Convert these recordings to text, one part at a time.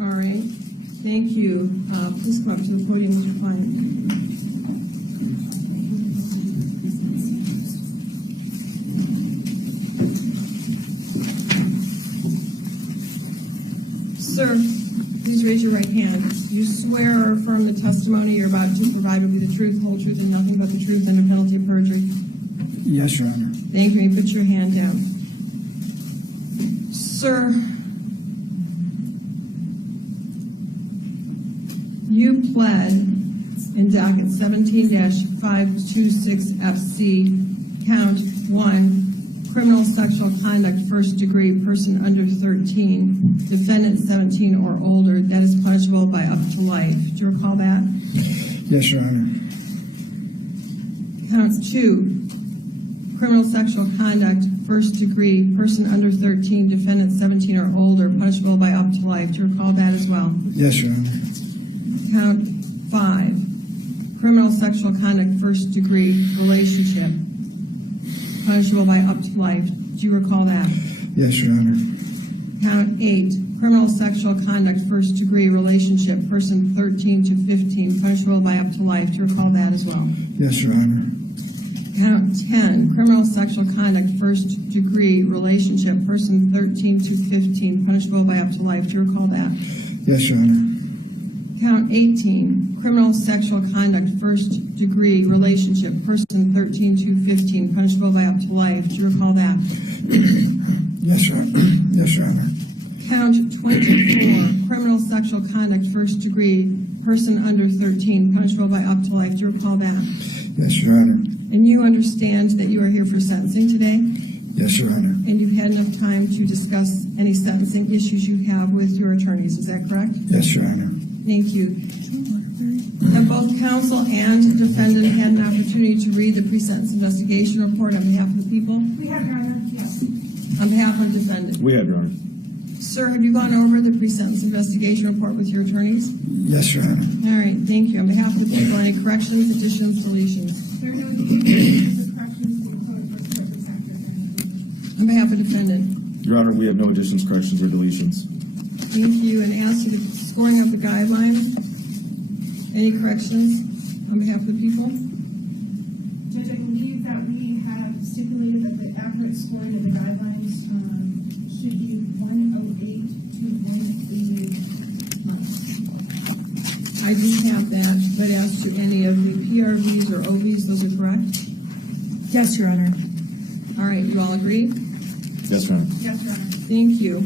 All right. Thank you. Please come up to the podium with your client. Sir, please raise your right hand. Do you swear or affirm the testimony you're about to provide will be the truth, whole truth, and nothing but the truth under penalty of perjury? Yes, Your Honor. Thank you. You put your hand down. Sir, you pled in docket 17-526FC, count 1, criminal sexual conduct, first degree, person under 13, defendant 17 or older, that is punishable by up to life. Do you recall that? Yes, Your Honor. Count 2, criminal sexual conduct, first degree, person under 13, defendant 17 or older, punishable by up to life. Do you recall that as well? Yes, Your Honor. Count 5, criminal sexual conduct, first degree, relationship, punishable by up to life. Do you recall that? Yes, Your Honor. Count 8, criminal sexual conduct, first degree, relationship, person 13 to 15, punishable by up to life. Do you recall that as well? Yes, Your Honor. Count 10, criminal sexual conduct, first degree, relationship, person 13 to 15, punishable by up to life. Do you recall that? Yes, Your Honor. Count 18, criminal sexual conduct, first degree, relationship, person 13 to 15, punishable by up to life. Do you recall that? Yes, Your Honor. Yes, Your Honor. Count 24, criminal sexual conduct, first degree, person under 13, punishable by up to life. Do you recall that? Yes, Your Honor. And you understand that you are here for sentencing today? Yes, Your Honor. And you've had enough time to discuss any sentencing issues you have with your attorneys, is that correct? Yes, Your Honor. Thank you. Have both counsel and defendant had an opportunity to read the pre-sentence investigation report on behalf of the people? We have, Your Honor, yes. On behalf of defendant? We have, Your Honor. Sir, have you gone over the pre-sentence investigation report with your attorneys? Yes, Your Honor. All right, thank you. On behalf of the people, any corrections, additions, deletions? There are no additions or corrections to the code for purpose after. On behalf of defendant? Your Honor, we have no additions, corrections, or deletions. Thank you, and as to the scoring of the guidelines, any corrections on behalf of the people? Judge, I believe that we have stipulated that the accurate scoring of the guidelines should be 108 to 188 months. I do have that, but as to any of the PRVs or OVs, those are correct? Yes, Your Honor. All right, you all agree? Yes, Your Honor. Yes, Your Honor. Thank you.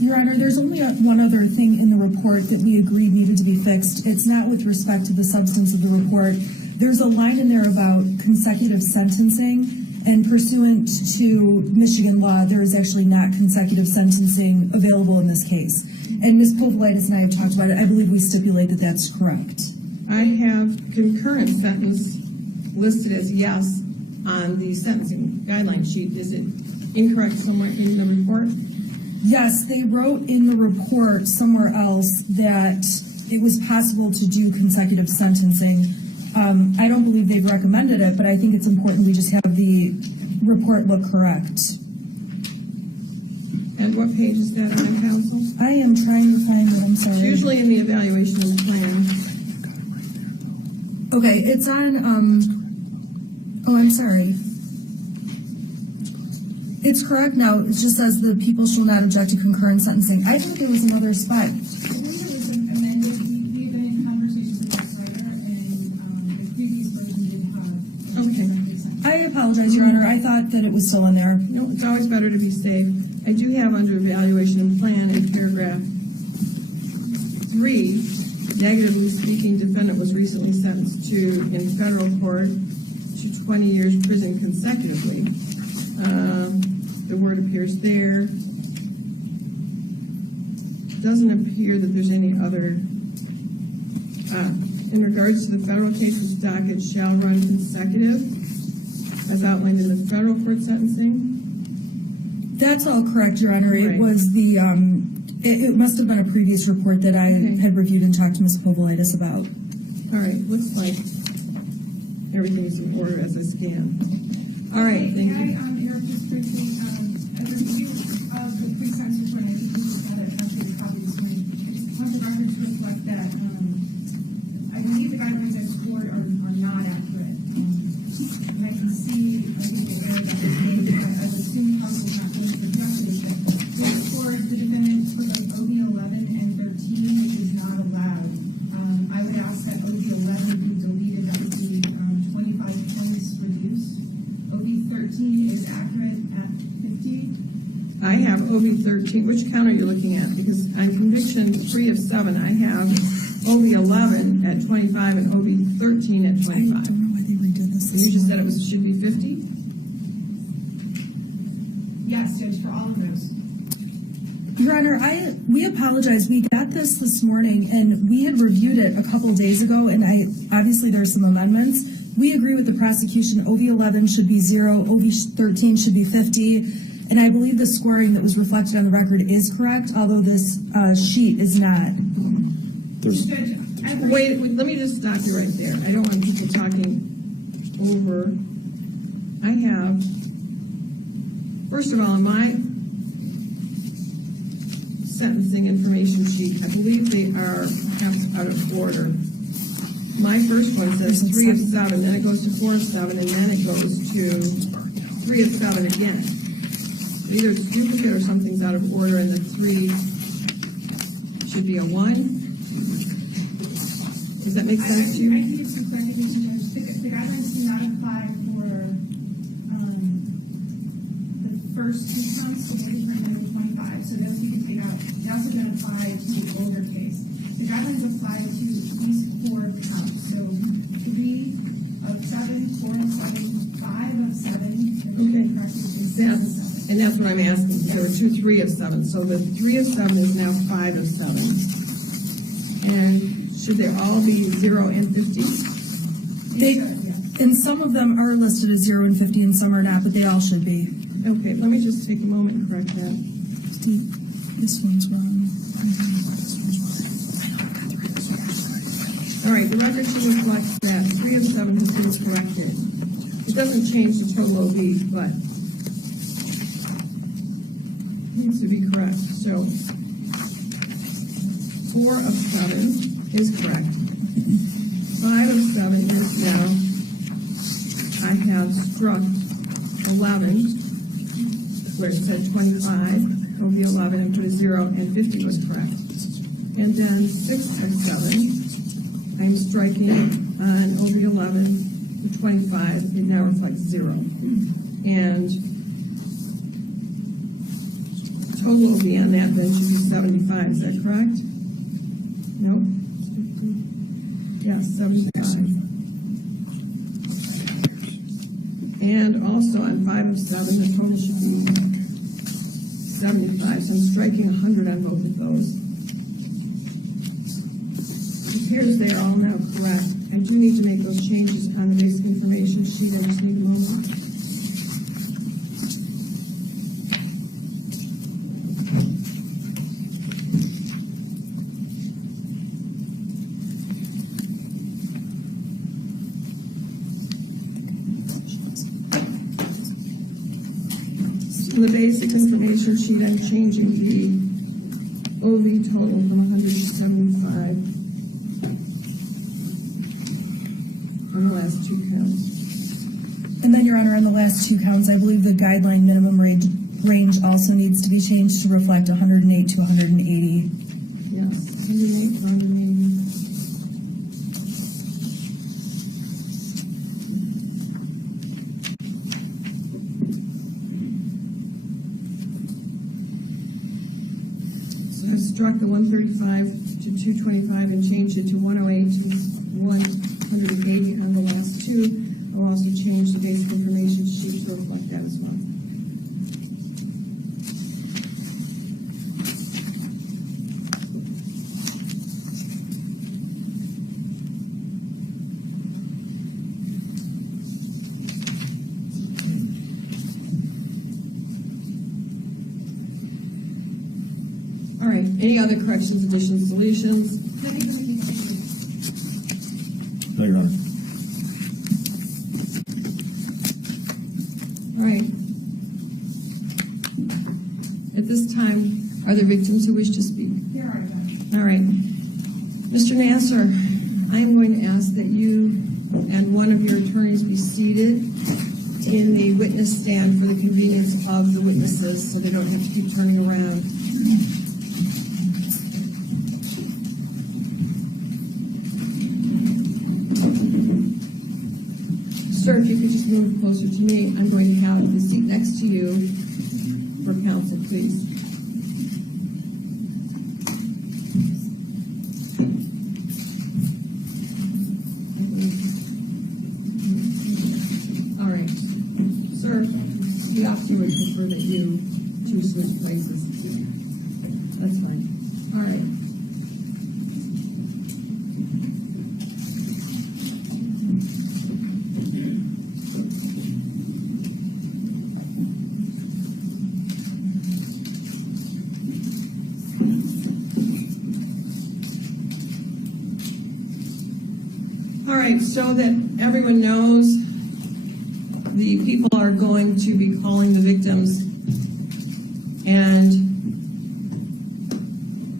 Your Honor, there's only one other thing in the report that we agreed needed to be fixed. It's not with respect to the substance of the report. There's a line in there about consecutive sentencing, and pursuant to Michigan law, there is actually not consecutive sentencing available in this case. And Ms. Povolitis and I have talked about it. I believe we stipulate that that's correct. I have concurrent sentence listed as yes on the sentencing guideline sheet. Is it incorrect somewhere in the report? Yes, they wrote in the report somewhere else that it was possible to do consecutive sentencing. I don't believe they've recommended it, but I think it's important we just have the report look correct. And what page is that on, counsel? I am trying to find it, I'm sorry. It's usually in the evaluation and plan. Okay, it's on, oh, I'm sorry. It's correct now. It just says the people shall not object to concurrent sentencing. I think there was another spot. I believe it was amended. We've been in conversations with this later, and the previous version didn't have. Okay. I apologize, Your Honor. I thought that it was still in there. No, it's always better to be safe. I do have under evaluation and plan in paragraph 3, negatively speaking, defendant was recently sentenced to, in federal court, to 20 years prison consecutively. The word appears there. Doesn't appear that there's any other. In regards to the federal case, this docket shall run consecutive, as outlined in the federal court sentencing. That's all correct, Your Honor. Right. It was the, it must have been a previous report that I had reviewed and talked to Ms. Povolitis about. All right, looks like everything is in order as I scan. All right, thank you. Eric, just briefly, a review of the pre-sentence report, I think we just got a copy 13, which count are you looking at? Because on conviction 3 of 7, I have OB 11 at 25 and OB 13 at 25. I don't know why they redid this. And you just said it should be 50? Yes, Judge, for all of those. Your Honor, we apologize. We got this morning, and we had reviewed it a couple days ago, and obviously there are some amendments. We agree with the prosecution. OB 11 should be 0, OB 13 should be 50, and I believe the scoring that was reflected on the record is correct, although this sheet is not. Judge, Wait, let me just stop you right there. I don't want people talking over. I have, first of all, on my sentencing information sheet, I believe they are perhaps out of order. My first one says 3 of 7, then it goes to 4 of 7, and then it goes to 3 of 7 again. Either it's duplicate or something's out of order, and the 3 should be a 1. Does that make sense to you? I can give some clarification, Judge. The guidelines do not apply for the first 2 counts, so 43 and 25, so those you can take out. They also don't apply to the older case. The guidelines apply to these 4 counts, so 3 of 7, 4 of 7, 5 of 7, Okay. and And that's what I'm asking. There were 2 3 of 7, so the 3 of 7 is now 5 of 7. And should they all be 0 and 50? And some of them are listed as 0 and 50, and some are not, but they all should be. Okay, let me just take a moment and correct that. This one's wrong. All right, the record should reflect that 3 of 7 has been corrected. It doesn't change the total OB, but it needs to be correct. So 4 of 7 is correct. 5 of 7 is now, I have struck 11, where it said 25, OB 11, and put a 0, and 50 was correct. And then 6 of 7, I'm striking on OB 11, 25, it now reflects 0. And total OB on that then should be 75, is that correct? Nope. Yes, 75. And also on 5 of 7, the total should be 75, so I'm striking 100 on both of those. It appears they are all now correct. I do need to make those changes on the basic information sheet. I just need a moment. The basic information sheet, I'm changing the OV total from 100 to 75 on the last 2 counts. And then, Your Honor, on the last 2 counts, I believe the guideline minimum range also needs to be changed to reflect 108 to 180. Yes, 108 to 180. Struck the 135 to 225 and changed it to 108 to 180 on the last 2. I'll also change the basic information sheet to reflect that as well. All right, any other corrections, additions, deletions? No, Your Honor. All right. At this time, are there victims who wish to speak? There are none. All right. Mr. Nassar, I am going to ask that you and one of your attorneys be seated in the witness stand for the convenience of the witnesses so they don't have to keep turning around. Sir, if you could just move closer to me, I'm going to have the seat next to you for counsel, please. prefer that you two switch places. That's fine. All right. All right, so that everyone knows, the people are going to be calling the victims, and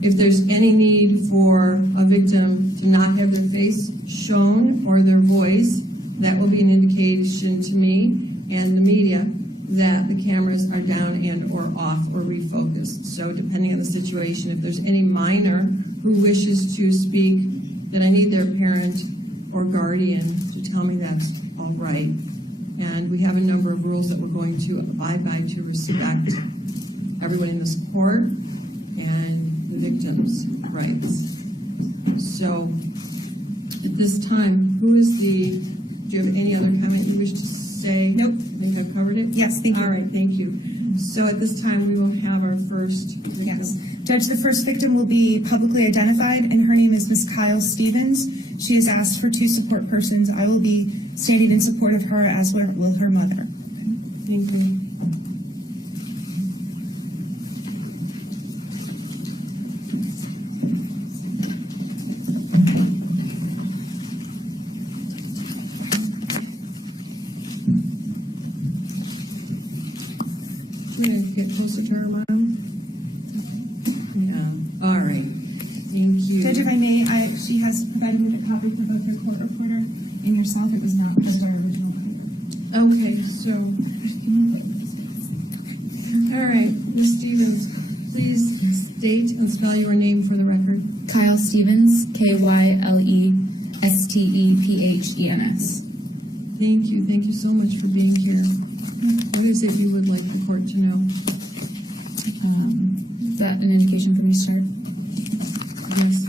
if there's any need for a victim to not have their face shown or their voice, that will be an indication to me and the media that the cameras are down and or off or refocused. So depending on the situation, if there's any minor who wishes to speak, then I need their parent or guardian to tell me that's all right. And we have a number of rules that we're going to abide by to respect everyone in this court and the victims' rights. So at this time, do you have any other comment you wish to say? Nope. I think I've covered it? Yes, thank you. All right, thank you. So at this time, we will have our first victim. Yes. Judge, the first victim will be publicly identified, and her name is Miss Kyle Stevens. She has asked for 2 support persons. I will be standing in support of her, as will her mother. Thank you. Should I get closer to her, Mom? Yeah. All right. Thank you. Judge, if I may, she has provided me with a copy for both her court reporter and yourself. It was not part of our original paper. Okay, so, all right, Ms. Stevens, please state and spell your name for the record. Kyle Stevens, Kylestephen's. Thank you so much for being here. What is it you would like the court to know? Is that an indication for me to start? Yes.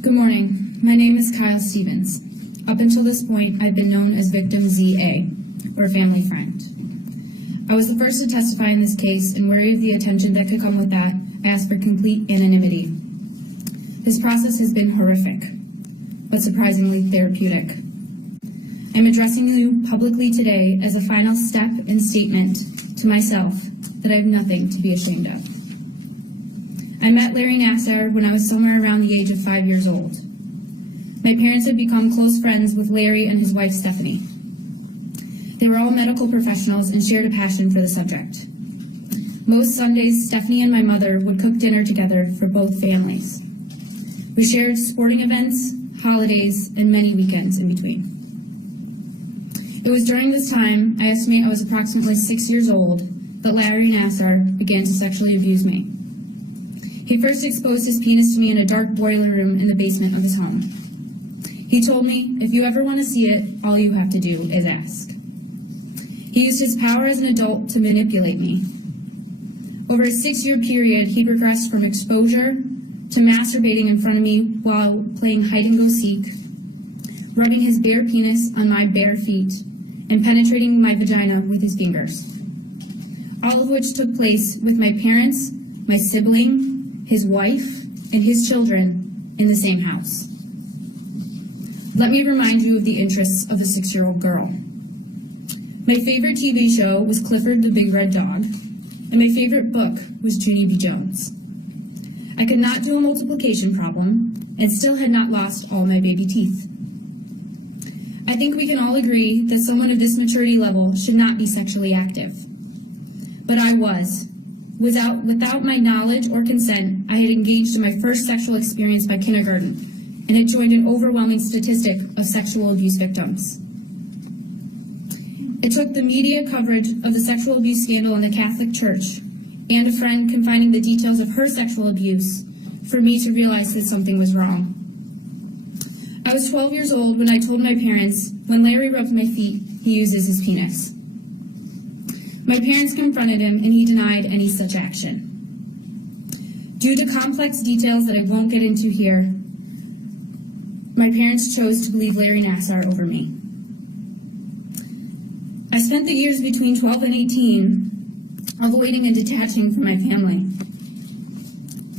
Good morning. My name is Kyle Stevens. Up until this point, I've been known as Victim ZA, or family friend. I was the first to testify in this case, and wary of the attention that could come with that, I asked for complete anonymity. This process has been horrific, but surprisingly therapeutic. I'm addressing you publicly today as a final step and statement to myself that I have nothing to be ashamed of. I met Larry Nassar when I was somewhere around the age of 5 years old. My parents had become close friends with Larry and his wife Stephanie. They were all medical professionals and shared a passion for the subject. Most Sundays, Stephanie and my mother would cook dinner together for both families. We shared sporting events, holidays, and many weekends in between. It was during this time, I estimate I was approximately 6 years old, that Larry Nassar began to sexually abuse me. He first exposed his penis to me in a dark boiler room in the basement of his home. He told me, if you ever want to see it, all you have to do is ask. He used his power as an adult to manipulate me. Over a 6-year period, he progressed from exposure to masturbating in front of me while playing hide-and-go-seek, rubbing his bare penis on my bare feet, and penetrating my vagina with his fingers. All of which took place with my parents, my sibling, his wife, and his children in the same house. Let me remind you of the interests of the 6-year-old girl. My favorite TV show was Clifford the Big Red Dog, and my favorite book was Junie B. Jones. I could not do a multiplication problem, and still had not lost all my baby teeth. I think we can all agree that someone of this maturity level should not be sexually active. But I was. Without my knowledge or consent, I had engaged in my first sexual experience by kindergarten, and had joined an overwhelming statistic of sexual abuse victims. It took the media coverage of the sexual abuse scandal in the Catholic Church and a friend confining the details of her sexual abuse for me to realize that something was wrong. I was 12 years old when I told my parents, when Larry rubs my feet, he uses his penis. My parents confronted him, and he denied any such action. Due to complex details that I won't get into here, my parents chose to believe Larry Nassar over me. I spent the years between 12 and 18 avoiding and detaching from my family.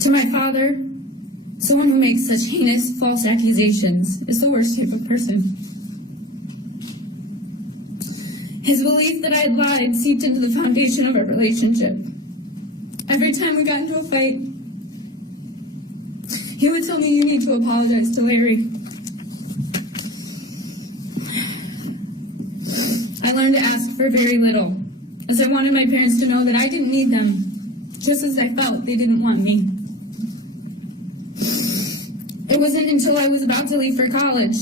To my father, someone who makes such heinous, false accusations is the worst type of person. His belief that I had lied seeped into the foundation of our relationship. Every time we got into a fight, he would tell me, "You need to apologize to Larry." I learned to ask for very little, as I wanted my parents to know that I didn't need them, just as I felt they didn't want me. It wasn't until I was about to leave for college,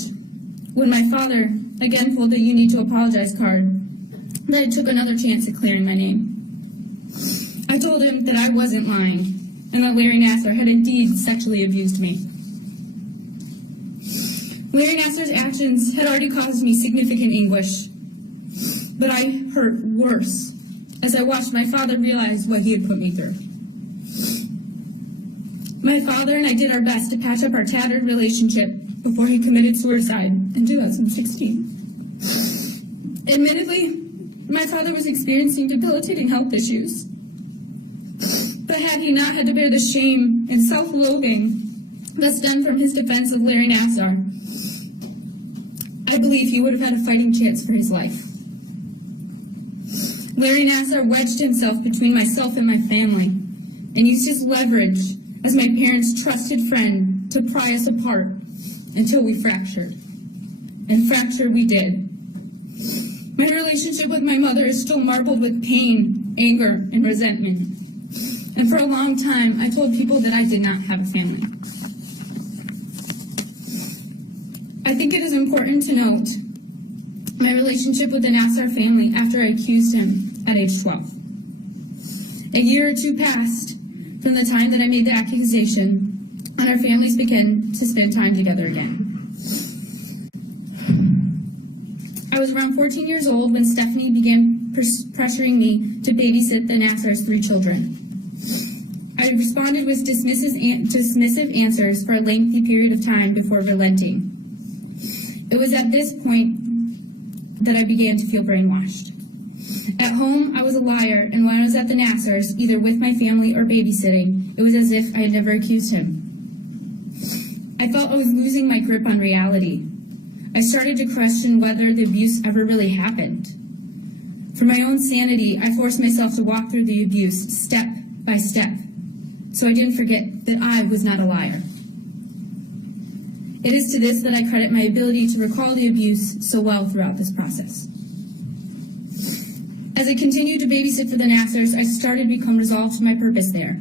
when my father again pulled the "You need to apologize" card, that I took another chance at clearing my name. I told him that I wasn't lying, and that Larry Nassar had indeed sexually abused me. Larry Nassar's actions had already caused me significant anguish, but I hurt worse as I watched my father realize what he had put me through. My father and I did our best to patch up our tattered relationship before he committed suicide in 2016. Admittedly, my father was experiencing debilitating health issues. But had he not had to bear the shame and self-loathing that stemmed from his defense of Larry Nassar, I believe he would have had a fighting chance for his life. Larry Nassar wedged himself between myself and my family and used his leverage as my parents' trusted friend to pry us apart until we fractured. And fracture we did. My relationship with my mother is still marbled with pain, anger, and resentment. And for a long time, I told people that I did not have a family. I think it is important to note my relationship with the Nassar family after I accused him at age 12. A year or two passed from the time that I made the accusation, and our families began to spend time together again. I was around 14 years old when Stephanie began pressuring me to babysit the Nassar's 3 children. I responded with dismissive answers for a lengthy period of time before relenting. It was at this point that I began to feel brainwashed. At home, I was a liar, and when I was at the Nassar's, either with my family or babysitting, it was as if I had never accused him. I felt I was losing my grip on reality. I started to question whether the abuse ever really happened. For my own sanity, I forced myself to walk through the abuse step by step, so I didn't forget that I was not a liar. It is to this that I credit my ability to recall the abuse so well throughout this process. As I continued to babysit for the Nassars, I started to become resolved to my purpose there.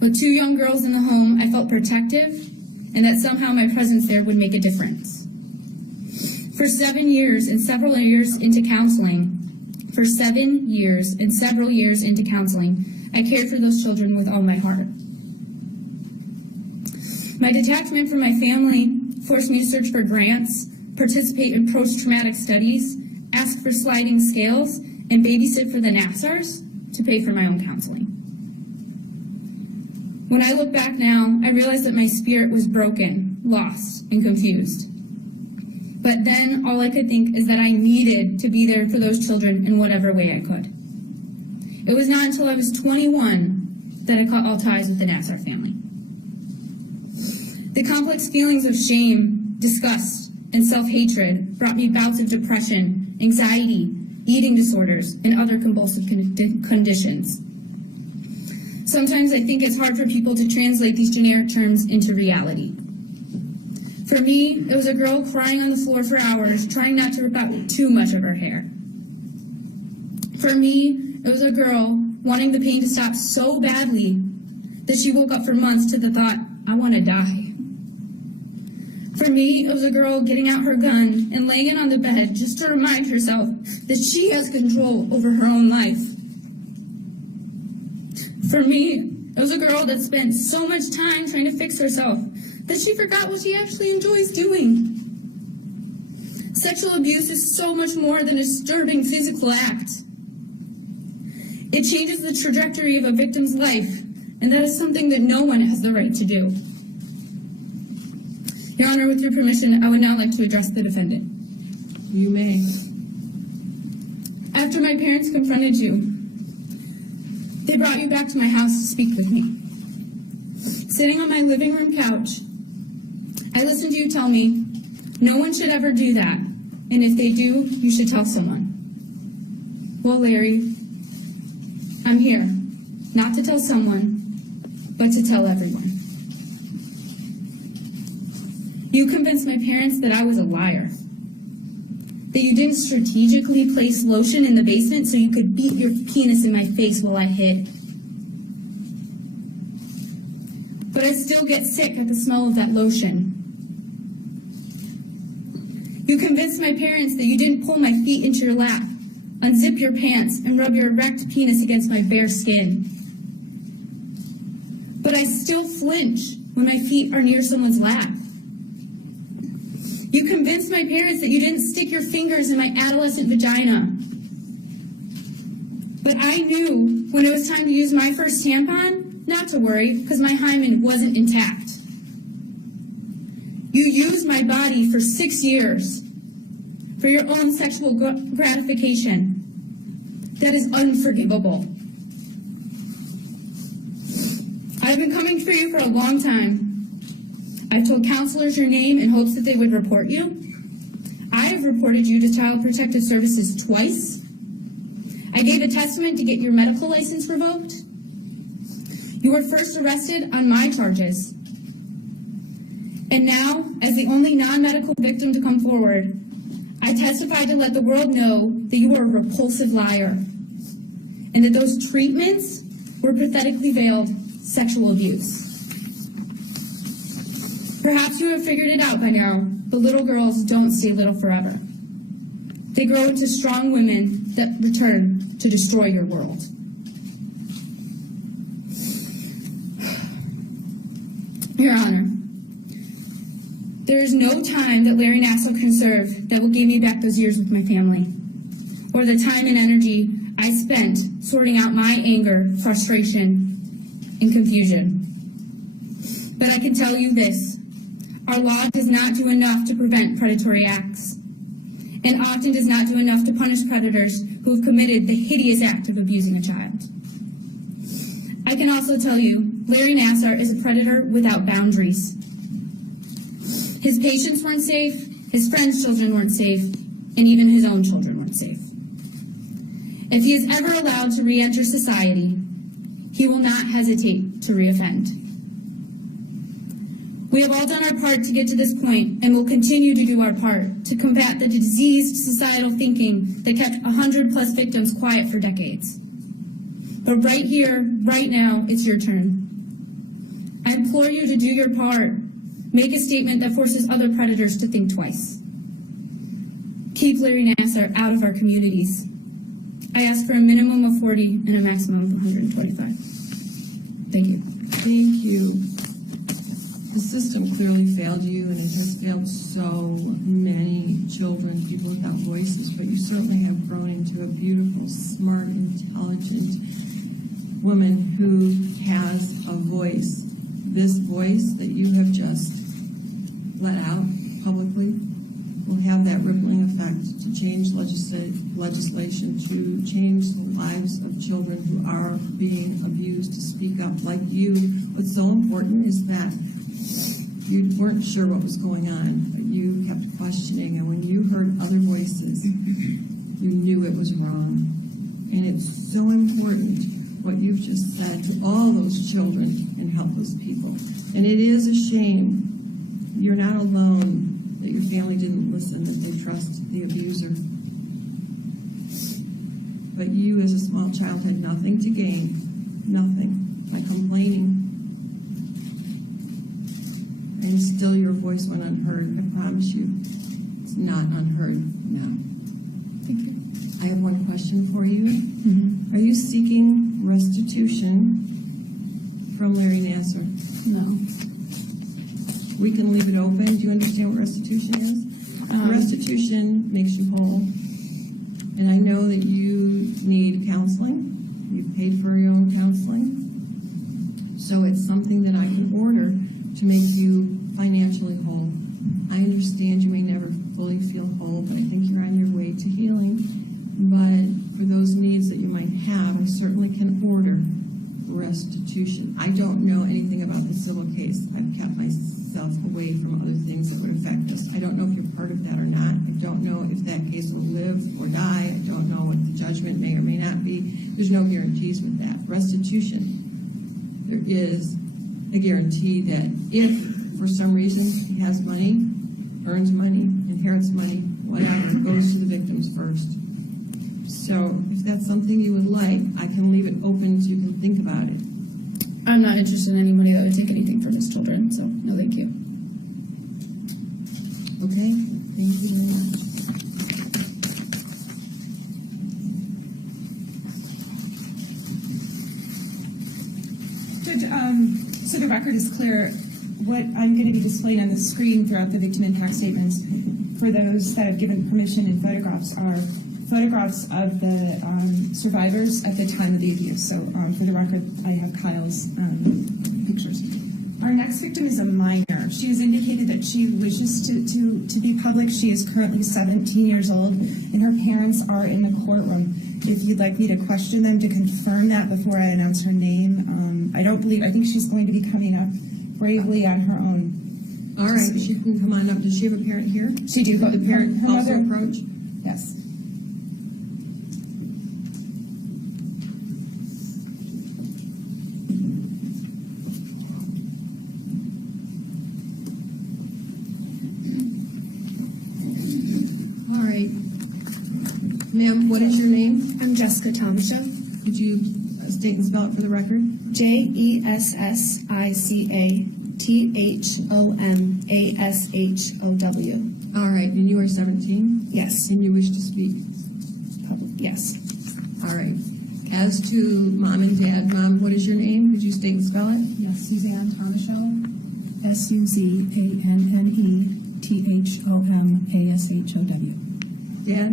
With 2 young girls in the home, I felt protective and that somehow my presence there would make a difference. For 7 years and several years into counseling, I cared for those children with all my heart. My detachment from my family forced me to search for grants, participate in post-traumatic studies, ask for sliding scales, and babysit for the Nassars to pay for my own counseling. When I look back now, I realize that my spirit was broken, lost, and confused. But then all I could think is that I needed to be there for those children in whatever way I could. It was not until I was 21 that I cut all ties with the Nassar family. The complex feelings of shame, disgust, and self-hatred brought me bouts of depression, anxiety, eating disorders, and other convulsive conditions. Sometimes I think it's hard for people to translate these generic terms into reality. For me, it was a girl crying on the floor for hours, trying not to rip out too much of her hair. For me, it was a girl wanting the pain to stop so badly that she woke up for months to the thought, I want to die. For me, it was a girl getting out her gun and laying it on the bed just to remind herself that she has control over her own life. For me, it was a girl that spent so much time trying to fix herself that she forgot what she actually enjoys doing. Sexual abuse is so much more than a disturbing physical act. It changes the trajectory of a victim's life, and that is something that no one has the right to do. Your Honor, with your permission, I would now like to address the defendant. You may. After my parents confronted you, they brought you back to my house to speak with me. Sitting on my living room couch, I listened to you tell me, no one should ever do that, and if they do, you should tell someone. Well, Larry, I'm here, not to tell someone, but to tell everyone. You convinced my parents that I was a liar, that you didn't strategically place lotion in the basement so you could beat your penis in my face while I hid. But I still get sick at the smell of that lotion. You convinced my parents that you didn't pull my feet into your lap, unzip your pants, and rub your erect penis against my bare skin. But I still flinch when my feet are near someone's lap. You convinced my parents that you didn't stick your fingers in my adolescent vagina. But I knew when it was time to use my first tampon, not to worry, because my hymen wasn't intact. You used my body for 6 years for your own sexual gratification. That is unforgivable. I've been coming for you for a long time. I've told counselors your name in hopes that they would report you. I have reported you to Child Protective Services twice. I gave a testament to get your medical license revoked. You were first arrested on my charges. And now, as the only non-medical victim to come forward, I testify to let the world know that you are a repulsive liar and that those treatments were pathetically veiled sexual abuse. Perhaps you have figured it out by now, but little girls don't stay little forever. They grow into strong women that return to destroy your world. Your Honor, there is no time that Larry Nassar can serve that will give me back those years with my family, or the time and energy I spent sorting out my anger, frustration, and confusion. But I can tell you this, our law does not do enough to prevent predatory acts, and often does not do enough to punish predators who have committed the hideous act of abusing a child. I can also tell you, Larry Nassar is a predator without boundaries. His patients weren't safe, his friends' children weren't safe, and even his own children weren't safe. If he is ever allowed to re-enter society, he will not hesitate to reoffend. We have all done our part to get to this point and will continue to do our part to combat the diseased societal thinking that kept 100+ victims quiet for decades. But right here, right now, it's your turn. I implore you to do your part. Make a statement that forces other predators to think twice. Keep Larry Nassar out of our communities. I ask for a minimum of 40 and a maximum of 125. Thank you. Thank you. The system clearly failed you, and it has failed so many children, people without voices, but you certainly have grown into a beautiful, smart, intelligent woman who has a voice. This voice that you have just let out publicly will have that rippling effect to change legislation, to change the lives of children who are being abused, to speak up like you. What's so important is that you weren't sure what was going on, but you kept questioning, and when you heard other voices, you knew it was wrong. And it's so important what you've just said to all those children and helpless people. And it is a shame you're not alone, that your family didn't listen, that they trust the abuser. But you as a small child had nothing to gain, nothing, by complaining. And still your voice went unheard. I promise you, it's not unheard now. Thank you. I have one question for you. Mm-hmm. Are you seeking restitution from Larry Nassar? No. We can leave it open. Do you understand what restitution is? Restitution makes you whole. And I know that you need counseling. You've paid for your own counseling. So it's something that I can order to make you financially whole. I understand you may never fully feel whole, but I think you're on your way to healing. But for those needs that you might have, I certainly can order restitution. I don't know anything about the civil case. I've kept myself away from other things that would affect us. I don't know if you're part of that or not. I don't know if that case will live or die. I don't know what the judgment may or may not be. There's no guarantees with that. Restitution, there is a guarantee that if for some reason he has money, earns money, inherits money, whatever, it goes to the victims first. So if that's something you would like, I can leave it open so you can think about it. I'm not interested in any money that would take anything from his children, so no thank you. Okay? Thank you very much. Judge, so the record is clear. What I'm going to be displaying on the screen throughout the victim impact statements for those that have given permission and photographs are photographs of the survivors at the time of the abuse. So for the record, I have Kyle's pictures. Our next victim is a minor. She has indicated that she wishes to be public. She is currently 17 years old, and her parents are in the courtroom. If you'd like me to question them to confirm that before I announce her name, I think she's going to be coming up bravely on her own. All right, she can come on up. Does she have a parent here? She do. The parent her also mother, approach? yes. All right. Ma'am, what is your name? I'm Jessica Thomashow. Could you state and spell it for the record? JESSICATHOMASHOW. All right, and you are 17? Yes. And you wish to speak? Yes. All right. As to mom and dad, mom, what is your name? Could you state and spell it? Yes, Suzanne Thomashow, SUZANNETHOMASHOW. Dad?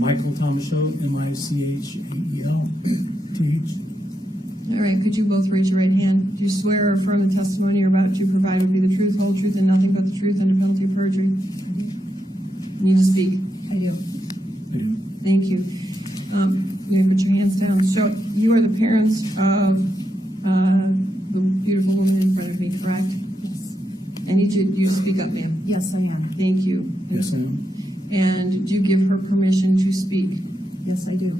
Michael Thomashow, MICHAELTH. All right, could you both raise your right hand? Do you swear or affirm the testimony you're about to provide would be the truth, whole truth, and nothing but the truth under penalty of perjury? You need to speak. I do. Thank you. You may put your hands down. So you are the parents of the beautiful woman in front of me, correct? Yes. I need you to speak up, ma'am. Yes, I am. Thank you. Yes, I am. And do you give her permission to speak? Yes, I do.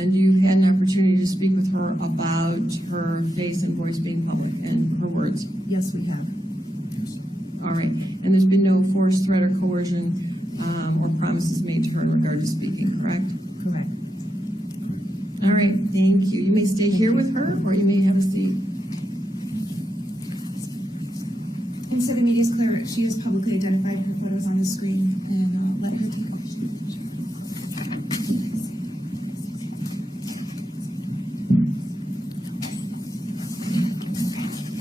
And you've had an opportunity to speak with her about her face and voice being public and her words? Yes, we have. All right. And there's been no force, threat, or coercion or promises made to her in regard to speaking, correct? Correct. All right. Thank you. You may stay here with her, or you may have a seat. And so the media is clear. She is publicly identified. Her photos on the screen, and I'll let her take off.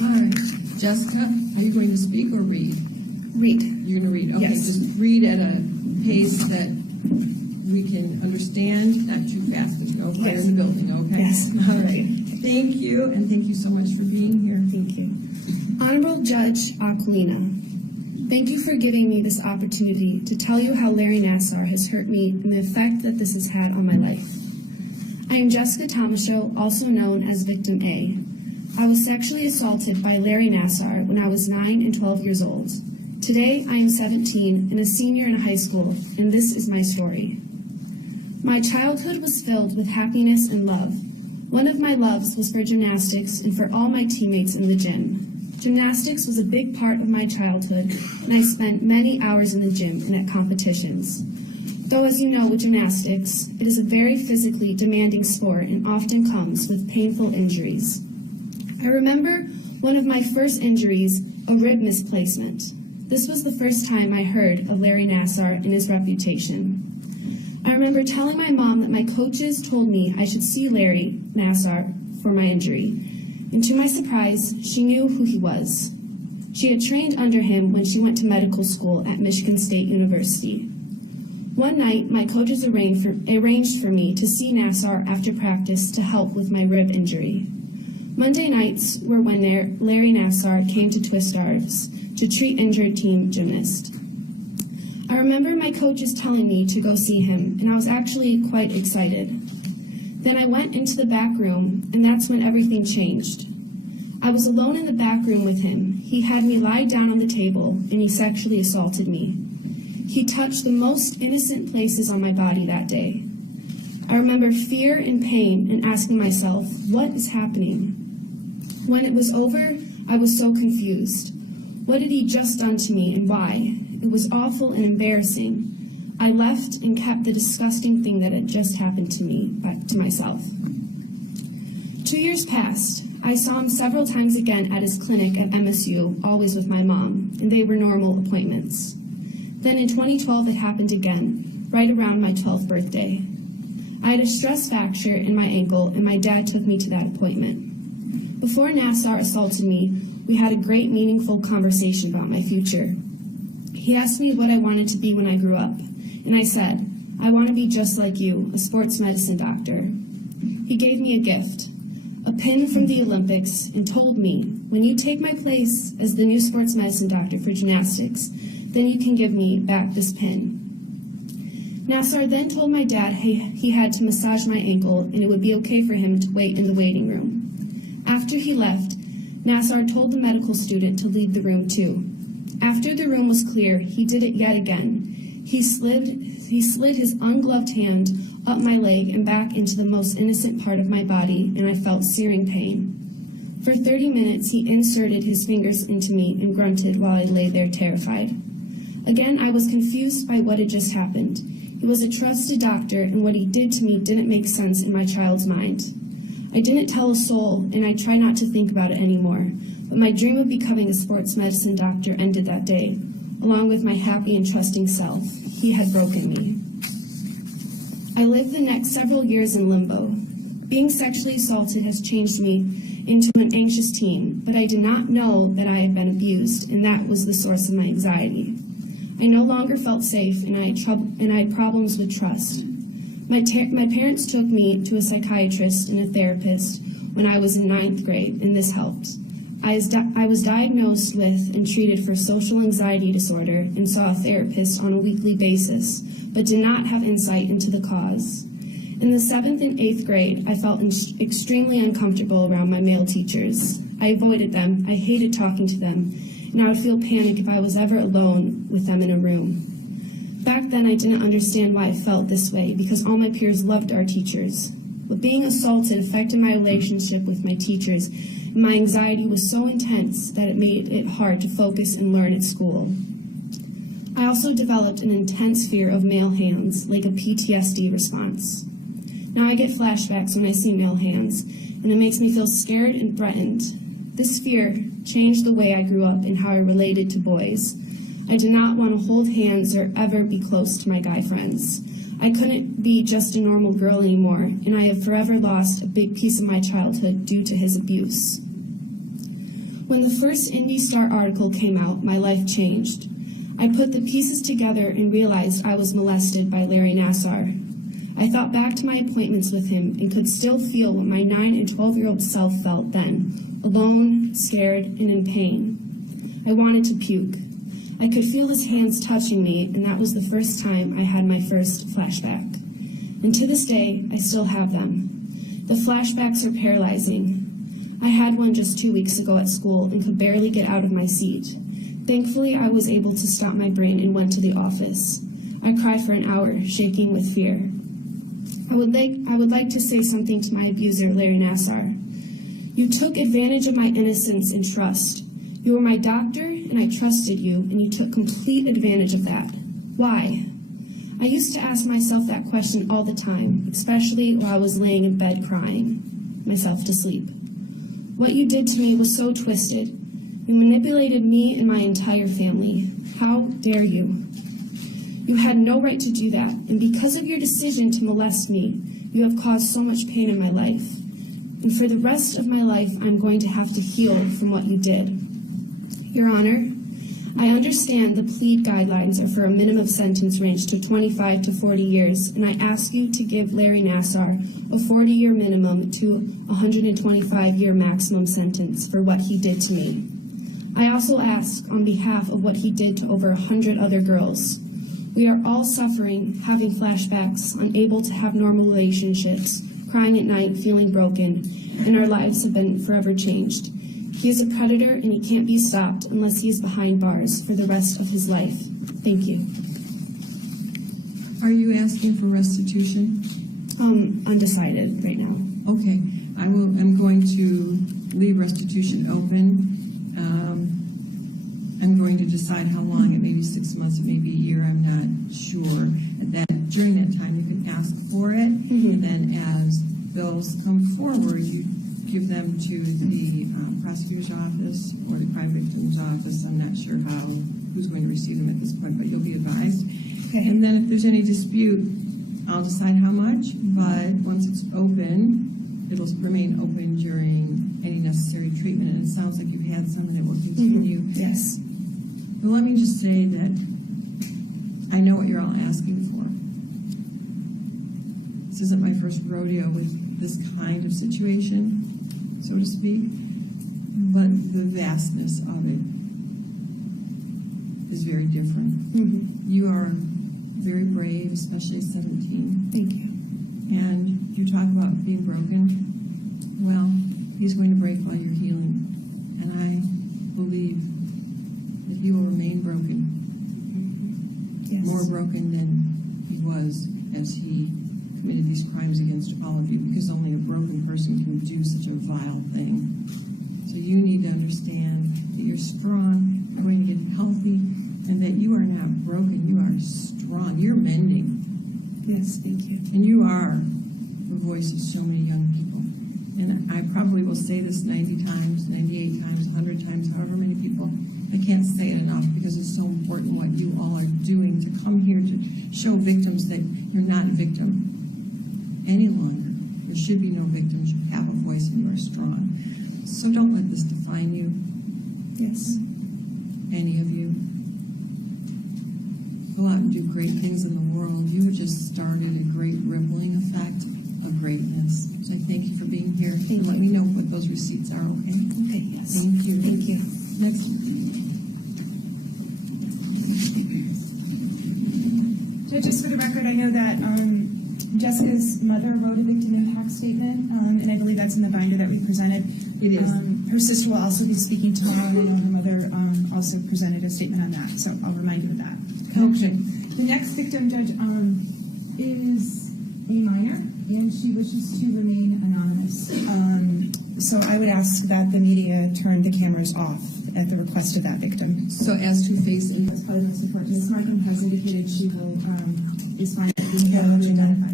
All right. Jessica, are you going to speak or read? Read. You're going to read. Okay, Yes. just read at a pace that we can understand, not too fast. There's no fire in the building, okay? Yes. All right. Thank you, and thank you so much for being here. Thank you. Honorable Judge Aquilina, thank you for giving me this opportunity to tell you how Larry Nassar has hurt me and the effect that this has had on my life. I am Jessica Thomashow, also known as Victim A. I was sexually assaulted by Larry Nassar when I was 9 and 12 years old. Today, I am 17 and a senior in high school, and this is my story. My childhood was filled with happiness and love. One of my loves was for gymnastics and for all my teammates in the gym. Gymnastics was a big part of my childhood, and I spent many hours in the gym and at competitions. Though, as you know, with gymnastics, it is a very physically demanding sport and often comes with painful injuries. I remember one of my first injuries, a rib misplacement. This was the first time I heard of Larry Nassar and his reputation. I remember telling my mom that my coaches told me I should see Larry Nassar for my injury. And to my surprise, she knew who he was. She had trained under him when she went to medical school at Michigan State University. One night, my coaches arranged for me to see Nassar after practice to help with my rib injury. Monday nights were when Larry Nassar came to Twist Arms to treat injured team gymnast. I remember my coaches telling me to go see him, and I was actually quite excited. Then I went into the back room, and that's when everything changed. I was alone in the back room with him. He had me lie down on the table, and he sexually assaulted me. He touched the most innocent places on my body that day. I remember fear and pain and asking myself, what is happening? When it was over, I was so confused. What had he just done to me and why? It was awful and embarrassing. I left and kept the disgusting thing that had just happened to me back to myself. 2 years passed. I saw him several times again at his clinic at MSU, always with my mom, and they were normal appointments. Then in 2012, it happened again, right around my 12th birthday. I had a stress fracture in my ankle, and my dad took me to that appointment. Before Nassar assaulted me, we had a great, meaningful conversation about my future. He asked me what I wanted to be when I grew up, and I said, I want to be just like you, a sports medicine doctor. He gave me a gift, a pin from the Olympics, and told me, when you take my place as the new sports medicine doctor for gymnastics, then you can give me back this pin. Nassar then told my dad he had to massage my ankle and it would be okay for him to wait in the waiting room. After he left, Nassar told the medical student to leave the room too. After the room was clear, he did it yet again. He slid his ungloved hand up my leg and back into the most innocent part of my body, and I felt searing pain. For 30 minutes, he inserted his fingers into me and grunted while I lay there terrified. Again, I was confused by what had just happened. He was a trusted doctor, and what he did to me didn't make sense in my child's mind. I didn't tell a soul, and I try not to think about it anymore, but my dream of becoming a sports medicine doctor ended that day, along with my happy and trusting self. He had broken me. I lived the next several years in limbo. Being sexually assaulted has changed me into an anxious teen, but I did not know that I had been abused, and that was the source of my anxiety. I no longer felt safe, and I had problems with trust. My parents took me to a psychiatrist and a therapist when I was in 9th grade, and this helped. I was diagnosed with and treated for social anxiety disorder and saw a therapist on a weekly basis, but did not have insight into the cause. In the 7th and 8th grade, I felt extremely uncomfortable around my male teachers. I avoided them, I hated talking to them, and I would feel panic if I was ever alone with them in a room. Back then, I didn't understand why I felt this way, because all my peers loved our teachers. But being assaulted affected my relationship with my teachers, and my anxiety was so intense that it made it hard to focus and learn at school. I also developed an intense fear of male hands, like a PTSD response. Now I get flashbacks when I see male hands, and it makes me feel scared and threatened. This fear changed the way I grew up and how I related to boys. I did not want to hold hands or ever be close to my guy friends. I couldn't be just a normal girl anymore, and I have forever lost a big piece of my childhood due to his abuse. When the first Indy Star article came out, my life changed. I put the pieces together and realized I was molested by Larry Nassar. I thought back to my appointments with him and could still feel what my 9 and 12-year-old self felt then, alone, scared, and in pain. I wanted to puke. I could feel his hands touching me, and that was the first time I had my first flashback. And to this day, I still have them. The flashbacks are paralyzing. I had one just 2 weeks ago at school and could barely get out of my seat. Thankfully, I was able to stop my brain and went to the office. I cried for an hour, shaking with fear. I would like to say something to my abuser, Larry Nassar. You took advantage of my innocence and trust. You were my doctor, and I trusted you, and you took complete advantage of that. Why? I used to ask myself that question all the time, especially while I was laying in bed crying myself to sleep. What you did to me was so twisted. You manipulated me and my entire family. How dare you? You had no right to do that, and because of your decision to molest me, you have caused so much pain in my life. And for the rest of my life, I'm going to have to heal from what you did. Your Honor, I understand the plea guidelines are for a minimum sentence range to 25 to 40 years, and I ask you to give Larry Nassar a 40-year minimum to 125-year maximum sentence for what he did to me. I also ask on behalf of what he did to over 100 other girls. We are all suffering, having flashbacks, unable to have normal relationships, crying at night, feeling broken, and our lives have been forever changed. He is a predator and he can't be stopped unless he is behind bars for the rest of his life. Thank you. Are you asking for restitution? Undecided right now. Okay, I'm going to leave restitution open. I'm going to decide how long. It may be 6 months, it may be a year, I'm not sure. During that time, you can ask for it, and then as bills come forward, you give them to the prosecutor's office or the crime victim's office. I'm not sure who's going to receive them at this point, but you'll be advised. Okay. And then if there's any dispute, I'll decide how much, but once it's open, it'll remain open during any necessary treatment, and it sounds like you've had some and it will continue. Yes. But let me just say that I know what you're all asking for. This isn't my first rodeo with this kind of situation, so to speak, but the vastness of it is very different. You are very brave, especially at 17. Thank you. And you talk about being broken. Well, he's going to break while you're healing. And I believe that he will remain broken. Yes. More broken than he was as he committed these crimes against all of you, because only a broken person can do such a vile thing. So you need to understand that you're strong, you're going to get healthy, and that you are not broken, you are strong, you're mending. Yes, thank you. And you are the voice of so many young people. And I probably will say this 90 times, 98 times, 100 times, however many people. I can't say it enough because it's so important what you all are doing to come here to show victims that you're not a victim any longer. There should be no victims. You have a voice and you are strong. So don't let this define you. Yes. Any of you. Go out and do great things in the world. You have just started a great rippling effect of greatness. So I thank you for being here. Thank Let you. me know what those receipts are, okay? Okay, yes. Thank you. Thank you. Next. Just for the record, I know that Jessica's mother wrote a victim impact statement, and I believe that's in the binder that we presented. It is. Her sister will also be speaking tomorrow, and I know her mother also presented a statement on that, so I'll remind you of that. Okay. The next victim, Judge, is a minor, and she wishes to remain anonymous. So I would ask that the media turn the cameras off at the request of that victim. So as to face and That's probably most important. Ms. Markham has indicated she will, is fine with being Yeah, let me know. identified.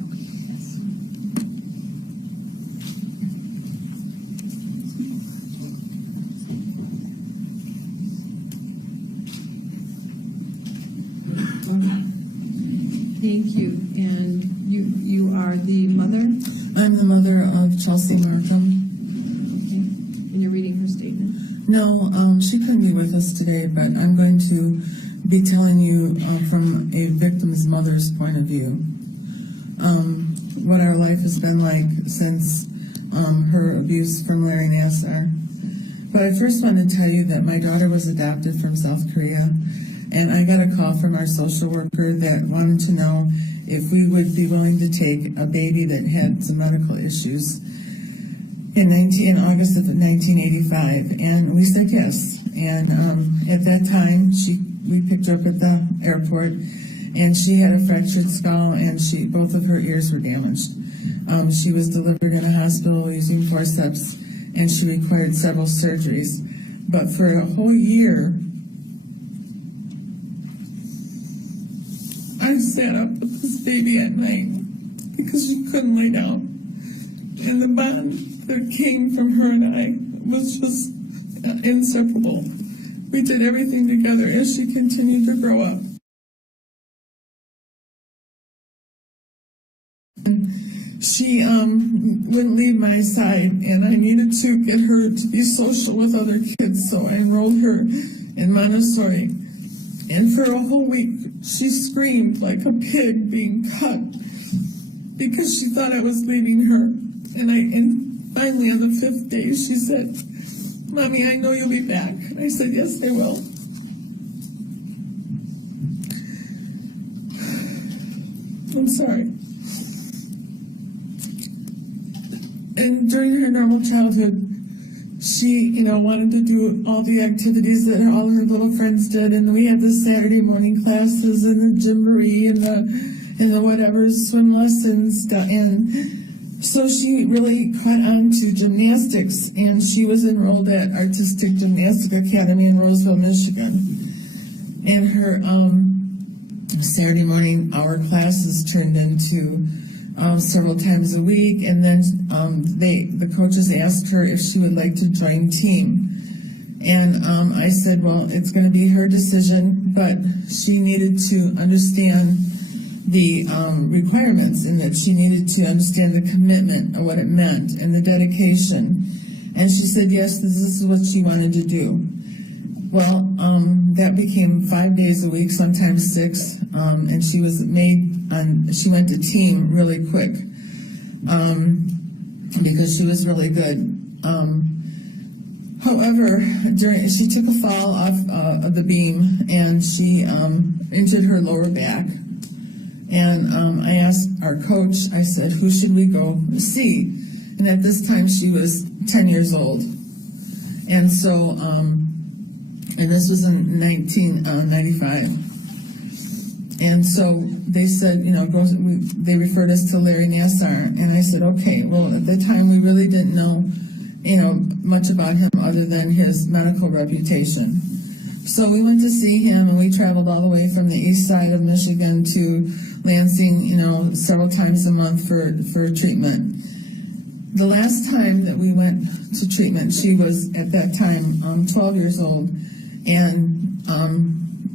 Thank you. And you are the mother? I'm the mother of Chelsea Markham. Okay. And you're reading her statement? No, she couldn't be with us today, but I'm going to be telling you from a victim's mother's point of view what our life has been like since her abuse from Larry Nassar. But I first want to tell you that my daughter was adopted from South Korea, and I got a call from our social worker that wanted to know if we would be willing to take a baby that had some medical issues in August of 1985, and we said yes. And at that time, we picked her up at the airport, and she had a fractured skull, and both of her ears were damaged. She was delivered in a hospital using forceps, and she required several surgeries. But for a whole year, I sat up with this baby at night because she couldn't lay down. And the bond that came from her and I was just inseparable. We did everything together as she continued to grow up. And she wouldn't leave my side, and I needed to get her to be social with other kids, so I enrolled her in Montessori. And for a whole week, she screamed like a pig being cut because she thought I was leaving her. And finally, on the 5th day, she said, "Mommy, I know you'll be back." I said, "Yes, I will." I'm sorry. And during her normal childhood, she, wanted to do all the activities that all her little friends did, and we had the Saturday morning classes and the gymboree and the whatever swim lessons, and so she really caught on to gymnastics, and she was enrolled at Artistic Gymnastic Academy in Roseville, Michigan. And her Saturday morning hour classes turned into several times a week, and then the coaches asked her if she would like to join team. And I said, well, it's going to be her decision, but she needed to understand the requirements, and that she needed to understand the commitment of what it meant and the dedication. And she said, yes, this is what she wanted to do. Well, that became 5 days a week, sometimes 6, and she went to team really quick because she was really good. However, she took a fall off of the beam, and she injured her lower back. And I asked our coach, I said, who should we go see? And at this time, she was 10 years old. And so, and this was in 1995. And so they said, they referred us to Larry Nassar. And I said, okay, well, at the time we really didn't know, much about him other than his medical reputation. So we went to see him, and we traveled all the way from the east side of Michigan to Lansing, several times a month for treatment. The last time that we went to treatment, she was at that time 12 years old. And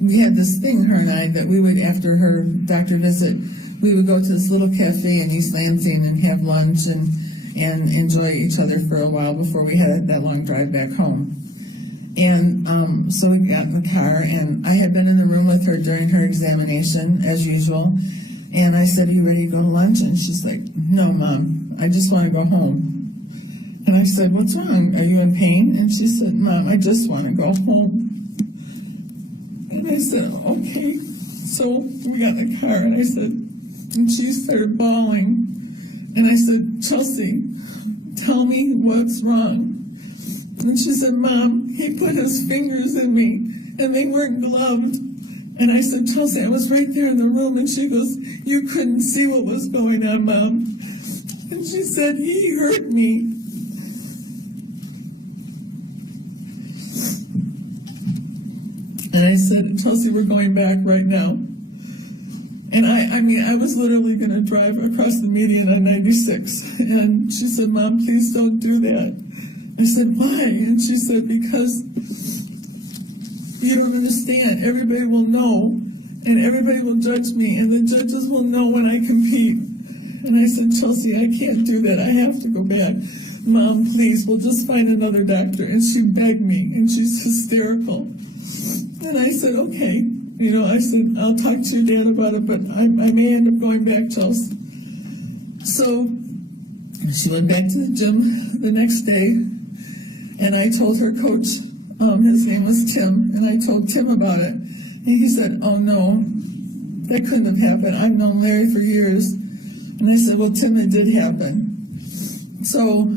we had this thing, her and I, that we would, after her doctor visit, we would go to this little cafe in East Lansing and have lunch and enjoy each other for a while before we had that long drive back home. And so we got in the car, and I had been in the room with her during her examination, as usual. And I said, are you ready to go to lunch? And she's like, no, Mom, I just want to go home. And I said, what's wrong? Are you in pain? And she said, Mom, I just want to go home. And I said, okay. So we got in the car, and I said, and she started bawling. And I said, Chelsea, tell me what's wrong. And she said, Mom, he put his fingers in me, and they weren't gloved. And I said, Chelsea, I was right there in the room. And she goes, you couldn't see what was going on, Mom. And she said, he hurt me. And I said, Chelsea, we're going back right now. And I was literally going to drive across the median on 96. And she said, Mom, please don't do that. I said, why? And she said, because you don't understand. Everybody will know, and everybody will judge me, and the judges will know when I compete. And I said, Chelsea, I can't do that. I have to go back. Mom, please, we'll just find another doctor. And she begged me, and she's hysterical. And I said, okay. I said, I'll talk to your dad about it, but I may end up going back, Chelsea. So she went back to the gym the next day, and I told her coach, his name was Tim, and I told Tim about it. And he said, oh, no, that couldn't have happened. I've known Larry for years. And I said, well, Tim, it did happen. So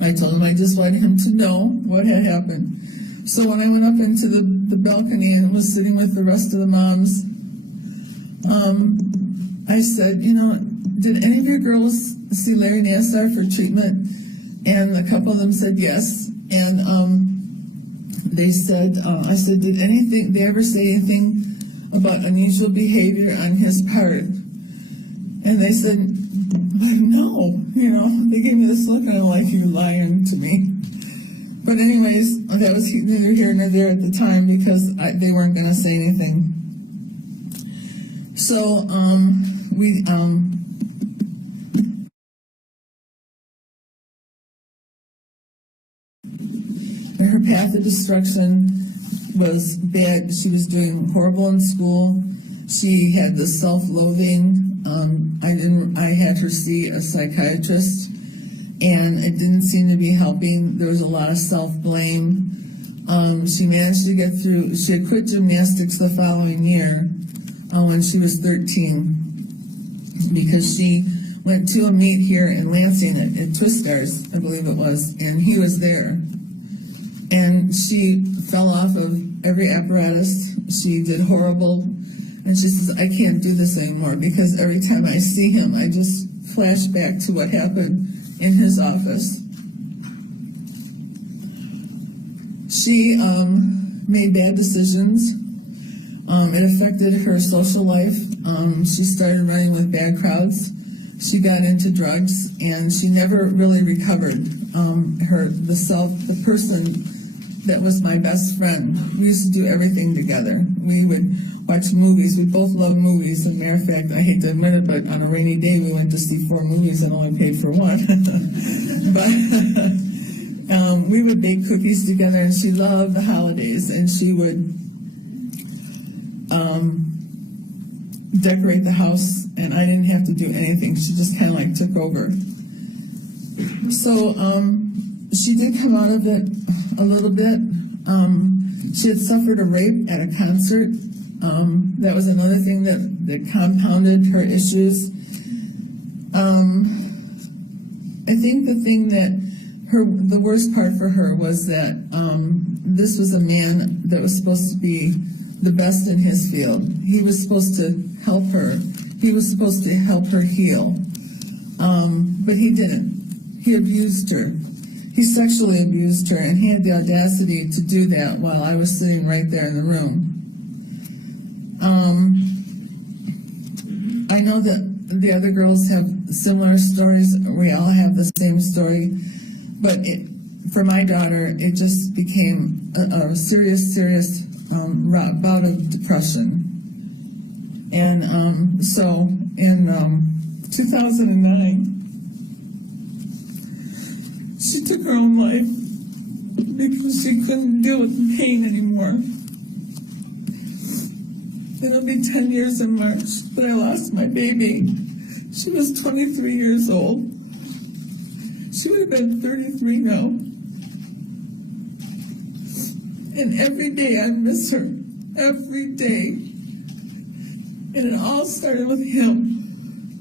I told him I just wanted him to know what had happened. So when I went up into the balcony and was sitting with the rest of the moms, I said, did any of your girls see Larry Nassar for treatment? And a couple of them said yes. And they said, I said, did they ever say anything about unusual behavior on his part? And they said, no. They gave me this look, and I'm like, you're lying to me. But anyways, that was neither here nor there at the time, because they weren't going to say anything. So her path of destruction was bad. She was doing horrible in school. She had the self-loathing. I had her see a psychiatrist, and it didn't seem to be helping. There was a lot of self-blame. She managed to get through. She had quit gymnastics the following year when she was 13 because she went to a meet here in Lansing at Twistars, I believe it was, and he was there. And she fell off of every apparatus. She did horrible. And she says, I can't do this anymore because every time I see him, I just flash back to what happened in his office. She made bad decisions. It affected her social life. She started running with bad crowds. She got into drugs, and she never really recovered. The person that was my best friend. We used to do everything together. We would watch movies. We both loved movies. As a matter of fact, I hate to admit it, but on a rainy day, we went to see 4 movies and only paid for one. But we would bake cookies together, and she loved the holidays, and she would decorate the house, and I didn't have to do anything. She just kind of like took over. So she did come out of it a little bit. She had suffered a rape at a concert. That was another thing that compounded her issues. I think the thing the worst part for her was that this was a man that was supposed to be the best in his field. He was supposed to help her. He was supposed to help her heal. But he didn't. He abused her. He sexually abused her, and he had the audacity to do that while I was sitting right there in the room. I know that the other girls have similar stories. We all have the same story. But for my daughter, it just became a serious bout of depression. And so in 2009, she took her own life because she couldn't deal with the pain anymore. It'll be 10 years in March that I lost my baby. She was 23 years old. She would have been 33 now. And every day I miss her. Every day. And it all started with him.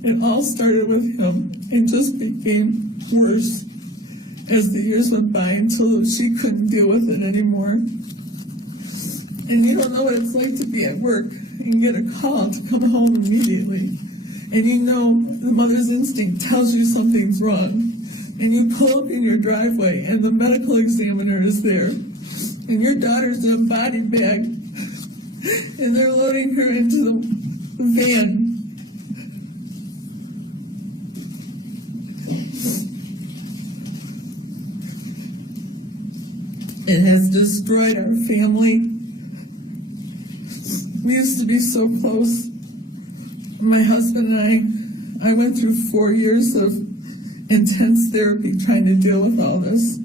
It all started with him and just became worse as the years went by until she couldn't deal with it anymore. And you don't know what it's like to be at work and get a call to come home immediately. And you know the mother's instinct tells you something's wrong. And you pull up in your driveway and the medical examiner is there. And your daughter's in a body bag. And they're loading her into the van. It has destroyed our family. We used to be so close. My husband and I went through 4 years of intense therapy trying to deal with all this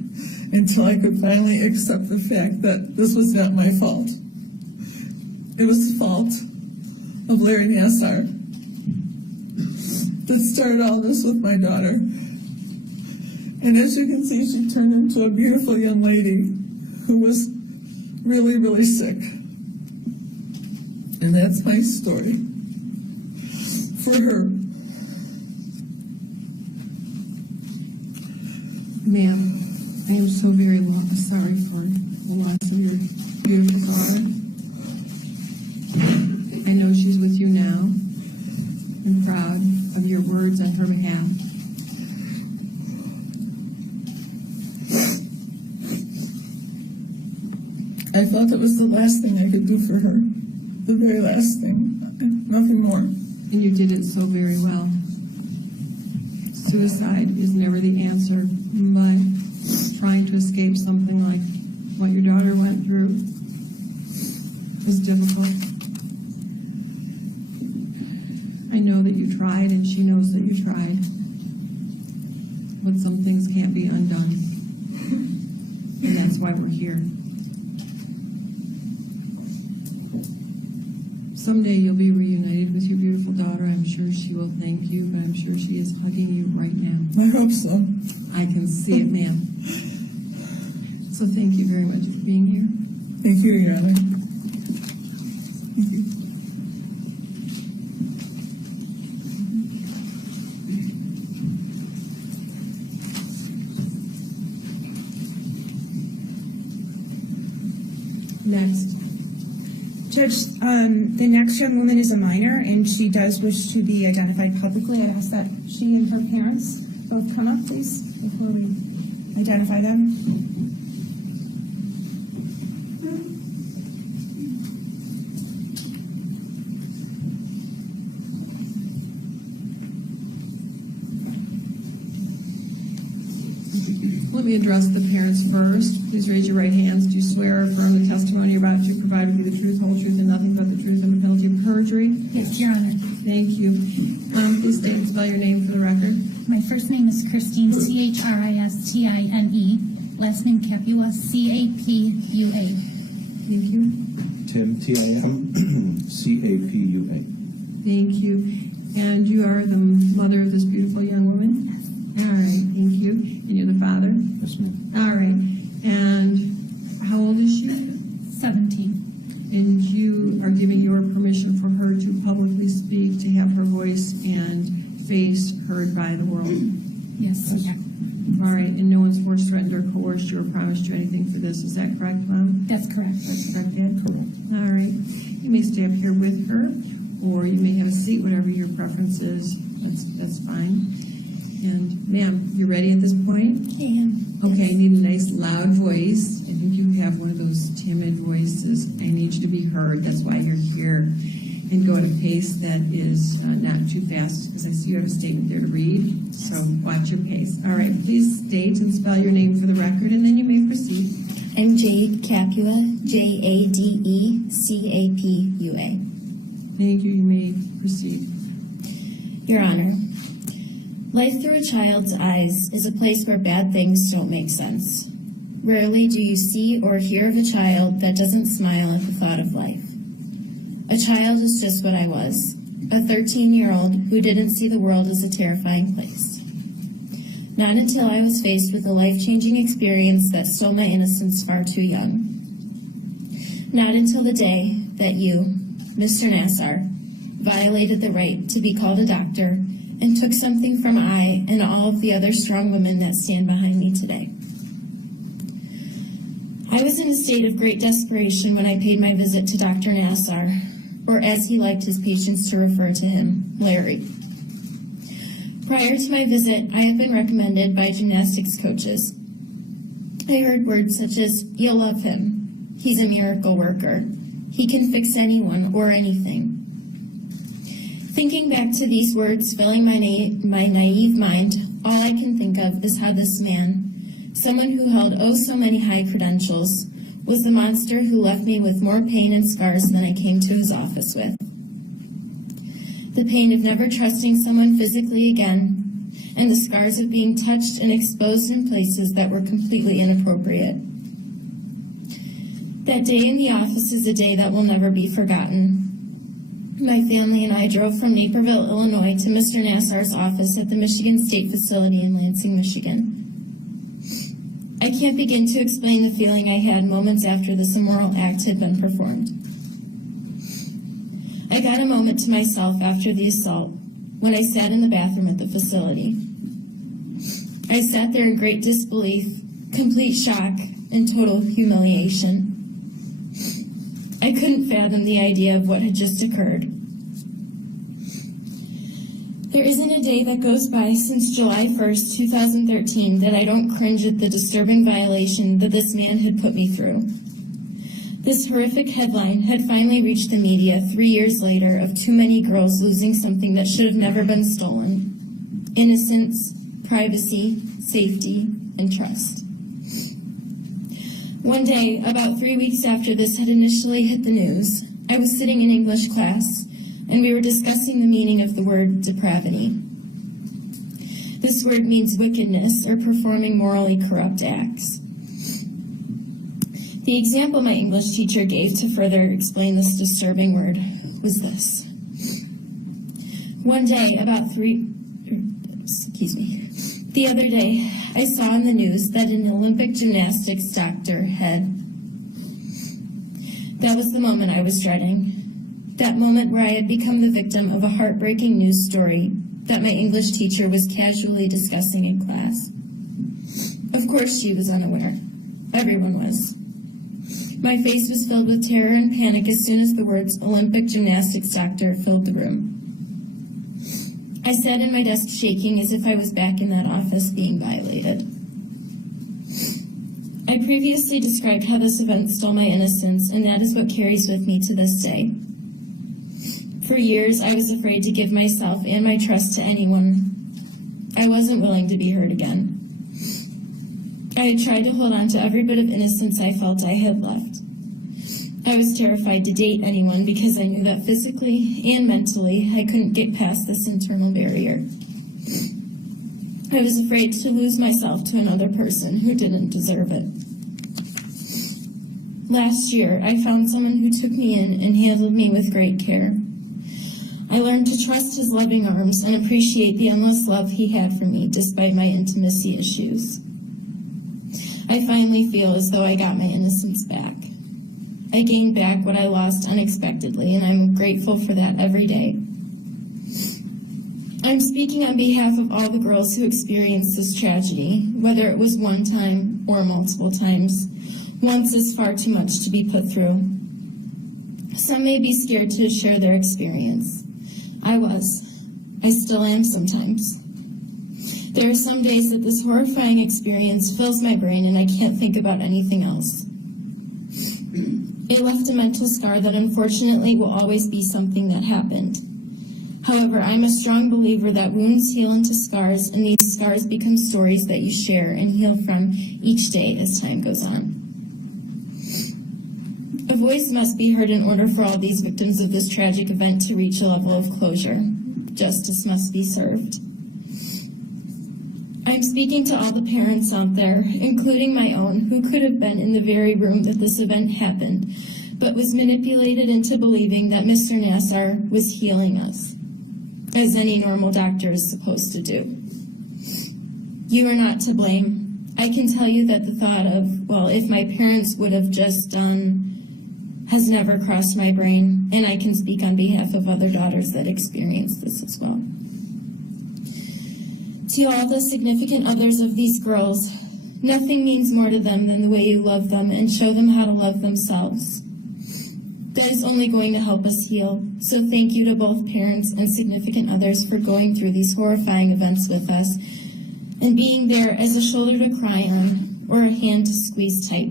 until I could finally accept the fact that this was not my fault. It was the fault of Larry Nassar that started all this with my daughter. And as you can see, she turned into a beautiful young lady who was really, really sick. And that's my story for her. Ma'am, I am so very sorry for the loss of your beautiful daughter. I know she's with you now. I'm proud of your words on her behalf. I felt it was the last thing I could do for her. The very last thing. Nothing more. And you did it so very well. Suicide is never the answer, but trying to escape something like what your daughter went through was difficult. I know that you tried, and she knows that you tried, but some things can't be undone, and that's why we're here. Someday you'll be reunited with your beautiful daughter. I'm sure she will thank you, but I'm sure she is hugging you right now. I hope so. I can see it, ma'am. So thank you very much for being here. Thank you, Your Honor. Thank you. Next. Judge, the next young woman is a minor, and she does wish to be identified publicly. I'd ask that she and her parents both come up, please, before we identify them. Let me address the parents first. Please raise your right hands. Do you swear or affirm the testimony you're about to provide will be the truth, whole truth, and nothing but the truth and the penalty of perjury? Yes, Your Honor. Thank you. Please state and spell your name for the record. My first name is Christine, C-H-R-I-S-T-I-N-E. Last name Capua, C-A-P-U-A. Thank you. Tim, T-I-M, C-A-P-U-A. Thank you. And you are the mother of this beautiful young woman? Yes. All right, thank you. And you're the father? Yes, ma'am. All right. And how old is she? 17. And you are giving your permission for her to publicly speak, to have her voice and face heard by the world? Yes, yeah. All right, and no one's forced, threatened, or coerced you or promised you anything for this. Is that correct, Mom? That's correct. That's correct, Dad? Correct. All right. You may stay up here with her, or you may have a seat, whatever your preference is. That's fine. And, ma'am, you ready at this point? I am. Okay, I need a nice loud voice. I think you have one of those timid voices. I need you to be heard. That's why you're here. And go at a pace that is not too fast, because I see you have a statement there to read. So watch your pace. All right, please state and spell your name for the record, and then you may proceed. I'm Jade Capua, J-A-D-E-C-A-P-U-A. Thank you. You may proceed. Your Honor, life through a child's eyes is a place where bad things don't make sense. Rarely do you see or hear of a child that doesn't smile at the thought of life. A child is just what I was, a 13-year-old who didn't see the world as a terrifying place. Not until I was faced with a life-changing experience that stole my innocence far too young. Not until the day that you, Mr. Nassar, violated the right to be called a doctor and took something from I and all of the other strong women that stand behind me today. I was in a state of great desperation when I paid my visit to Dr. Nassar, or as he liked his patients to refer to him, Larry. Prior to my visit, I had been recommended by gymnastics coaches. I heard words such as, "You'll love him. He's a miracle worker. He can fix anyone or anything." Thinking back to these words filling my naive mind, all I can think of is how this man, someone who held oh so many high credentials, was the monster who left me with more pain and scars than I came to his office with. The pain of never trusting someone physically again, and the scars of being touched and exposed in places that were completely inappropriate. That day in the office is a day that will never be forgotten. My family and I drove from Naperville, Illinois to Mr. Nassar's office at the Michigan State Facility in Lansing, Michigan. I can't begin to explain the feeling I had moments after this immoral act had been performed. I got a moment to myself after the assault when I sat in the bathroom at the facility. I sat there in great disbelief, complete shock, and total humiliation. I couldn't fathom the idea of what had just occurred. There isn't a day that goes by since July 1st, 2013 that I don't cringe at the disturbing violation that this man had put me through. This horrific headline had finally reached the media 3 years later of too many girls losing something that should have never been stolen: innocence, privacy, safety, and trust. One day, about 3 weeks after this had initially hit the news, I was sitting in English class, and we were discussing the meaning of the word depravity. This word means wickedness or performing morally corrupt acts. The example my English teacher gave to further explain this disturbing word was this. One day, the other day, I saw in the news that an Olympic gymnastics doctor had. That was the moment I was dreading. That moment where I had become the victim of a heartbreaking news story that my English teacher was casually discussing in class. Of course she was unaware. Everyone was. My face was filled with terror and panic as soon as the words Olympic gymnastics doctor filled the room. I sat in my desk shaking as if I was back in that office being violated. I previously described how this event stole my innocence, and that is what carries with me to this day. For years, I was afraid to give myself and my trust to anyone. I wasn't willing to be hurt again. I had tried to hold on to every bit of innocence I felt I had left. I was terrified to date anyone because I knew that physically and mentally I couldn't get past this internal barrier. I was afraid to lose myself to another person who didn't deserve it. Last year, I found someone who took me in and handled me with great care. I learned to trust his loving arms and appreciate the endless love he had for me despite my intimacy issues. I finally feel as though I got my innocence back. I gained back what I lost unexpectedly, and I'm grateful for that every day. I'm speaking on behalf of all the girls who experienced this tragedy, whether it was one time or multiple times. Once is far too much to be put through. Some may be scared to share their experience. I was. I still am sometimes. There are some days that this horrifying experience fills my brain and I can't think about anything else. It left a mental scar that unfortunately will always be something that happened. However, I'm a strong believer that wounds heal into scars, and these scars become stories that you share and heal from each day as time goes on. A voice must be heard in order for all these victims of this tragic event to reach a level of closure. Justice must be served. I'm speaking to all the parents out there, including my own, who could have been in the very room that this event happened, but was manipulated into believing that Mr. Nassar was healing us, as any normal doctor is supposed to do. You are not to blame. I can tell you that the thought of, well, if my parents would have just done, has never crossed my brain, and I can speak on behalf of other daughters that experienced this as well. To all the significant others of these girls, nothing means more to them than the way you love them and show them how to love themselves. That is only going to help us heal. So thank you to both parents and significant others for going through these horrifying events with us and being there as a shoulder to cry on or a hand to squeeze tight.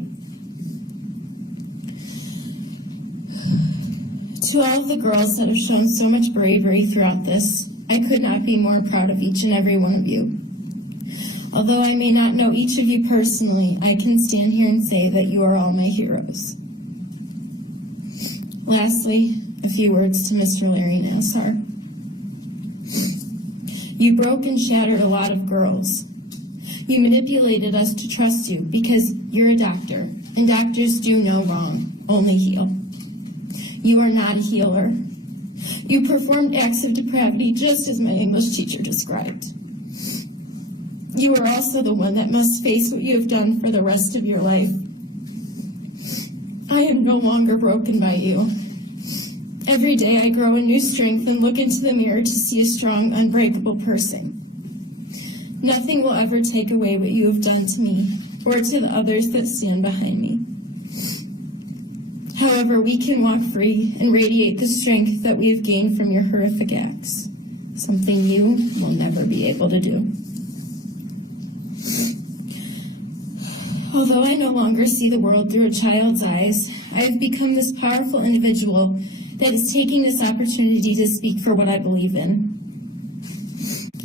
To all of the girls that have shown so much bravery throughout this, I could not be more proud of each and every one of you. Although I may not know each of you personally, I can stand here and say that you are all my heroes. Lastly, a few words to Mr. Larry Nassar. You broke and shattered a lot of girls. You manipulated us to trust you because you're a doctor, and doctors do no wrong, only heal. You are not a healer. You performed acts of depravity just as my English teacher described. You are also the one that must face what you have done for the rest of your life. I am no longer broken by you. Every day I grow a new strength and look into the mirror to see a strong, unbreakable person. Nothing will ever take away what you have done to me or to the others that stand behind me. However, we can walk free and radiate the strength that we have gained from your horrific acts, something you will never be able to do. Although I no longer see the world through a child's eyes, I have become this powerful individual that is taking this opportunity to speak for what I believe in.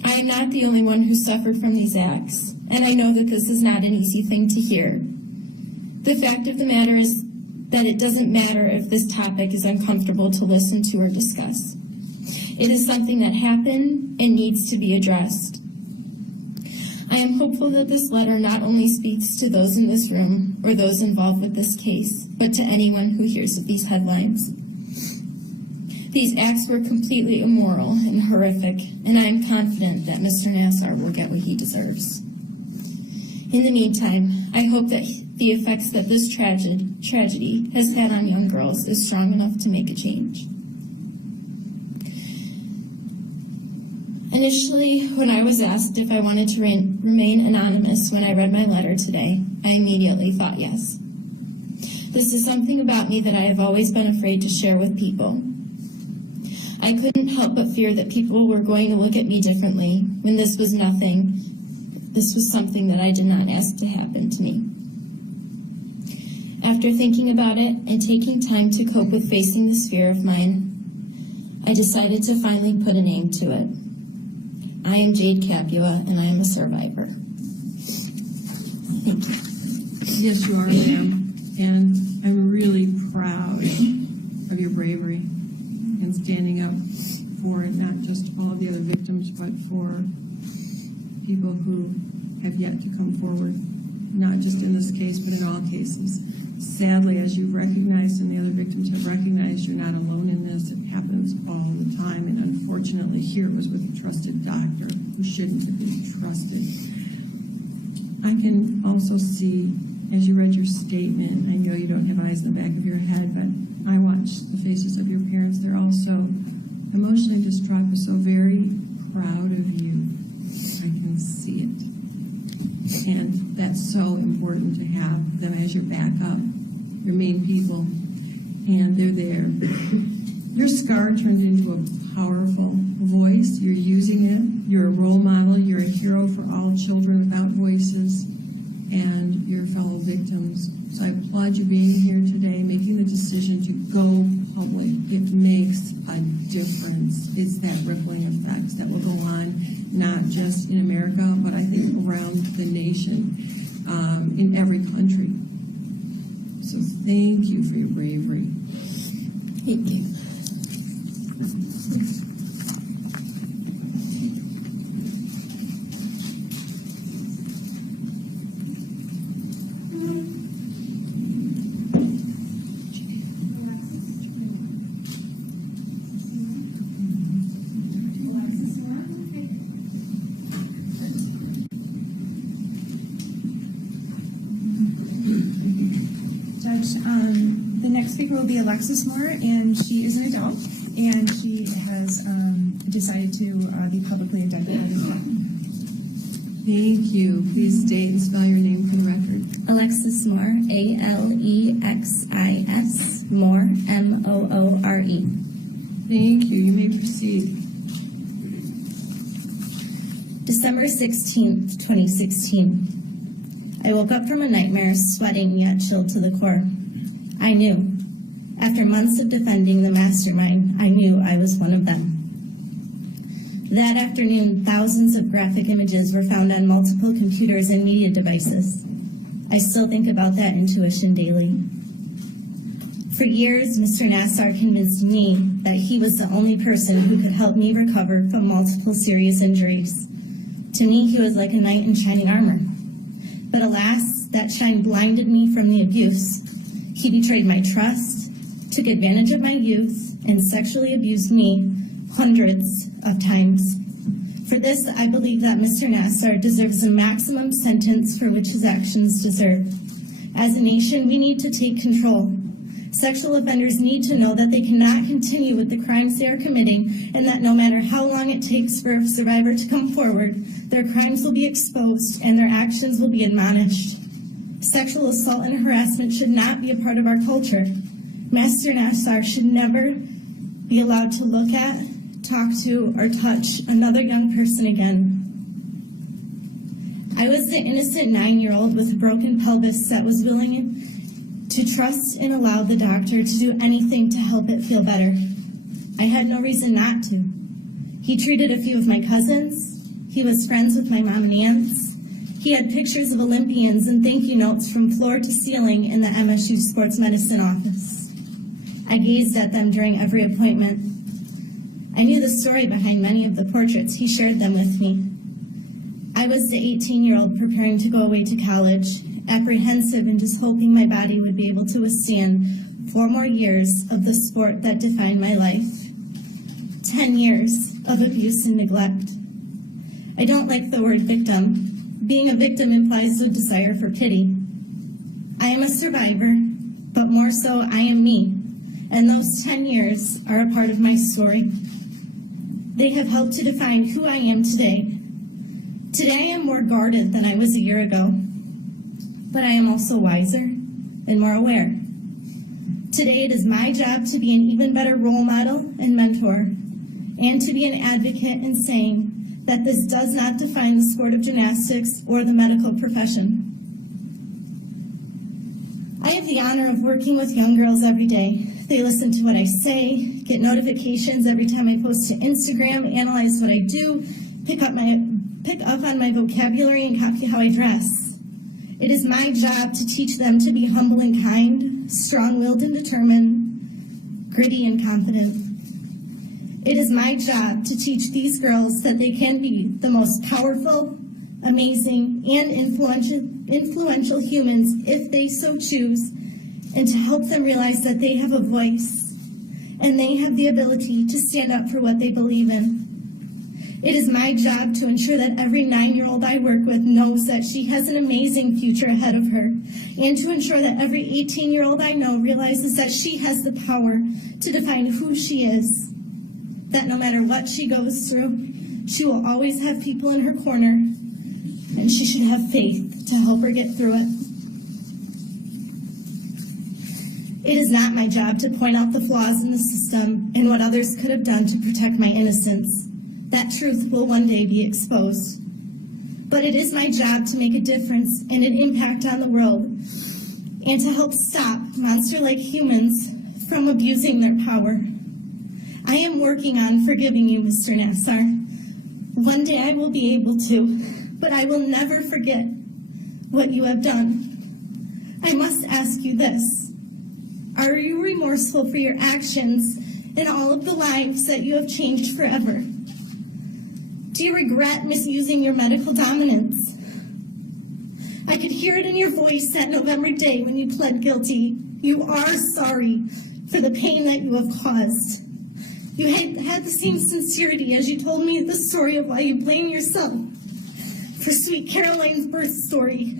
I am not the only one who suffered from these acts, and I know that this is not an easy thing to hear. The fact of the matter is that it doesn't matter if this topic is uncomfortable to listen to or discuss. It is something that happened and needs to be addressed. I am hopeful that this letter not only speaks to those in this room or those involved with this case, but to anyone who hears of these headlines. These acts were completely immoral and horrific, and I am confident that Mr. Nassar will get what he deserves. In the meantime, I hope that the effects that this tragedy has had on young girls is strong enough to make a change. Initially, when I was asked if I wanted to remain anonymous when I read my letter today, I immediately thought yes. This is something about me that I have always been afraid to share with people. I couldn't help but fear that people were going to look at me differently when this was nothing. This was something that I did not ask to happen to me. After thinking about it and taking time to cope with facing this fear of mine, I decided to finally put a name to it. I am Jade Capua, and I am a survivor. Thank you. Yes, you are, ma'am. And I'm really proud of your bravery in standing up for not just all of the other victims, but for people who have yet to come forward, not just in this case, but in all cases. Sadly, as you've recognized and the other victims have recognized, you're not alone in this. It happens all the time, and unfortunately here it was with a trusted doctor who shouldn't have been trusted. I can also see, as you read your statement, I know you don't have eyes in the back of your head, but I watched the faces of your parents. They're also emotionally distraught, but so very proud of you. I can see it. And that's so important to have them as your backup, your main people, and they're there. Your scar turned into a powerful voice. You're using it. You're a role model. You're a hero for all children without voices and your fellow victims. So I applaud you being here today, making the decision to go public. It makes a difference. It's that rippling effect that will go on, not just in America, but I think around the nation, in every country. So thank you for your bravery. Thank you. The next speaker will be Alexis Moore, and she is an adult, and she has decided to be publicly identified as well. Thank you. Please state and spell your name for the record. Alexis Moore, Alexis, Moore, Moore. Thank you. You may proceed. December 16th, 2016. I woke up from a nightmare, sweating yet chilled to the core. I knew. After months of defending the mastermind, I knew I was one of them. That afternoon, thousands of graphic images were found on multiple computers and media devices. I still think about that intuition daily. For years, Mr. Nassar convinced me that he was the only person who could help me recover from multiple serious injuries. To me, he was like a knight in shining armor. But alas, that shine blinded me from the abuse. He betrayed my trust, took advantage of my youth, and sexually abused me hundreds of times. For this, I believe that Mr. Nassar deserves a maximum sentence for which his actions deserve. As a nation, we need to take control. Sexual offenders need to know that they cannot continue with the crimes they are committing, and that no matter how long it takes for a survivor to come forward, their crimes will be exposed and their actions will be admonished. Sexual assault and harassment should not be a part of our culture. Mr. Nassar should never be allowed to look at, talk to, or touch another young person again. I was the innocent 9-year-old with a broken pelvis that was willing to trust and allow the doctor to do anything to help it feel better. I had no reason not to. He treated a few of my cousins. He was friends with my mom and aunts. He had pictures of Olympians and thank you notes from floor to ceiling in the MSU Sports Medicine office. I gazed at them during every appointment. I knew the story behind many of the portraits. He shared them with me. I was the 18-year-old preparing to go away to college, apprehensive and just hoping my body would be able to withstand 4 more years of the sport that defined my life. 10 years of abuse and neglect. I don't like the word victim. Being a victim implies a desire for pity. I am a survivor, but more so, I am me. And those 10 years are a part of my story. They have helped to define who I am today. Today I am more guarded than I was a year ago. But I am also wiser and more aware. Today, it is my job to be an even better role model and mentor, and to be an advocate in saying that this does not define the sport of gymnastics or the medical profession. I have the honor of working with young girls every day. They listen to what I say, get notifications every time I post to Instagram, analyze what I do, pick up on my vocabulary and copy how I dress. It is my job to teach them to be humble and kind, strong-willed and determined, gritty and confident. It is my job to teach these girls that they can be the most powerful, amazing, and influential humans if they so choose, and to help them realize that they have a voice and they have the ability to stand up for what they believe in. It is my job to ensure that every 9-year-old I work with knows that she has an amazing future ahead of her, and to ensure that every 18-year-old I know realizes that she has the power to define who she is, that no matter what she goes through, she will always have people in her corner, and she should have faith to help her get through it. It is not my job to point out the flaws in the system and what others could have done to protect my innocence. That truth will one day be exposed. But it is my job to make a difference and an impact on the world, and to help stop monster-like humans from abusing their power. I am working on forgiving you, Mr. Nassar. One day I will be able to, but I will never forget what you have done. I must ask you this. Are you remorseful for your actions and all of the lives that you have changed forever? Do you regret misusing your medical dominance? I could hear it in your voice that November day when you pled guilty. You are sorry for the pain that you have caused. You had the same sincerity as you told me the story of why you blame yourself for sweet Caroline's birth story,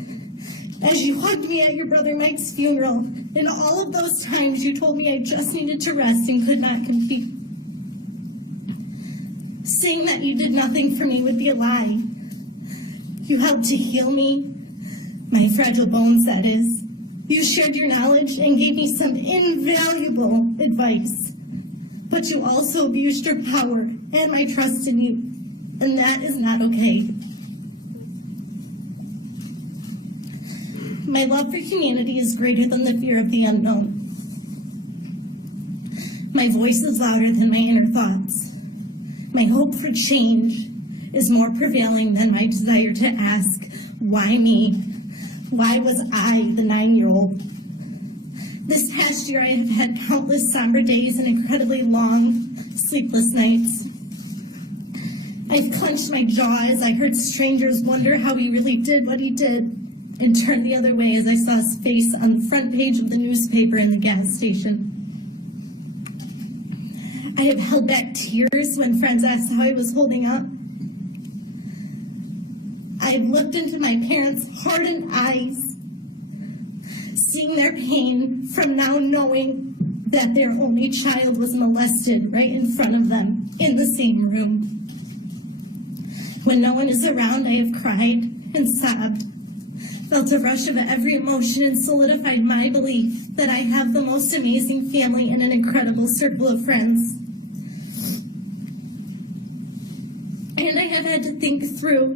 as you hugged me at your brother Mike's funeral, and all of those times you told me I just needed to rest and could not compete. Saying that you did nothing for me would be a lie. You helped to heal me, my fragile bones, that is. You shared your knowledge and gave me some invaluable advice. But you also abused your power and my trust in you, and that is not okay. My love for humanity is greater than the fear of the unknown. My voice is louder than my inner thoughts. My hope for change is more prevailing than my desire to ask, why me? Why was I the 9-year-old? This past year, I have had countless somber days and incredibly long, sleepless nights. I've clenched my jaw as I heard strangers wonder how he really did what he did, and turned the other way as I saw his face on the front page of the newspaper in the gas station. I have held back tears when friends asked how I was holding up. I have looked into my parents' hardened eyes, seeing their pain from now knowing that their only child was molested right in front of them in the same room. When no one is around, I have cried and sobbed, felt a rush of every emotion, and solidified my belief that I have the most amazing family and an incredible circle of friends. And I have had to think through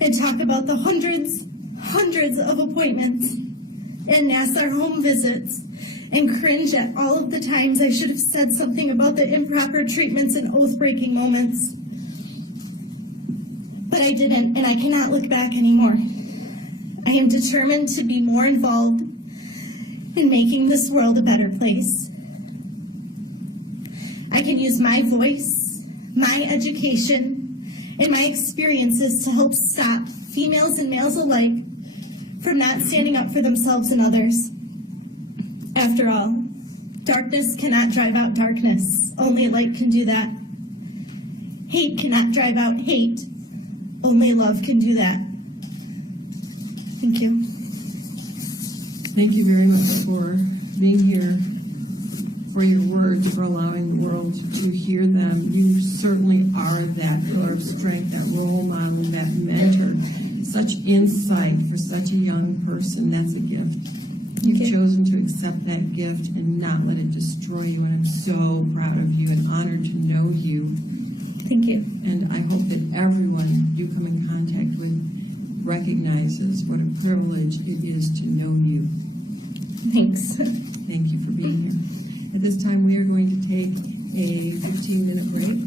and talk about the hundreds of appointments and Nassar home visits, and cringe at all of the times I should have said something about the improper treatments and oath-breaking moments. But I didn't, and I cannot look back anymore. I am determined to be more involved in making this world a better place. I can use my voice, my education, and my experiences to help stop females and males alike from not standing up for themselves and others. After all, darkness cannot drive out darkness. Only light can do that. Hate cannot drive out hate. Only love can do that. Thank you. Thank you very much for being here, for your words, for allowing the world to hear them. You certainly are that pillar of strength, that role model, that mentor. Such insight for such a young person. That's a gift. You've chosen to accept that gift and not let it destroy you, and I'm so proud of you and honored to know you. Thank you. And I hope that everyone you come in contact with recognizes what a privilege it is to know you. Thanks. Thank you for being here. At this time, we are going to take a 15-minute break.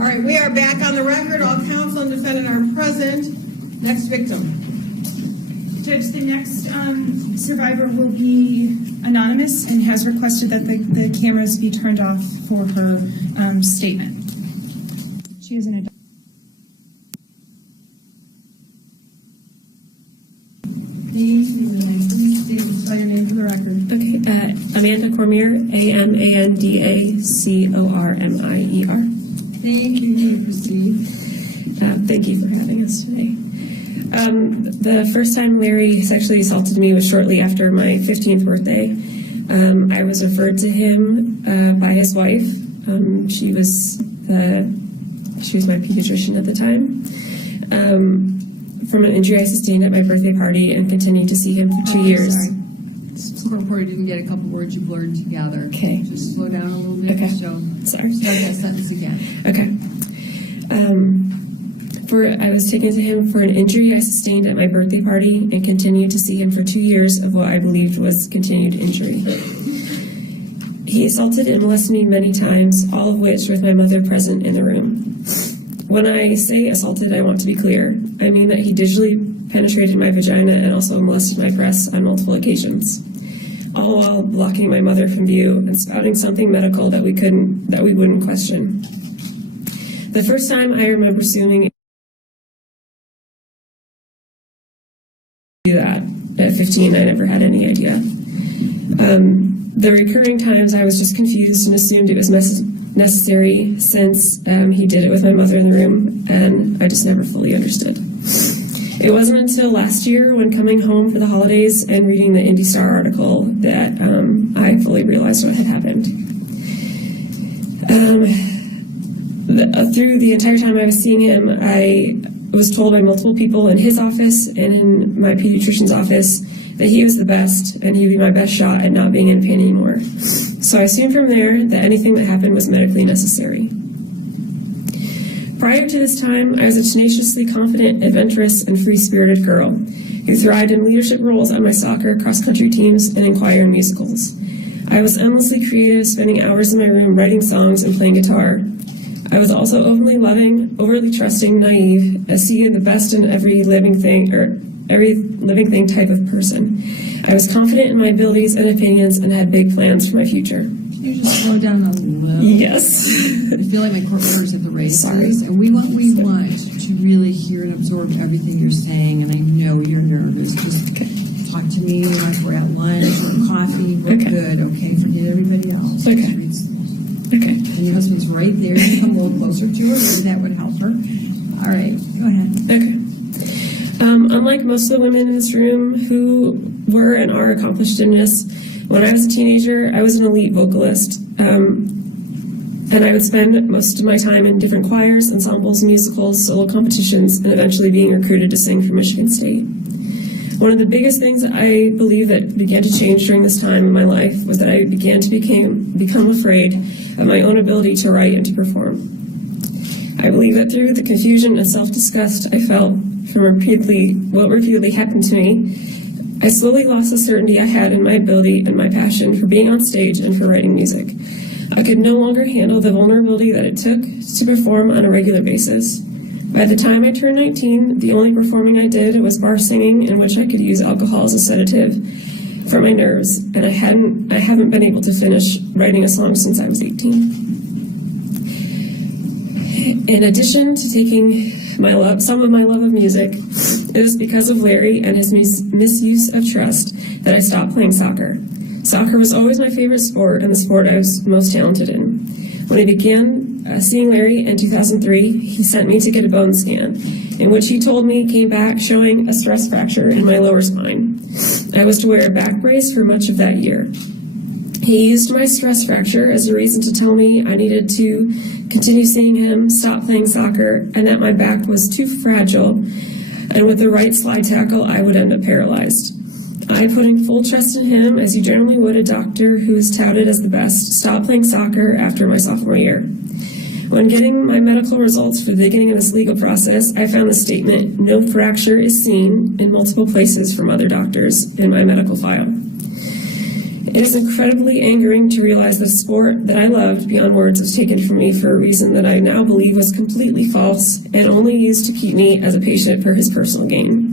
All right, we are back on the record. All counsel and defendant are present. Next victim. Judge, the next survivor will be anonymous and has requested that the cameras be turned off for her statement. She is an adult. Please spell your name for the record. Okay, Amanda Cormier, AMANDACORMIER. Thank you. You may proceed. Thank you for having us today. The first time Larry sexually assaulted me was shortly after my 15th birthday. I was referred to him by his wife. She was my pediatrician at the time. From an injury I sustained at my birthday party and continued to see him for 2 years. Support reporter didn't get a couple words you blurred together. Okay. Just slow down a little bit. Okay. So Sorry. start that sentence again. Okay. I was taken to him for an injury I sustained at my birthday party and continued to see him for 2 years of what I believed was continued injury. He assaulted and molested me many times, all of which with my mother present in the room. When I say assaulted, I want to be clear. I mean that he digitally penetrated my vagina and also molested my breasts on multiple occasions, all while blocking my mother from view and spouting something medical that we wouldn't question. The first time I remember assuming do that at 15, I never had any idea. The recurring times I was just confused and assumed it was necessary since he did it with my mother in the room, and I just never fully understood. It wasn't until last year when coming home for the holidays and reading the Indy Star article that I fully realized what had happened. Through the entire time I was seeing him, I was told by multiple people in his office and in my pediatrician's office that he was the best and he would be my best shot at not being in pain anymore. So I assumed from there that anything that happened was medically necessary. Prior to this time, I was a tenaciously confident, adventurous, and free-spirited girl who thrived in leadership roles on my soccer, cross-country teams, and in choir and musicals. I was endlessly creative, spending hours in my room writing songs and playing guitar. I was also openly loving, overly trusting, naive, a seeing the best in every living thing type of person. I was confident in my abilities and opinions and had big plans for my future. Can you just slow down a little? Yes. I feel like my court orders at the races. Sorry. And we want to really hear and absorb everything you're saying, and I know you're nervous. Just talk to me like we're at lunch or coffee. We're good, okay? Forget everybody else. Okay. Okay. And your husband's right there. You come a little closer to her, maybe that would help her. All right, go ahead. Okay. Unlike most of the women in this room who were and are accomplished in this, when I was a teenager, I was an elite vocalist. And I would spend most of my time in different choirs, ensembles, musicals, solo competitions, and eventually being recruited to sing for Michigan State. One of the biggest things that I believe that began to change during this time in my life was that I began to become afraid of my own ability to write and to perform. I believe that through the confusion and self-disgust I felt from what repeatedly happened to me, I slowly lost the certainty I had in my ability and my passion for being on stage and for writing music. I could no longer handle the vulnerability that it took to perform on a regular basis. By the time I turned 19, the only performing I did was bar singing, in which I could use alcohol as a sedative for my nerves, and I haven't been able to finish writing a song since I was 18. In addition to taking some of my love of music, it was because of Larry and his misuse of trust that I stopped playing soccer. Soccer was always my favorite sport and the sport I was most talented in. When I began seeing Larry in 2003, he sent me to get a bone scan, in which he told me came back showing a stress fracture in my lower spine. I was to wear a back brace for much of that year. He used my stress fracture as a reason to tell me I needed to continue seeing him, stop playing soccer, and that my back was too fragile, and with the right slide tackle, I would end up paralyzed. I, putting full trust in him, as you generally would a doctor who is touted as the best, stopped playing soccer after my sophomore year. When getting my medical results for the beginning of this legal process, I found the statement, "No fracture is seen," in multiple places from other doctors in my medical file. It is incredibly angering to realize that a sport that I loved beyond words was taken from me for a reason that I now believe was completely false and only used to keep me as a patient for his personal gain.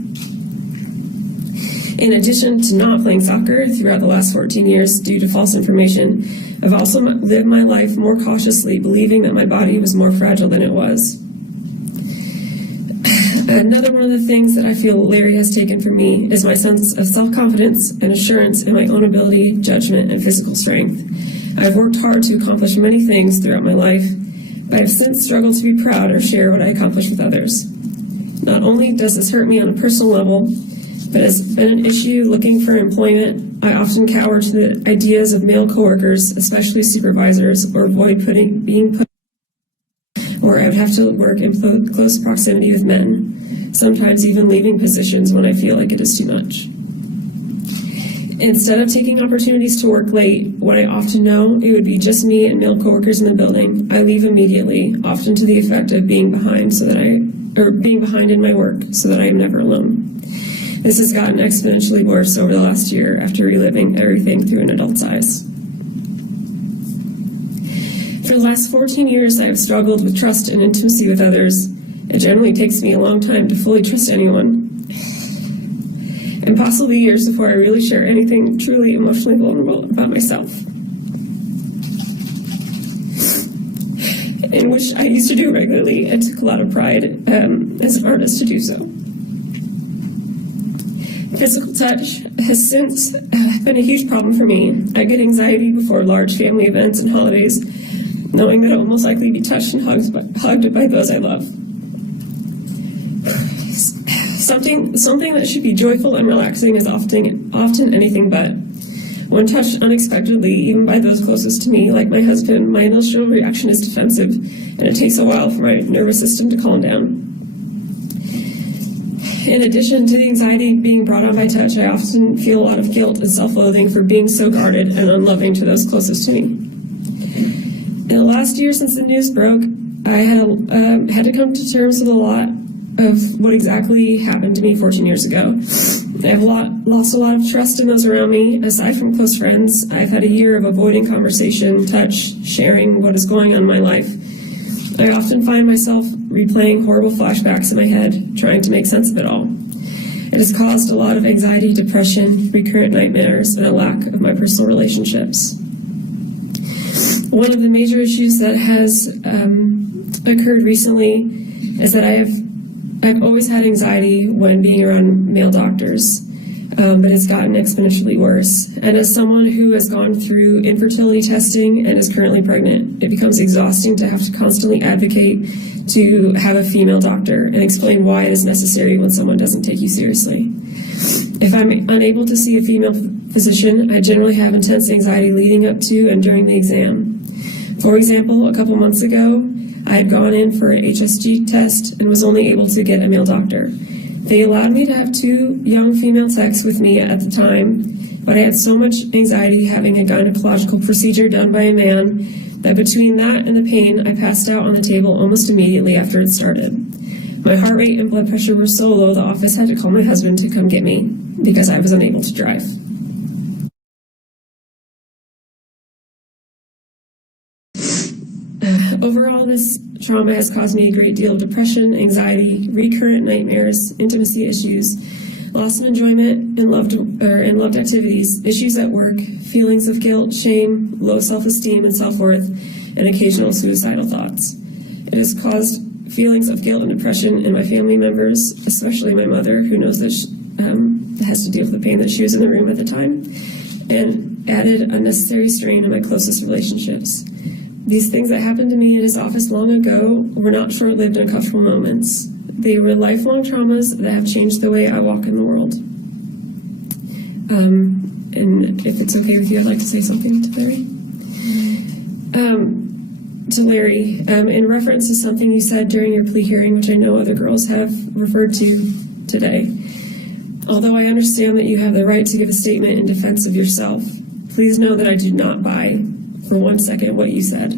In addition to not playing soccer throughout the last 14 years due to false information, I've also lived my life more cautiously, believing that my body was more fragile than it was. Another one of the things that I feel Larry has taken from me is my sense of self-confidence and assurance in my own ability, judgment, and physical strength. I've worked hard to accomplish many things throughout my life, but I've since struggled to be proud or share what I accomplished with others. Not only does this hurt me on a personal level, but has been an issue looking for employment. I often cower to the ideas of male coworkers, especially supervisors, or avoid being put, or I would have to work in close proximity with men, sometimes even leaving positions when I feel like it is too much. Instead of taking opportunities to work late, when I often know it would be just me and male coworkers in the building, I leave immediately, often to the effect of being behind in my work so that I am never alone. This has gotten exponentially worse over the last year after reliving everything through an adult's eyes. For the last 14 years, I have struggled with trust and intimacy with others. It generally takes me a long time to fully trust anyone, and possibly years before I really share anything truly emotionally vulnerable about myself, in which I used to do regularly. I took a lot of pride as an artist to do so. Physical touch has since been a huge problem for me. I get anxiety before large family events and holidays, knowing that I will most likely be touched and hugged by those I love. Something that should be joyful and relaxing is often anything but. When touched unexpectedly, even by those closest to me, like my husband, my initial reaction is defensive, and it takes a while for my nervous system to calm down. In addition to the anxiety being brought on by touch, I often feel a lot of guilt and self-loathing for being so guarded and unloving to those closest to me. In the last year since the news broke, I had to come to terms with a lot of what exactly happened to me 14 years ago. I have lost a lot of trust in those around me. Aside from close friends, I've had a year of avoiding conversation, touch, sharing what is going on in my life. I often find myself replaying horrible flashbacks in my head, trying to make sense of it all. It has caused a lot of anxiety, depression, recurrent nightmares, and a lack of my personal relationships. One of the major issues that has occurred recently is that I've always had anxiety when being around male doctors, but it's gotten exponentially worse. And as someone who has gone through infertility testing and is currently pregnant, it becomes exhausting to have to constantly advocate to have a female doctor and explain why it is necessary when someone doesn't take you seriously. If I'm unable to see a female physician, I generally have intense anxiety leading up to and during the exam. For example, a couple months ago, I had gone in for an HSG test and was only able to get a male doctor. They allowed me to have 2 young female techs with me at the time, but I had so much anxiety having a gynecological procedure done by a man that between that and the pain, I passed out on the table almost immediately after it started. My heart rate and blood pressure were so low, the office had to call my husband to come get me because I was unable to drive. Overall, this trauma has caused me a great deal of depression, anxiety, recurrent nightmares, intimacy issues, loss of enjoyment in loved activities, issues at work, feelings of guilt, shame, low self-esteem and self-worth, and occasional suicidal thoughts. It has caused feelings of guilt and depression in my family members, especially my mother, who knows that has to deal with the pain that she was in the room at the time, and added unnecessary strain in my closest relationships. These things that happened to me in his office long ago were not short-lived uncomfortable moments. They were lifelong traumas that have changed the way I walk in the world. And if it's okay with you, I'd like to say something to Larry. In reference to something you said during your plea hearing, which I know other girls have referred to today. Although I understand that you have the right to give a statement in defense of yourself, please know that I did not buy for 1 second what you said.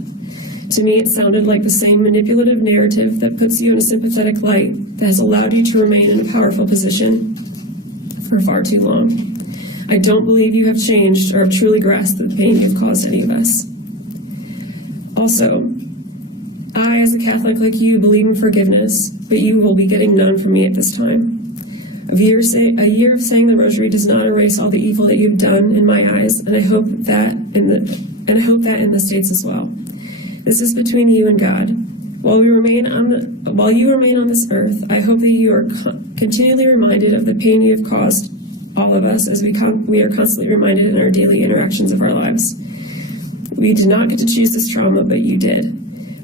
To me, it sounded like the same manipulative narrative that puts you in a sympathetic light that has allowed you to remain in a powerful position for far too long. I don't believe you have changed or have truly grasped the pain you have caused any of us. Also, I, as a Catholic like you, believe in forgiveness, but you will be getting none from me at this time. A year of saying the Rosary does not erase all the evil that you've done in my eyes, and I hope that in the States as well. This is between you and God. While you remain on this earth, I hope that you are continually reminded of the pain you have caused all of us, as we are constantly reminded in our daily interactions of our lives. We did not get to choose this trauma, but you did.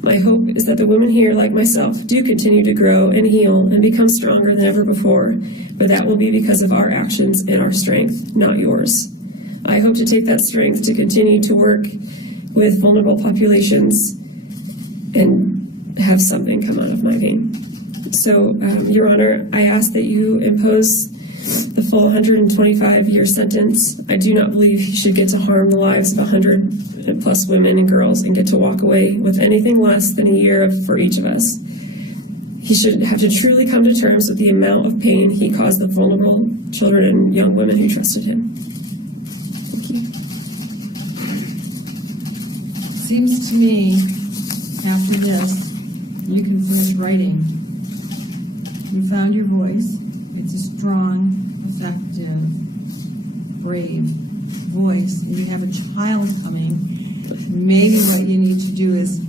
My hope is that the women here, like myself, do continue to grow and heal and become stronger than ever before, but that will be because of our actions and our strength, not yours. I hope to take that strength to continue to work with vulnerable populations and have something come out of my vein. So, Your Honor, I ask that you impose the full 125-year sentence. I do not believe he should get to harm the lives of 100 plus women and girls and get to walk away with anything less than a year for each of us. He should have to truly come to terms with the amount of pain he caused the vulnerable children and young women who trusted him. Thank you. Seems to me, after this, you can finish writing. You found your voice. It's a strong, effective, brave voice. And you have a child coming. Maybe what you need to do is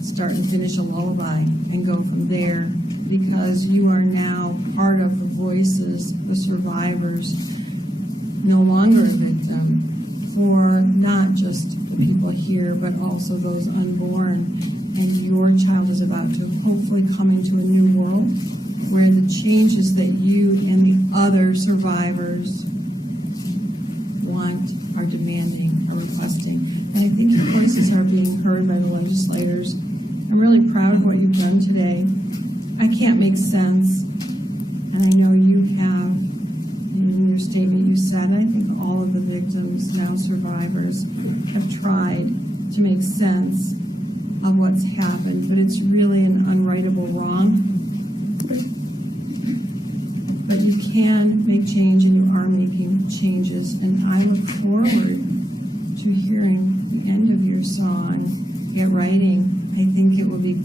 start and finish a lullaby and go from there, because you are now part of the voices, the survivors, no longer a victim, for not just the people here, but also those unborn. And your child is about to hopefully come into a new world where the changes that you and the other survivors want, are demanding, are requesting. And I think your voices are being heard by the legislators. I'm really proud of what you've done today. I can't make sense, and I know you have. In your statement you said, I think all of the victims, now survivors, have tried to make sense of what's happened, but it's really an unrightable wrong. But you can make change, and you are making changes, and I look forward to hearing the end of your song, Get Writing. I think it will be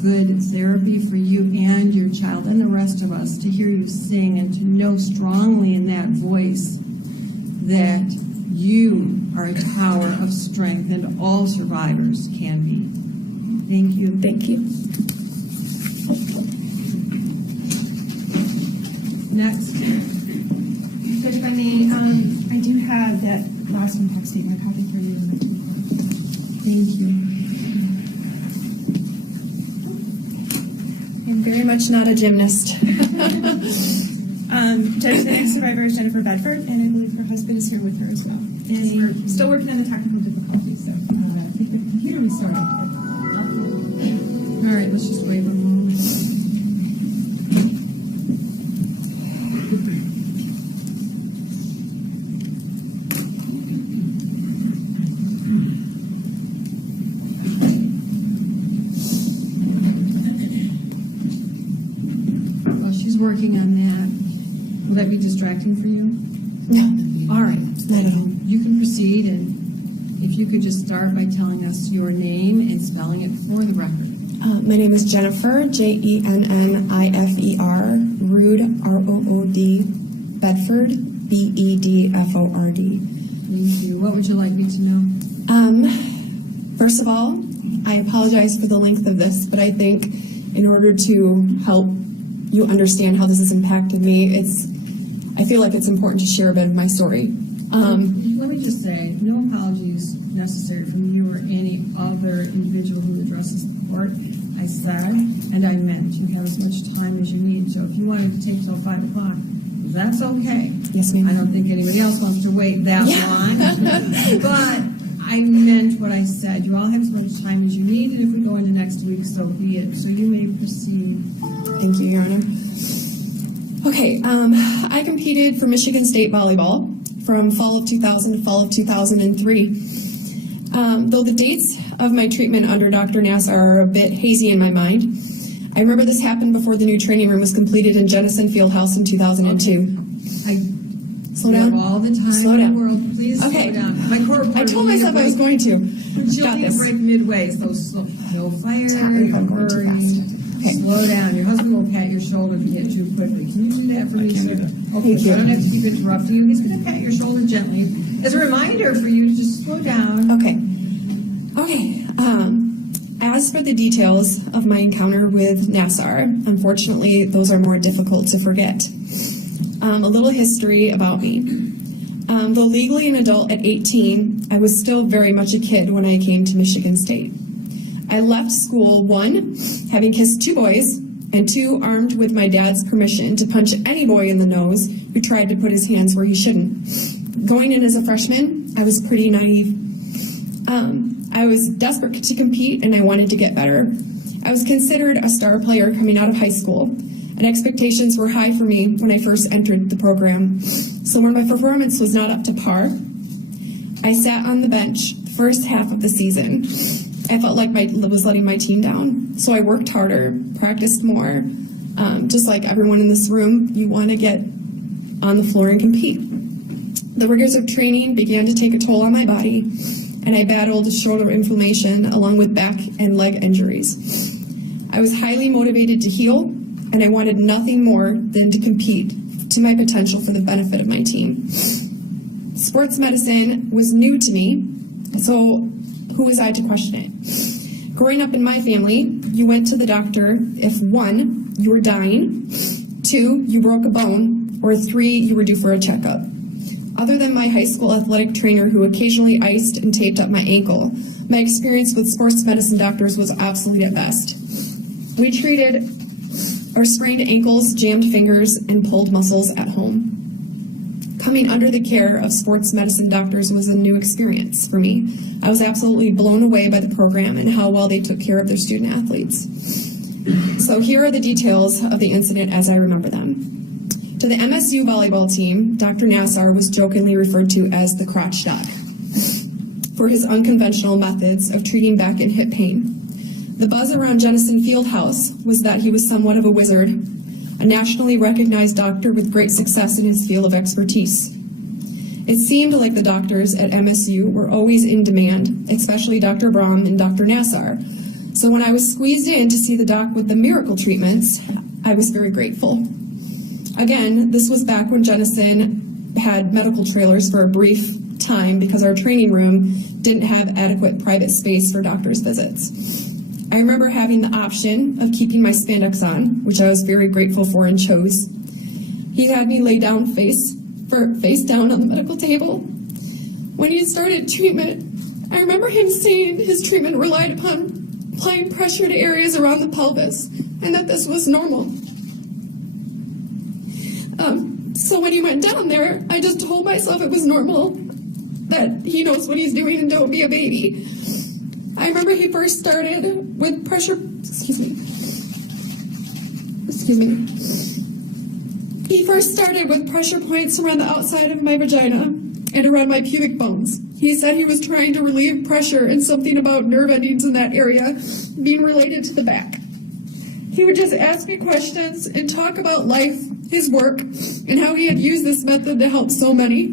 good therapy for you and your child and the rest of us to hear you sing and to know strongly in that voice that you are a tower of strength, and all survivors can be. Thank you. Thank you. Next. Judge, if I may, I do have that last impact statement copy for you. Thank you. I'm very much not a gymnast. Judge, the next survivor is Jennifer Bedford, and I believe her husband is here with her as well. And we're still working on the technical difficulties, so I think the computer restarted. All right, let's just wait a moment. While she's working on that, will that be distracting for you? No. All right. Not at all. You can proceed, and if you could just start by telling us your name and spelling it for the record. My name is Jennifer, Jennifer, Rood, Rood, Bedford, Bedford. Thank you. What would you like me to know? First of all, I apologize for the length of this, but I think in order to help you understand how this has impacted me, I feel like it's important to share a bit of my story. Let me just say, no apologies necessary from you or any other individual who addresses the court. I said, and I meant, you have as much time as you need. So if you wanted to take till 5 o'clock, that's okay. Yes, ma'am. I don't think anybody else wants to wait that long. But I meant what I said. You all have as much time as you need, and if we go into next week, so be it. So you may proceed. Thank you, Your Honor. Okay, I competed for Michigan State volleyball from fall of 2000 to fall of 2003. Though the dates of my treatment under Dr. Nassar are a bit hazy in my mind, I remember this happened before the new training room was completed in Jennison Fieldhouse in 2002. Slow down. We have all the time Slow in down. the world. Please slow down. My court I told myself I was going to. She'll Got need a this. break midway, so slow. No fire, Sorry if no I'm going too hurry. fast. Okay. Slow down. Your husband will pat your shoulder if you get too quickly. Can you do that for me, sir? Okay, Thank so you. I don't have to keep interrupting you. He's going to pat your shoulder gently as a reminder for you to just slow down. Okay. As for the details of my encounter with Nassar, unfortunately, those are more difficult to forget. A little history about me. Though legally an adult at 18, I was still very much a kid when I came to Michigan State. I left school, 1, having kissed 2 boys, and 2, armed with my dad's permission to punch any boy in the nose who tried to put his hands where he shouldn't. Going in as a freshman, I was pretty naive. I was desperate to compete, and I wanted to get better. I was considered a star player coming out of high school. and expectations were high for me when I first entered the program. So when my performance was not up to par, I sat on the bench the first half of the season. I felt like I was letting my team down. So I worked harder, practiced more. Just like everyone in this room, you want to get on the floor and compete. The rigors of training began to take a toll on my body, and I battled shoulder inflammation along with back and leg injuries. I was highly motivated to heal, and I wanted nothing more than to compete to my potential for the benefit of my team. Sports medicine was new to me, so who was I to question it? Growing up in my family, you went to the doctor if 1, you were dying, 2, you broke a bone, or 3, you were due for a checkup. Other than my high school athletic trainer who occasionally iced and taped up my ankle, my experience with sports medicine doctors was obsolete at best. We treated our sprained ankles, jammed fingers, and pulled muscles at home. Coming under the care of sports medicine doctors was a new experience for me. I was absolutely blown away by the program and how well they took care of their student athletes. So here are the details of the incident as I remember them. To the MSU volleyball team, Dr. Nassar was jokingly referred to as the crotch doc for his unconventional methods of treating back and hip pain. The buzz around Jennison Fieldhouse was that he was somewhat of a wizard, a nationally recognized doctor with great success in his field of expertise. It seemed like the doctors at MSU were always in demand, especially Dr. Brahm and Dr. Nassar. So when I was squeezed in to see the doc with the miracle treatments, I was very grateful. Again, this was back when Jennison had medical trailers for a brief time because our training room didn't have adequate private space for doctors' visits. I remember having the option of keeping my spandex on, which I was very grateful for and chose. He had me lay down face down on the medical table. When he started treatment, I remember him saying his treatment relied upon applying pressure to areas around the pelvis and that this was normal. So when he went down there, I just told myself it was normal, that he knows what he's doing and don't be a baby. I remember he first started with pressure, He first started with pressure points around the outside of my vagina and around my pubic bones. He said he was trying to relieve pressure and something about nerve endings in that area being related to the back. He would just ask me questions and talk about life, his work, and how he had used this method to help so many.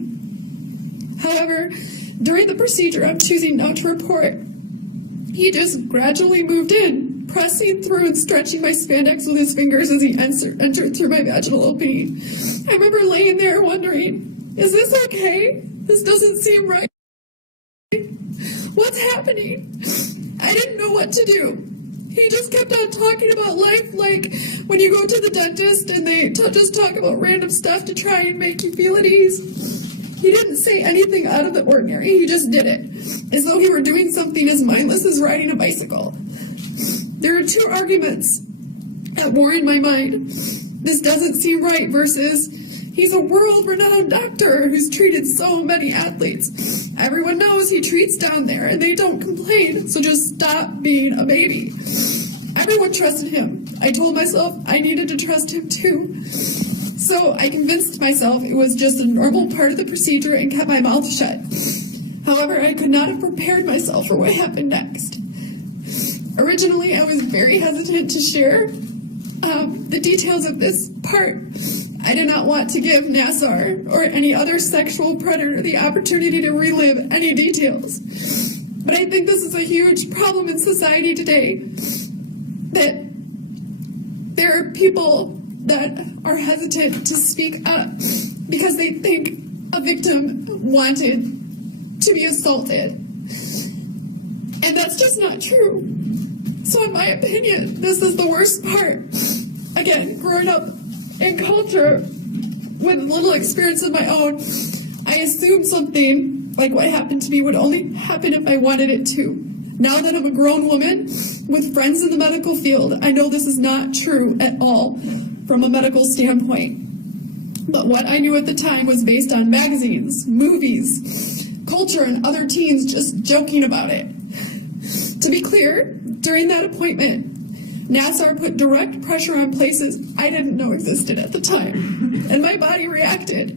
However, during the procedure I'm choosing not to report, he just gradually moved in, pressing through and stretching my spandex with his fingers as he entered through my vaginal opening. I remember laying there wondering, is this okay? This doesn't seem right. What's happening? I didn't know what to do. He just kept on talking about life like when you go to the dentist and they just talk about random stuff to try and make you feel at ease. He didn't say anything out of the ordinary. He just did it, as though he were doing something as mindless as riding a bicycle. There are two arguments that war in my mind. This doesn't seem right versus he's a world-renowned doctor who's treated so many athletes. Everyone knows he treats down there and they don't complain, so just stop being a baby. Everyone trusted him. I told myself I needed to trust him too. So I convinced myself it was just a normal part of the procedure and kept my mouth shut. However, I could not have prepared myself for what happened next. Originally, I was very hesitant to share the details of this part. I did not want to give Nassar or any other sexual predator the opportunity to relive any details. But I think this is a huge problem in society today, that there are people that are hesitant to speak up because they think a victim wanted to be assaulted. And that's just not true. So in my opinion, this is the worst part. Again, growing up in culture with little experience of my own, I assumed something like what happened to me would only happen if I wanted it to. Now that I'm a grown woman with friends in the medical field, I know this is not true at all from a medical standpoint. But what I knew at the time was based on magazines, movies, culture, and other teens just joking about it. To be clear, during that appointment, Nassar put direct pressure on places I didn't know existed at the time, and my body reacted.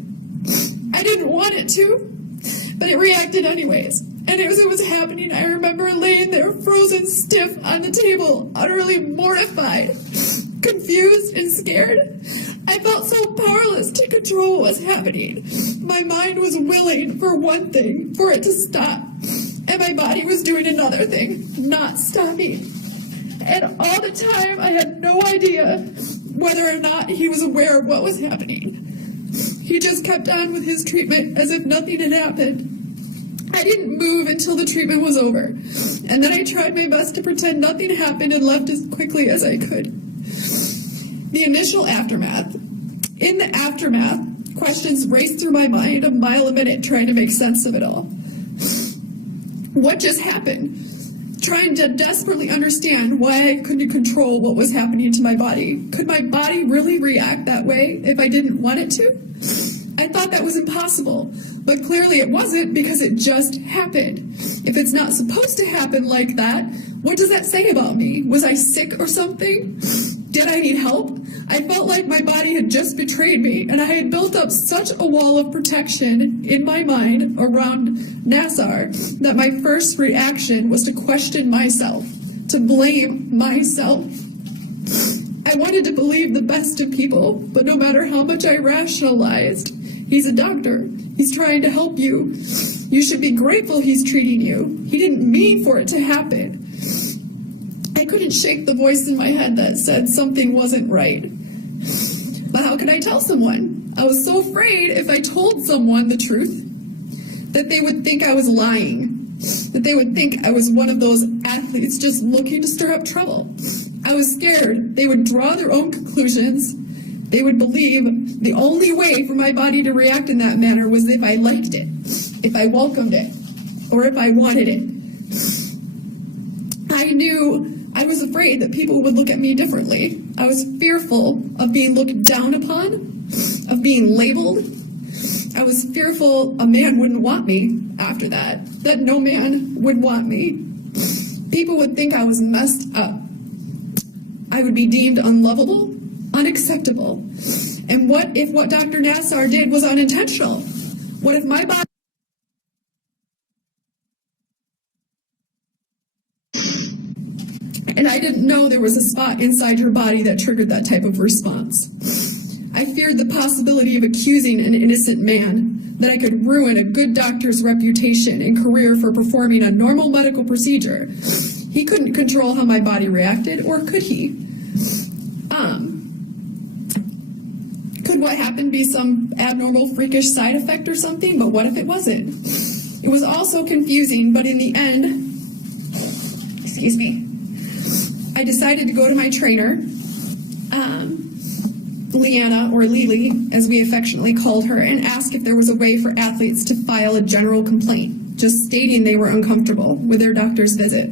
I didn't want it to, but it reacted anyways. And as it was happening, I remember laying there frozen stiff on the table, utterly mortified, confused and scared. I felt so powerless to control what was happening. My mind was willing for one thing, for it to stop, and my body was doing another thing, not stopping. And all the time, I had no idea whether or not he was aware of what was happening. He just kept on with his treatment as if nothing had happened. I didn't move until the treatment was over, and then I tried my best to pretend nothing happened and left as quickly as I could. The initial aftermath. In the aftermath, questions raced through my mind a mile a minute trying to make sense of it all. What just happened? Trying to desperately understand why I couldn't control what was happening to my body. Could my body really react that way if I didn't want it to? I thought that was impossible, but clearly it wasn't because it just happened. If it's not supposed to happen like that, what does that say about me? Was I sick or something? Did I need help? I felt like my body had just betrayed me, and I had built up such a wall of protection in my mind around Nassar that my first reaction was to question myself, to blame myself. I wanted to believe the best of people, but no matter how much I rationalized, he's a doctor. He's trying to help you. You should be grateful he's treating you. He didn't mean for it to happen. I couldn't shake the voice in my head that said something wasn't right. But how could I tell someone? I was so afraid if I told someone the truth, that they would think I was lying, that they would think I was one of those athletes just looking to stir up trouble. I was scared they would draw their own conclusions. They would believe the only way for my body to react in that manner was if I liked it, if I welcomed it, or if I wanted it. I was afraid that people would look at me differently. I was fearful of being looked down upon, of being labeled. I was fearful a man wouldn't want me after that no man would want me. People would think I was messed up. I would be deemed unlovable, unacceptable. And what if what Dr. Nassar did was unintentional? What if my body... And I didn't know there was a spot inside your body that triggered that type of response. I feared the possibility of accusing an innocent man, that I could ruin a good doctor's reputation and career for performing a normal medical procedure. He couldn't control how my body reacted, or could he? Could what happened be some abnormal, freakish side effect or something? But what if it wasn't? It was all so confusing, but in the end, I decided to go to my trainer, Leanna, or Lily, as we affectionately called her, and ask if there was a way for athletes to file a general complaint, just stating they were uncomfortable with their doctor's visit.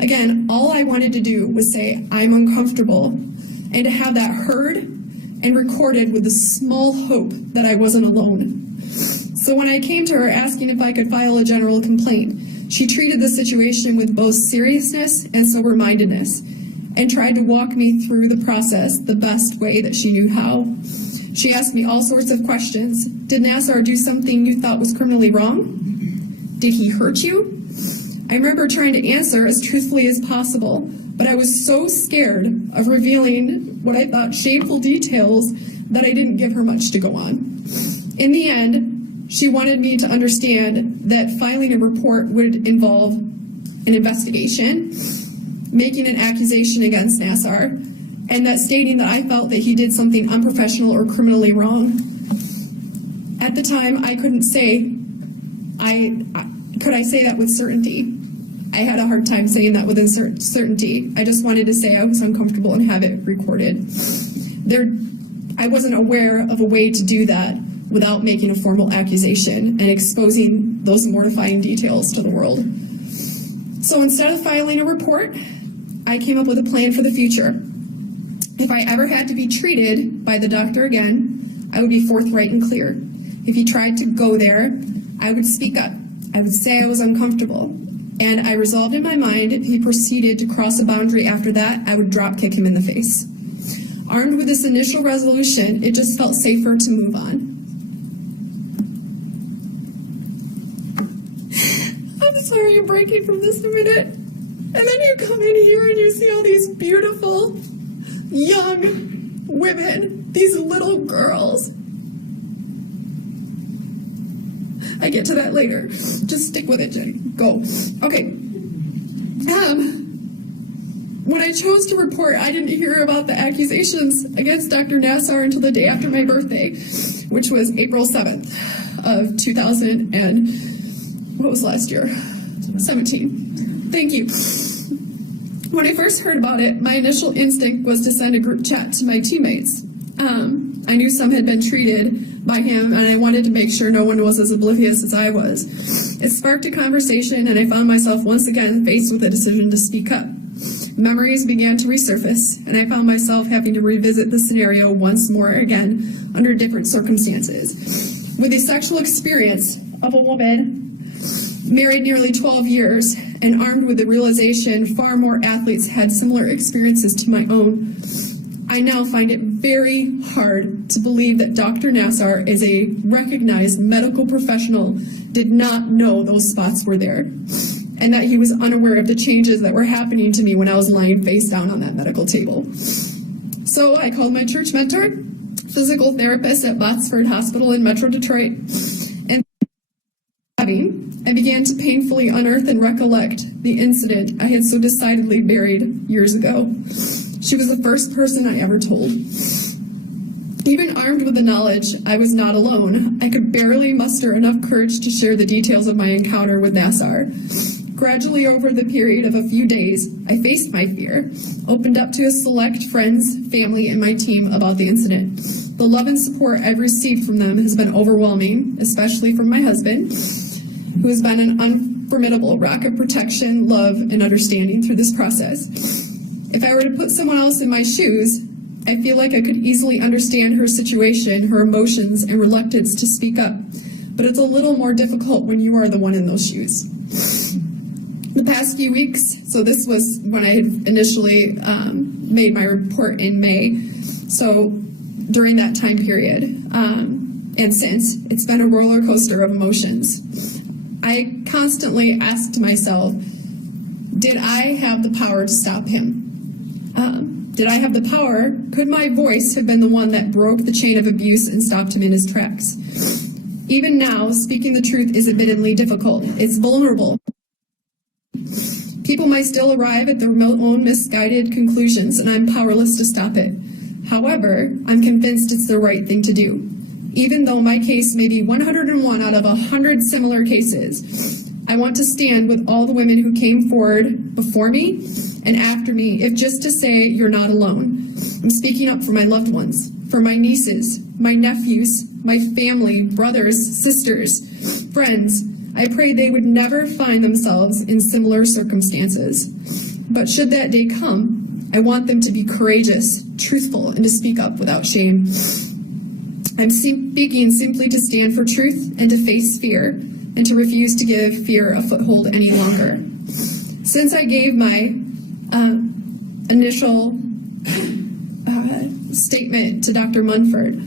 Again, all I wanted to do was say, I'm uncomfortable, and to have that heard and recorded with the small hope that I wasn't alone. So when I came to her asking if I could file a general complaint, she treated the situation with both seriousness and sober-mindedness, and tried to walk me through the process the best way that she knew how. She asked me all sorts of questions. Did Nassar do something you thought was criminally wrong? Did he hurt you? I remember trying to answer as truthfully as possible, but I was so scared of revealing what I thought shameful details that I didn't give her much to go on. In the end, she wanted me to understand that filing a report would involve an investigation, making an accusation against Nassar, and that stating that I felt that he did something unprofessional or criminally wrong. At the time, I couldn't say, could I say that with certainty? I had a hard time saying that with certainty. I just wanted to say I was uncomfortable and have it recorded. I wasn't aware of a way to do that without making a formal accusation and exposing those mortifying details to the world. So instead of filing a report, I came up with a plan for the future. If I ever had to be treated by the doctor again, I would be forthright and clear. If he tried to go there, I would speak up. I would say I was uncomfortable. And I resolved in my mind if he proceeded to cross a boundary after that, I would drop kick him in the face. Armed with this initial resolution, it just felt safer to move on. I'm sorry I'm breaking from this a minute. And then you come in here and you see all these beautiful, young women, these little girls. I get to that later. Just stick with it, Jenny. Go. Okay. When I chose to report, I didn't hear about the accusations against Dr. Nassar until the day after my birthday, which was April 7th of 2000 and what was last year? 17. Thank you. When I first heard about it, my initial instinct was to send a group chat to my teammates. I knew some had been treated by him, and I wanted to make sure no one was as oblivious as I was. It sparked a conversation, and I found myself once again faced with a decision to speak up. Memories began to resurface, and I found myself having to revisit the scenario once more again under different circumstances. With the sexual experience of a woman married nearly 12 years and armed with the realization far more athletes had similar experiences to my own, I now find it very hard to believe that Dr. Nassar, as a recognized medical professional, did not know those spots were there, and that he was unaware of the changes that were happening to me when I was lying face down on that medical table. So I called my church mentor, physical therapist at Botsford Hospital in Metro Detroit, and I began to painfully unearth and recollect the incident I had so decidedly buried years ago. She was the first person I ever told. Even armed with the knowledge I was not alone, I could barely muster enough courage to share the details of my encounter with Nassar. Gradually, over the period of a few days, I faced my fear, opened up to a select friends, family, and my team about the incident. The love and support I've received from them has been overwhelming, especially from my husband, who has been an unformidable rock of protection, love, and understanding through this process. If I were to put someone else in my shoes, I feel like I could easily understand her situation, her emotions, and reluctance to speak up. But it's a little more difficult when you are the one in those shoes. The past few weeks, so this was when I had initially made my report in May, so during that time period, and since, it's been a roller coaster of emotions. I constantly asked myself, did I have the power to stop him? Did I have the power? Could my voice have been the one that broke the chain of abuse and stopped him in his tracks? Even now, speaking the truth is admittedly difficult. It's vulnerable. People might still arrive at their own misguided conclusions, and I'm powerless to stop it. However, I'm convinced it's the right thing to do. Even though my case may be 101 out of 100 similar cases, I want to stand with all the women who came forward before me and after me, if just to say you're not alone. I'm speaking up for my loved ones, for my nieces, my nephews, my family, brothers, sisters, friends. I pray they would never find themselves in similar circumstances. But should that day come, I want them to be courageous, truthful, and to speak up without shame. I'm speaking simply to stand for truth and to face fear, and to refuse to give fear a foothold any longer. Since I gave my initial statement to Dr. Munford,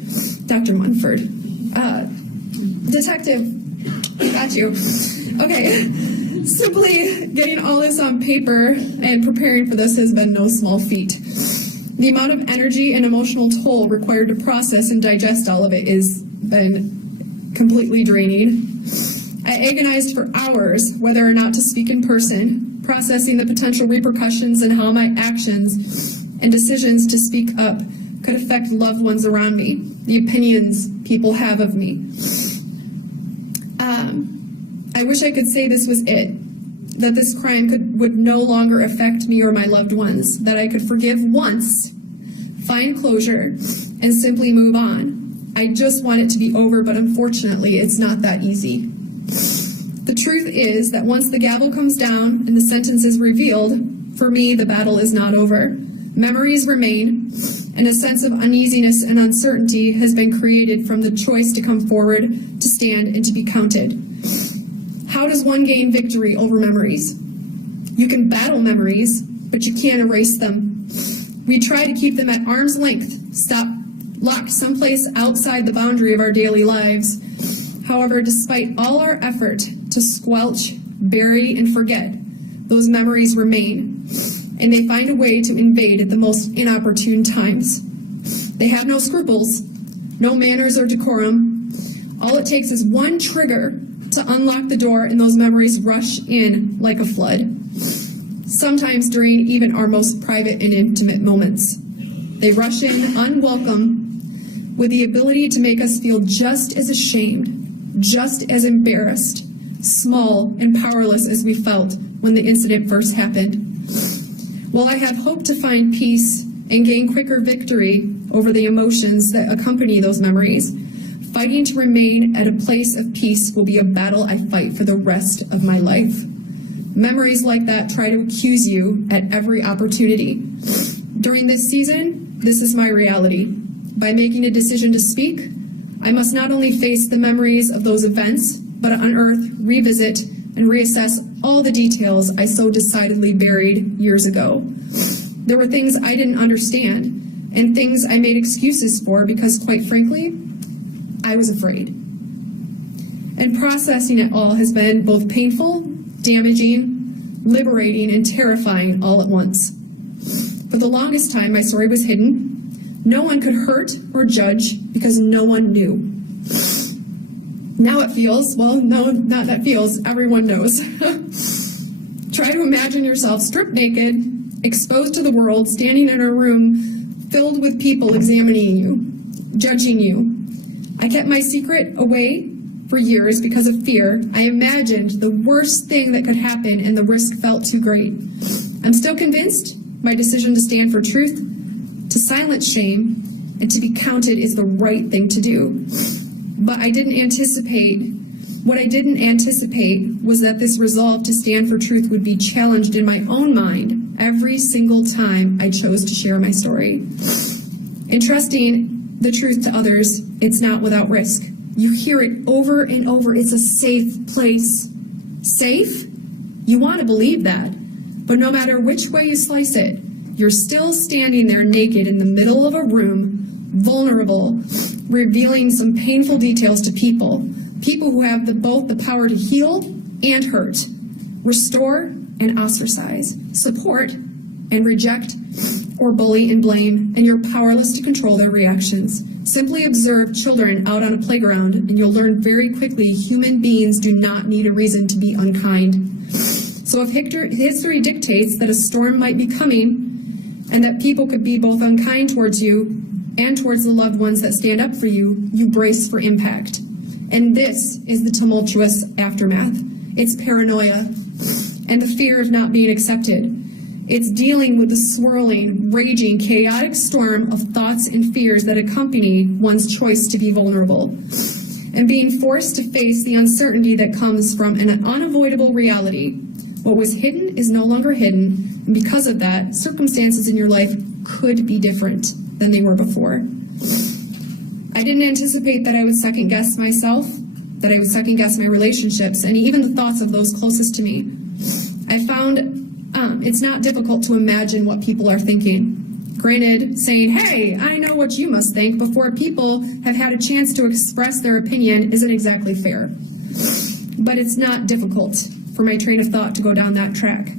detective, got you. Okay, simply getting all this on paper and preparing for this has been no small feat. The amount of energy and emotional toll required to process and digest all of it has been completely draining. I agonized for hours whether or not to speak in person, processing the potential repercussions and how my actions and decisions to speak up could affect loved ones around me, the opinions people have of me. I wish I could say this was it, that this crime would no longer affect me or my loved ones, that I could forgive once, find closure, and simply move on. I just want it to be over, but unfortunately, it's not that easy. The truth is that once the gavel comes down and the sentence is revealed, for me, the battle is not over. Memories remain, and a sense of uneasiness and uncertainty has been created from the choice to come forward, to stand, and to be counted. How does one gain victory over memories? You can battle memories, but you can't erase them. We try to keep them at arm's length, locked someplace outside the boundary of our daily lives. However, despite all our effort to squelch, bury, and forget, those memories remain, and they find a way to invade at the most inopportune times. They have no scruples, no manners or decorum. All it takes is one trigger to unlock the door, and those memories rush in like a flood, sometimes during even our most private and intimate moments. They rush in unwelcome with the ability to make us feel just as ashamed, just as embarrassed, small and powerless as we felt when the incident first happened. While I have hoped to find peace and gain quicker victory over the emotions that accompany those memories, fighting to remain at a place of peace will be a battle I fight for the rest of my life. Memories like that try to accuse you at every opportunity. During this season, this is my reality. By making a decision to speak, I must not only face the memories of those events, but unearth, revisit, and reassess all the details I so decidedly buried years ago. There were things I didn't understand, and things I made excuses for because, quite frankly, I was afraid. And processing it all has been both painful, damaging, liberating, and terrifying all at once. For the longest time, my story was hidden. No one could hurt or judge because no one knew. Now it feels, well, no, not that feels, everyone knows. Try to imagine yourself stripped naked, exposed to the world, standing in a room filled with people examining you, judging you. I kept my secret away for years because of fear. I imagined the worst thing that could happen, and the risk felt too great. I'm still convinced my decision to stand for truth, to silence shame, and to be counted is the right thing to do. But what I didn't anticipate was that this resolve to stand for truth would be challenged in my own mind every single time I chose to share my story. In trusting the truth to others, it's not without risk. You hear it over and over. It's a safe place. Safe? You want to believe that. But no matter which way you slice it, you're still standing there naked in the middle of a room, vulnerable, revealing some painful details to people who have both the power to heal and hurt, restore and ostracize, support and reject, or bully and blame, and you're powerless to control their reactions. Simply observe children out on a playground, and you'll learn very quickly human beings do not need a reason to be unkind. So if history dictates that a storm might be coming, and that people could be both unkind towards you and towards the loved ones that stand up for you, you brace for impact. And this is the tumultuous aftermath. It's paranoia and the fear of not being accepted. It's dealing with the swirling, raging, chaotic storm of thoughts and fears that accompany one's choice to be vulnerable, and being forced to face the uncertainty that comes from an unavoidable reality. What was hidden is no longer hidden, and because of that, circumstances in your life could be different than they were before. I didn't anticipate that I would second guess myself, that I would second guess my relationships, and even the thoughts of those closest to me. I found it's not difficult to imagine what people are thinking. Granted, saying, hey, I know what you must think before people have had a chance to express their opinion isn't exactly fair. But it's not difficult for my train of thought to go down that track.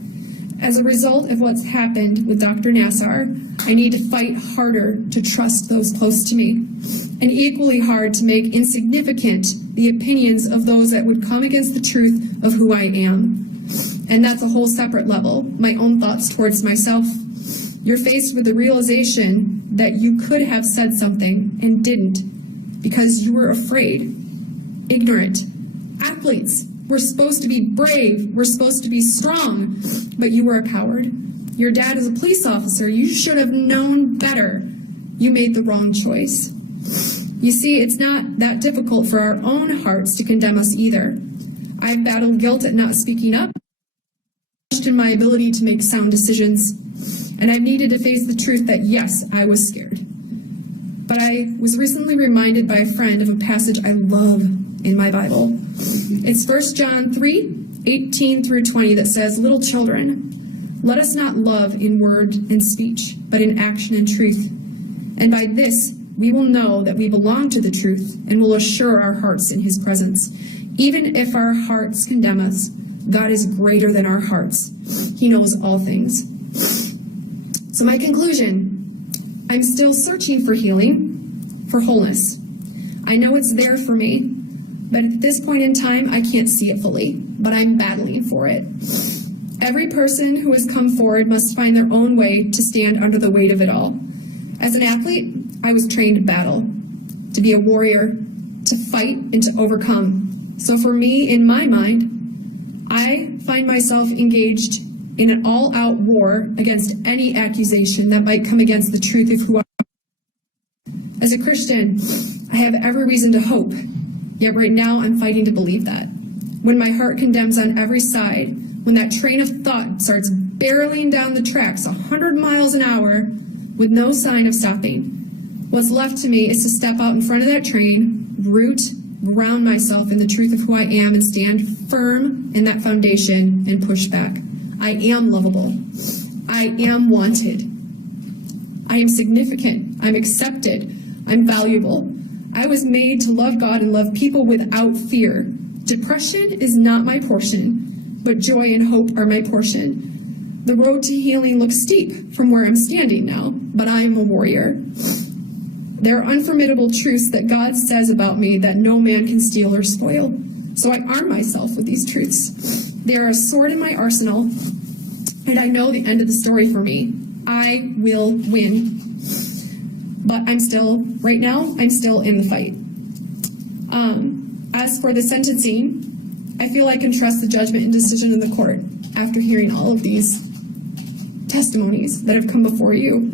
As a result of what's happened with Dr. Nassar, I need to fight harder to trust those close to me, and equally hard to make insignificant the opinions of those that would come against the truth of who I am. And that's a whole separate level, my own thoughts towards myself. You're faced with the realization that you could have said something and didn't because you were afraid, ignorant. Athletes, we're supposed to be brave, we're supposed to be strong, but you were a coward. Your dad is a police officer. You should have known better. You made the wrong choice. You see, it's not that difficult for our own hearts to condemn us either. I've battled guilt at not speaking up, questioned my ability to make sound decisions, and I've needed to face the truth that yes, I was scared. But I was recently reminded by a friend of a passage I love in my Bible. It's 1 John 3, 18 through 20 that says, "Little children, let us not love in word and speech, but in action and truth. And by this we will know that we belong to the truth and will assure our hearts in his presence. Even if our hearts condemn us, God is greater than our hearts. He knows all things." So my conclusion, I'm still searching for healing, for wholeness. I know it's there for me, but at this point in time, I can't see it fully, but I'm battling for it. Every person who has come forward must find their own way to stand under the weight of it all. As an athlete, I was trained to battle, to be a warrior, to fight and to overcome. So for me, in my mind, I find myself engaged in an all-out war against any accusation that might come against the truth of who I am. As a Christian, I have every reason to hope, yet right now I'm fighting to believe that. When my heart condemns on every side, when that train of thought starts barreling down the tracks 100 miles an hour with no sign of stopping, what's left to me is to step out in front of that train, ground myself in the truth of who I am, and stand firm in that foundation and push back. I am lovable. I am wanted. I am significant. I'm accepted. I'm valuable. I was made to love God and love people without fear. Depression is not my portion, but joy and hope are my portion. The road to healing looks steep from where I'm standing now, but I am a warrior. There are unformidable truths that God says about me that no man can steal or spoil. So I arm myself with these truths. They are a sword in my arsenal, and I know the end of the story for me. I will win. But right now, I'm still in the fight. As for the sentencing, I feel I can trust the judgment and decision of the court after hearing all of these testimonies that have come before you.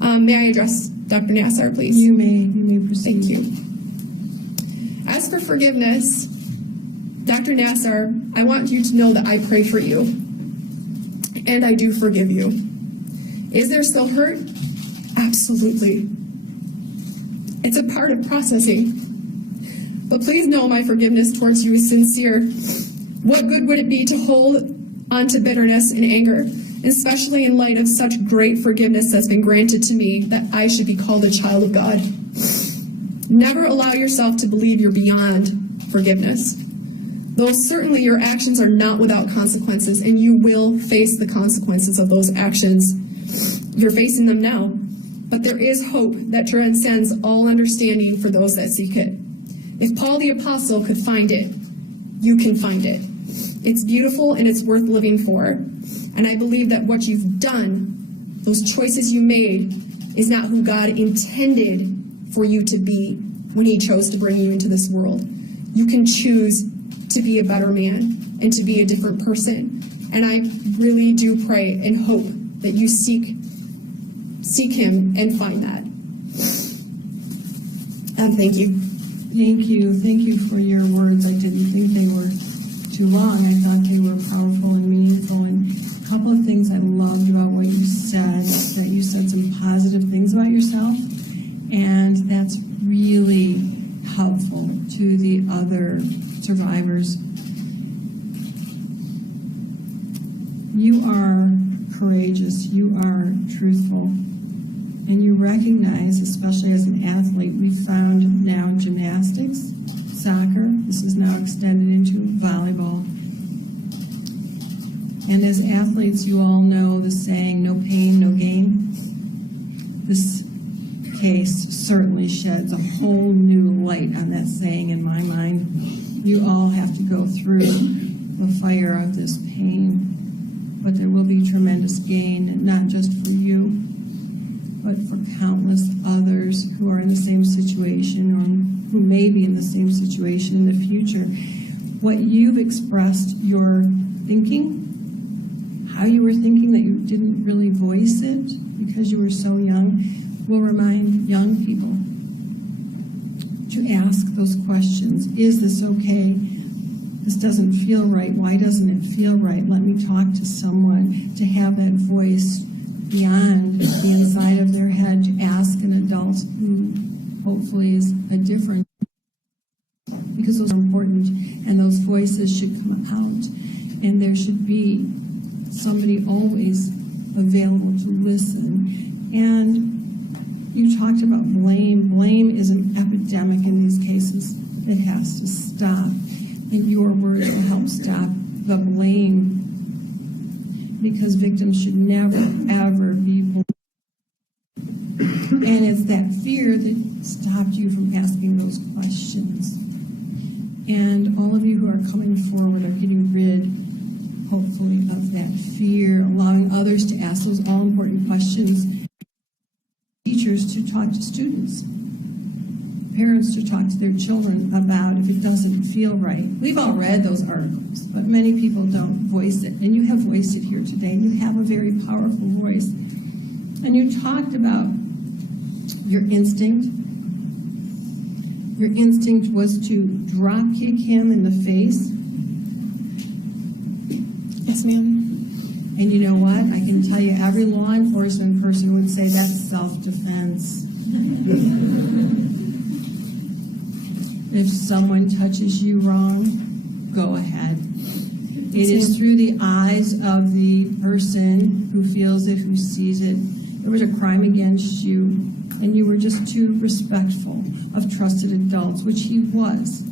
May I address Dr. Nassar, please? You may proceed. Thank you. As for forgiveness, Dr. Nassar, I want you to know that I pray for you, and I do forgive you. Is there still hurt? Absolutely. It's a part of processing. But please know my forgiveness towards you is sincere. What good would it be to hold on to bitterness and anger, especially in light of such great forgiveness that's been granted to me that I should be called a child of God? Never allow yourself to believe you're beyond forgiveness. Though certainly your actions are not without consequences, and you will face the consequences of those actions. You're facing them now, but there is hope that transcends all understanding for those that seek it. If Paul the Apostle could find it, you can find it. It's beautiful and it's worth living for. And I believe that what you've done, those choices you made, is not who God intended for you to be when he chose to bring you into this world. You can choose to be a better man and to be a different person. And I really do pray and hope that you seek him and find that. Thank you. Thank you. Thank you for your words. I didn't think they were too long. I thought they were powerful and meaningful. And a couple of things I loved about what you said, that you said some positive things about yourself. And that's really helpful to the other survivors. You are courageous. You are truthful. And you recognize, especially as an athlete, we found now gymnastics, soccer, this is now extended into volleyball. And as athletes, you all know the saying, no pain, no gain. This case certainly sheds a whole new light on that saying in my mind. You all have to go through the fire of this pain, but there will be tremendous gain, not just for you, but for countless others who are in the same situation or who may be in the same situation in the future. What you've expressed, your thinking, how you were thinking that you didn't really voice it because you were so young, will remind young people to ask those questions. Is this okay? This doesn't feel right. Why doesn't it feel right? Let me talk to someone, to have that voice beyond the inside of their head, to ask an adult who hopefully is a different. because those are important, and those voices should come out. And there should be somebody always available to listen. And you talked about blame. Blame is an epidemic in these cases. It has to stop. And your words will help stop the blame, because victims should never, ever be blamed. And it's that fear that stopped you from asking those questions. And all of you who are coming forward are getting rid, hopefully, of that fear, allowing others to ask those all-important questions. Teachers to talk to students. Parents to talk to their children about if it doesn't feel right. We've all read those articles, but many people don't voice it. And you have voiced it here today. You have a very powerful voice. And you talked about your instinct. Your instinct was to drop kick him in the face. Yes, ma'am. And you know what? I can tell you every law enforcement person would say that's self-defense. If someone touches you wrong, go ahead. It is through the eyes of the person who feels it, who sees it. There was a crime against you, and you were just too respectful of trusted adults, which he was,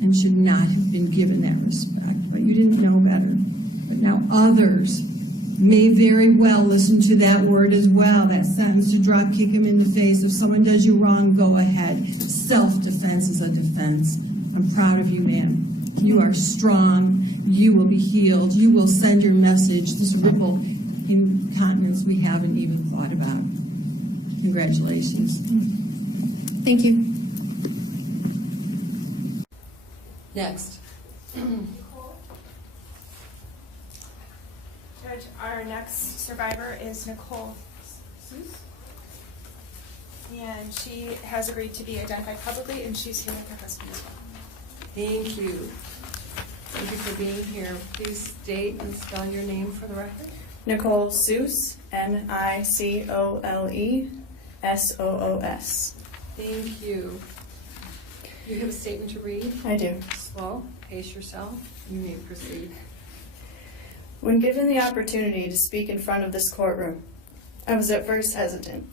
and should not have been given that respect. But you didn't know better. But now others may very well listen to that word as well, that sentence, to drop kick him in the face. If someone does you wrong, go ahead. Self-defense is a defense. I'm proud of you, ma'am. You are strong. You will be healed. You will send your message, this ripple in continents we haven't even thought about. Congratulations. Thank you. Next. Judge, our next survivor is Nicole Soos. And she has agreed to be identified publicly, and she's here with her husband as well. Thank you. Thank you for being here. Please state and spell your name for the record. Nicole Soos, NicoleSoos. Thank you. You have a statement to read? I do. Slow, pace yourself. You may proceed. When given the opportunity to speak in front of this courtroom, I was at first hesitant.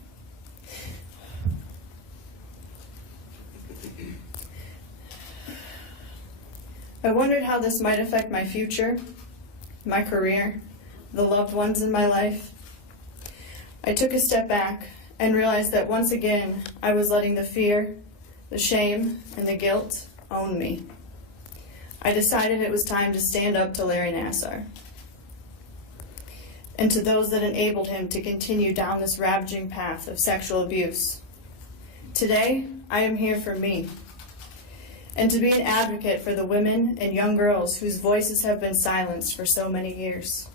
I wondered how this might affect my future, my career, the loved ones in my life. I took a step back and realized that once again I was letting the fear, the shame, and the guilt own me. I decided it was time to stand up to Larry Nassar and to those that enabled him to continue down this ravaging path of sexual abuse. Today, I am here for me, and to be an advocate for the women and young girls whose voices have been silenced for so many years.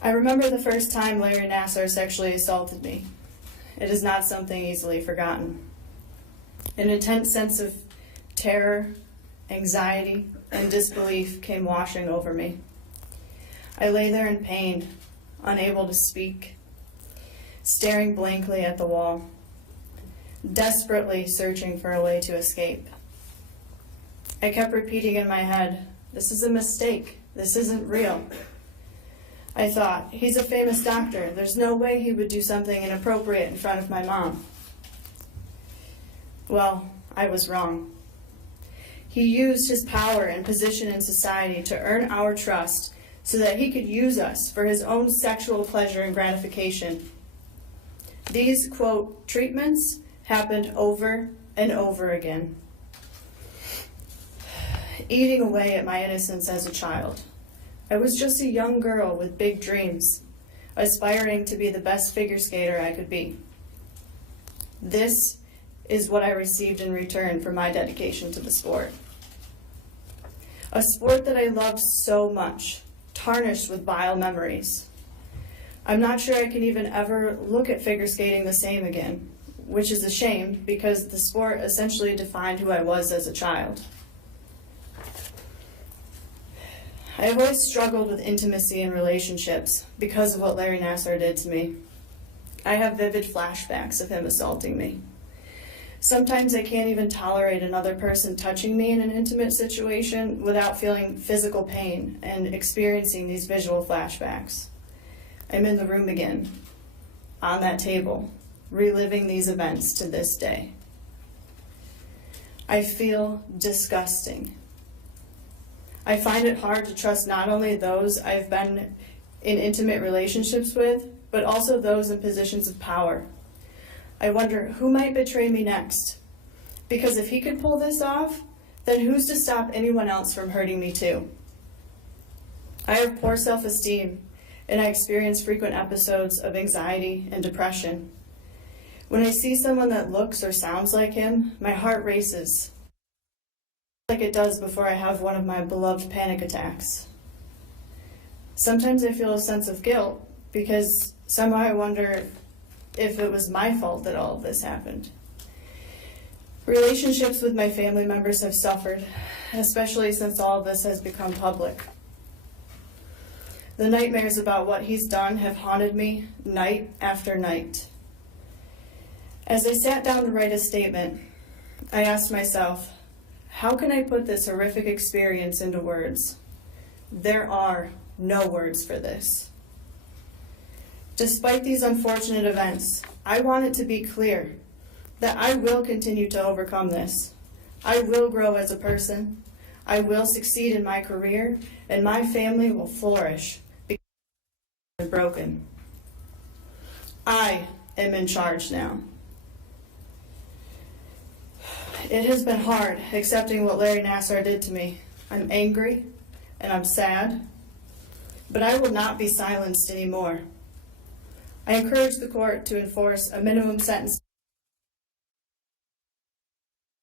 I remember the first time Larry Nassar sexually assaulted me. It is not something easily forgotten. An intense sense of terror, anxiety, and disbelief came washing over me. I lay there in pain, unable to speak, staring blankly at the wall, desperately searching for a way to escape. I kept repeating in my head, "This is a mistake. This isn't real." I thought, he's a famous doctor. There's no way he would do something inappropriate in front of my mom. Well, I was wrong. He used his power and position in society to earn our trust so that he could use us for his own sexual pleasure and gratification. These, quote, treatments happened over and over again, eating away at my innocence as a child. I was just a young girl with big dreams, aspiring to be the best figure skater I could be. This is what I received in return for my dedication to the sport. A sport that I loved so much, tarnished with vile memories. I'm not sure I can even ever look at figure skating the same again, which is a shame because the sport essentially defined who I was as a child. I have always struggled with intimacy in relationships because of what Larry Nassar did to me. I have vivid flashbacks of him assaulting me. Sometimes I can't even tolerate another person touching me in an intimate situation without feeling physical pain and experiencing these visual flashbacks. I'm in the room again, on that table, reliving these events to this day. I feel disgusting. I find it hard to trust not only those I've been in intimate relationships with, but also those in positions of power. I wonder who might betray me next. Because if he could pull this off, then who's to stop anyone else from hurting me too? I have poor self-esteem, and I experience frequent episodes of anxiety and depression. When I see someone that looks or sounds like him, my heart races, like it does before I have one of my beloved panic attacks. Sometimes I feel a sense of guilt because somehow I wonder if it was my fault that all of this happened. Relationships with my family members have suffered, especially since all of this has become public. The nightmares about what he's done have haunted me night after night. As I sat down to write a statement, I asked myself, how can I put this horrific experience into words? There are no words for this. Despite these unfortunate events, I want it to be clear that I will continue to overcome this. I will grow as a person. I will succeed in my career, and my family will flourish because I'm broken. I am in charge now. It has been hard accepting what Larry Nassar did to me. I'm angry and I'm sad, but I will not be silenced anymore. I encourage the court to enforce a minimum sentence.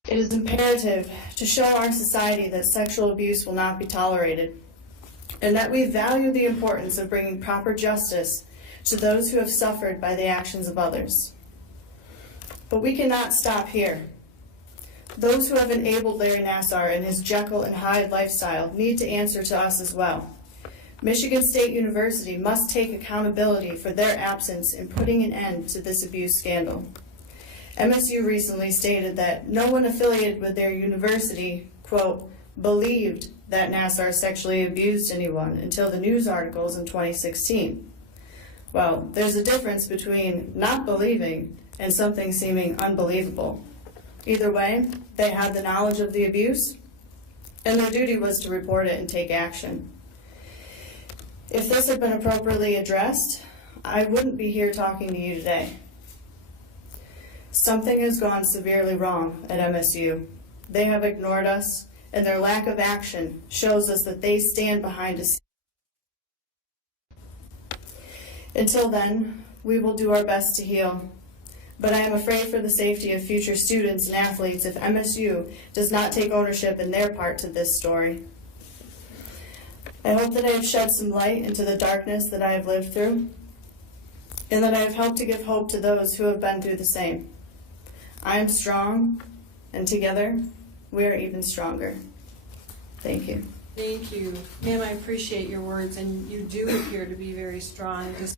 It is imperative to show our society that sexual abuse will not be tolerated, and that we value the importance of bringing proper justice to those who have suffered by the actions of others. But we cannot stop here. Those who have enabled Larry Nassar and his Jekyll and Hyde lifestyle need to answer to us as well. Michigan State University must take accountability for their absence in putting an end to this abuse scandal. MSU recently stated that no one affiliated with their university, quote, believed that Nassar sexually abused anyone until the news articles in 2016. Well, there's a difference between not believing and something seeming unbelievable. Either way, they had the knowledge of the abuse, and their duty was to report it and take action. If this had been appropriately addressed, I wouldn't be here talking to you today. Something has gone severely wrong at MSU. They have ignored us, and their lack of action shows us that they stand behind us. Until then, we will do our best to heal. But I am afraid for the safety of future students and athletes if MSU does not take ownership in their part to this story. I hope that I have shed some light into the darkness that I have lived through, and that I have helped to give hope to those who have been through the same. I am strong, and together, we are even stronger. Thank you. Thank you. Ma'am, I appreciate your words, and you do appear to be very strong, just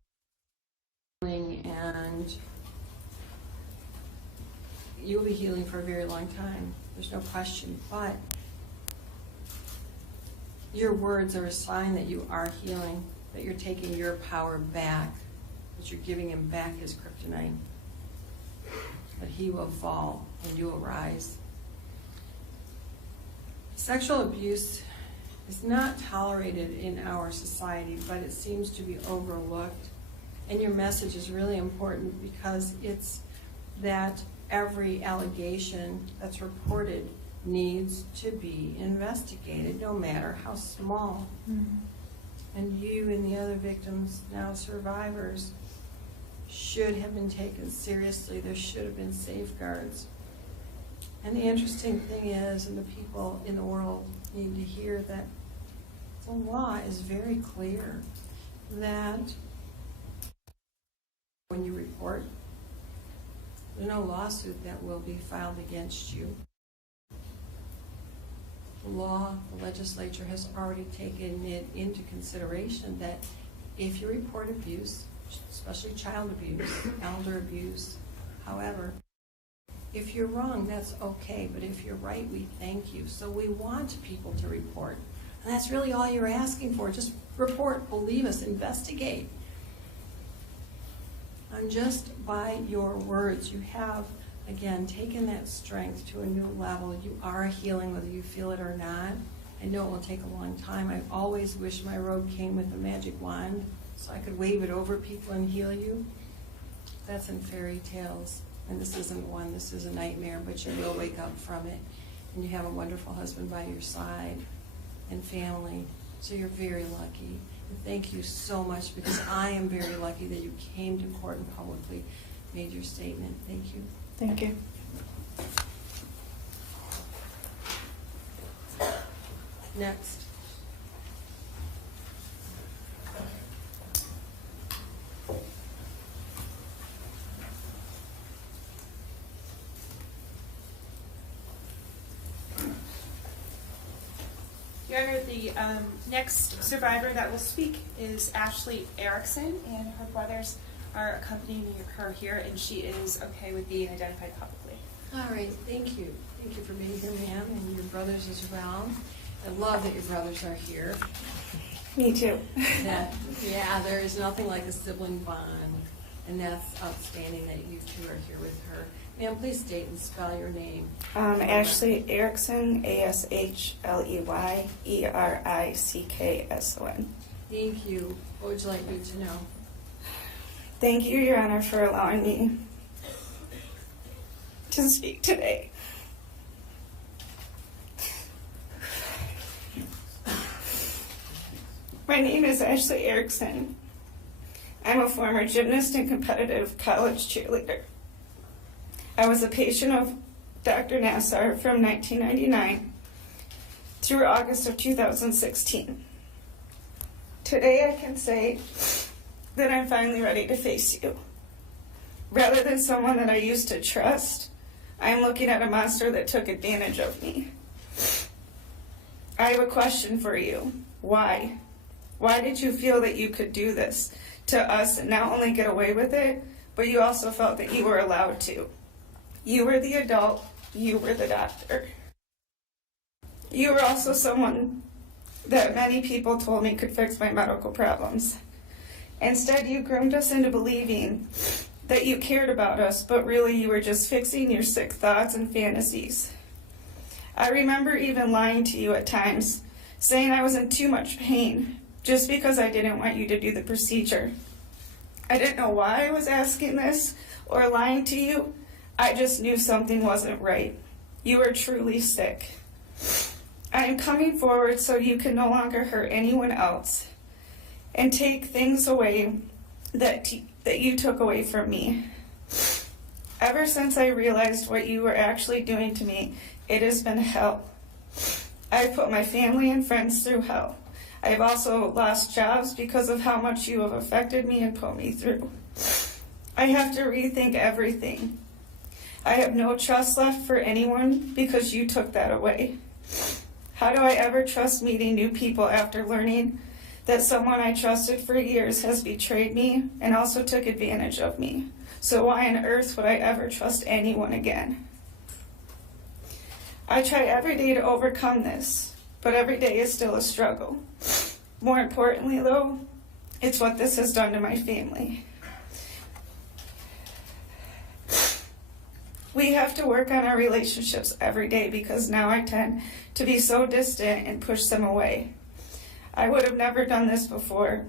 and you will be healing for a very long time. There's no question, but your words are a sign that you are healing, that you're taking your power back, that you're giving him back his kryptonite, that he will fall and you will rise. Sexual abuse is not tolerated in our society, but it seems to be overlooked. And your message is really important because it's that every allegation that's reported needs to be investigated, no matter how small. Mm-hmm. And you and the other victims, now survivors, should have been taken seriously. There should have been safeguards. And the interesting thing is, and the people in the world need to hear, that the law is very clear that when you report, there's no lawsuit that will be filed against you. The law, the legislature has already taken it into consideration that if you report abuse, especially child abuse, elder abuse, however, If you're wrong, that's okay, but if you're right, we thank you. So we want people to report. And that's really all you're asking for. Just report, believe us, investigate. And just by your words, you have, again, taken that strength to a new level. You are healing whether you feel it or not. I know it will take a long time. I've always wished my robe came with a magic wand so I could wave it over people and heal you. That's in fairy tales. And this isn't one, this is a nightmare, but you will wake up from it. And you have a wonderful husband by your side and family. So you're very lucky. And thank you so much, because I am very lucky that you came to court and publicly made your statement. Thank you. Thank you. Next. Your Honor, the next survivor that will speak is Ashley Erickson, and her brothers are accompanying her here, and she is okay with being identified publicly. All right, thank you. Thank you for being here, ma'am, and your brothers as well. I love that your brothers are here. Me too. Yeah, there is nothing like a sibling bond, and that's outstanding that you two are here with her. Ma'am, please state and spell your name. Ashley Erickson, Ashley Erickson. Thank you. What would you like me to know? Thank you, Your Honor, for allowing me to speak today. My name is Ashley Erickson. I'm a former gymnast and competitive college cheerleader. I was a patient of Dr. Nassar from 1999 through August of 2016. Today I can say that I'm finally ready to face you. Rather than someone that I used to trust, I'm looking at a monster that took advantage of me. I have a question for you. Why? Why did you feel that you could do this to us and not only get away with it, but you also felt that you were allowed to? You were the adult, you were the doctor. You were also someone that many people told me could fix my medical problems. Instead, you groomed us into believing that you cared about us, but really you were just fixing your sick thoughts and fantasies. I remember even lying to you at times, saying I was in too much pain, just because I didn't want you to do the procedure. I didn't know why I was asking this or lying to you. I just knew something wasn't right. You were truly sick. I am coming forward so you can no longer hurt anyone else and take things away that you took away from me. Ever since I realized what you were actually doing to me, it has been hell. I've put my family and friends through hell. I've also lost jobs because of how much you have affected me and put me through. I have to rethink everything. I have no trust left for anyone because you took that away. How do I ever trust meeting new people after learning that someone I trusted for years has betrayed me and also took advantage of me? So why on earth would I ever trust anyone again? I try every day to overcome this, but every day is still a struggle. More importantly, though, it's what this has done to my family. We have to work on our relationships every day because now I tend to be so distant and push them away. I would have never done this before,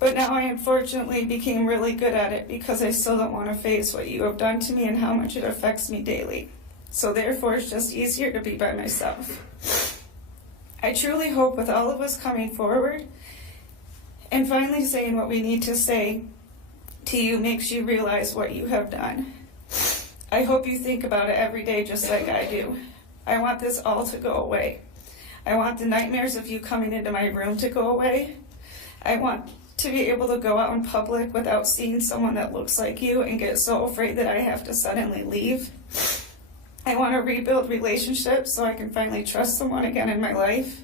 but now I unfortunately became really good at it because I still don't want to face what you have done to me and how much it affects me daily. So therefore, it's just easier to be by myself. I truly hope with all of us coming forward and finally saying what we need to say to you makes you realize what you have done. I hope you think about it every day just like I do. I want this all to go away. I want the nightmares of you coming into my room to go away. I want to be able to go out in public without seeing someone that looks like you and get so afraid that I have to suddenly leave. I want to rebuild relationships so I can finally trust someone again in my life.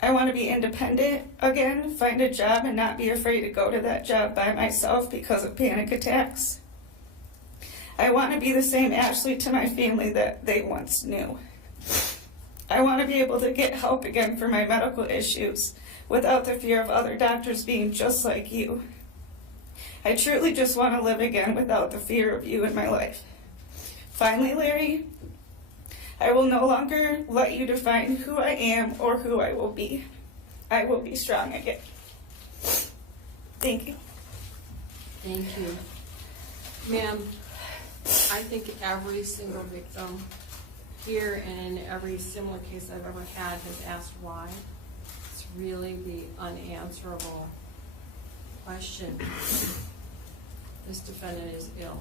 I want to be independent again, find a job and not be afraid to go to that job by myself because of panic attacks. I want to be the same Ashley to my family that they once knew. I want to be able to get help again for my medical issues without the fear of other doctors being just like you. I truly just want to live again without the fear of you in my life. Finally, Larry, I will no longer let you define who I am or who I will be. I will be strong again. Thank you. Thank you. Ma'am, I think every single victim here and in every similar case I've ever had has asked why. It's really the unanswerable question. This defendant is ill.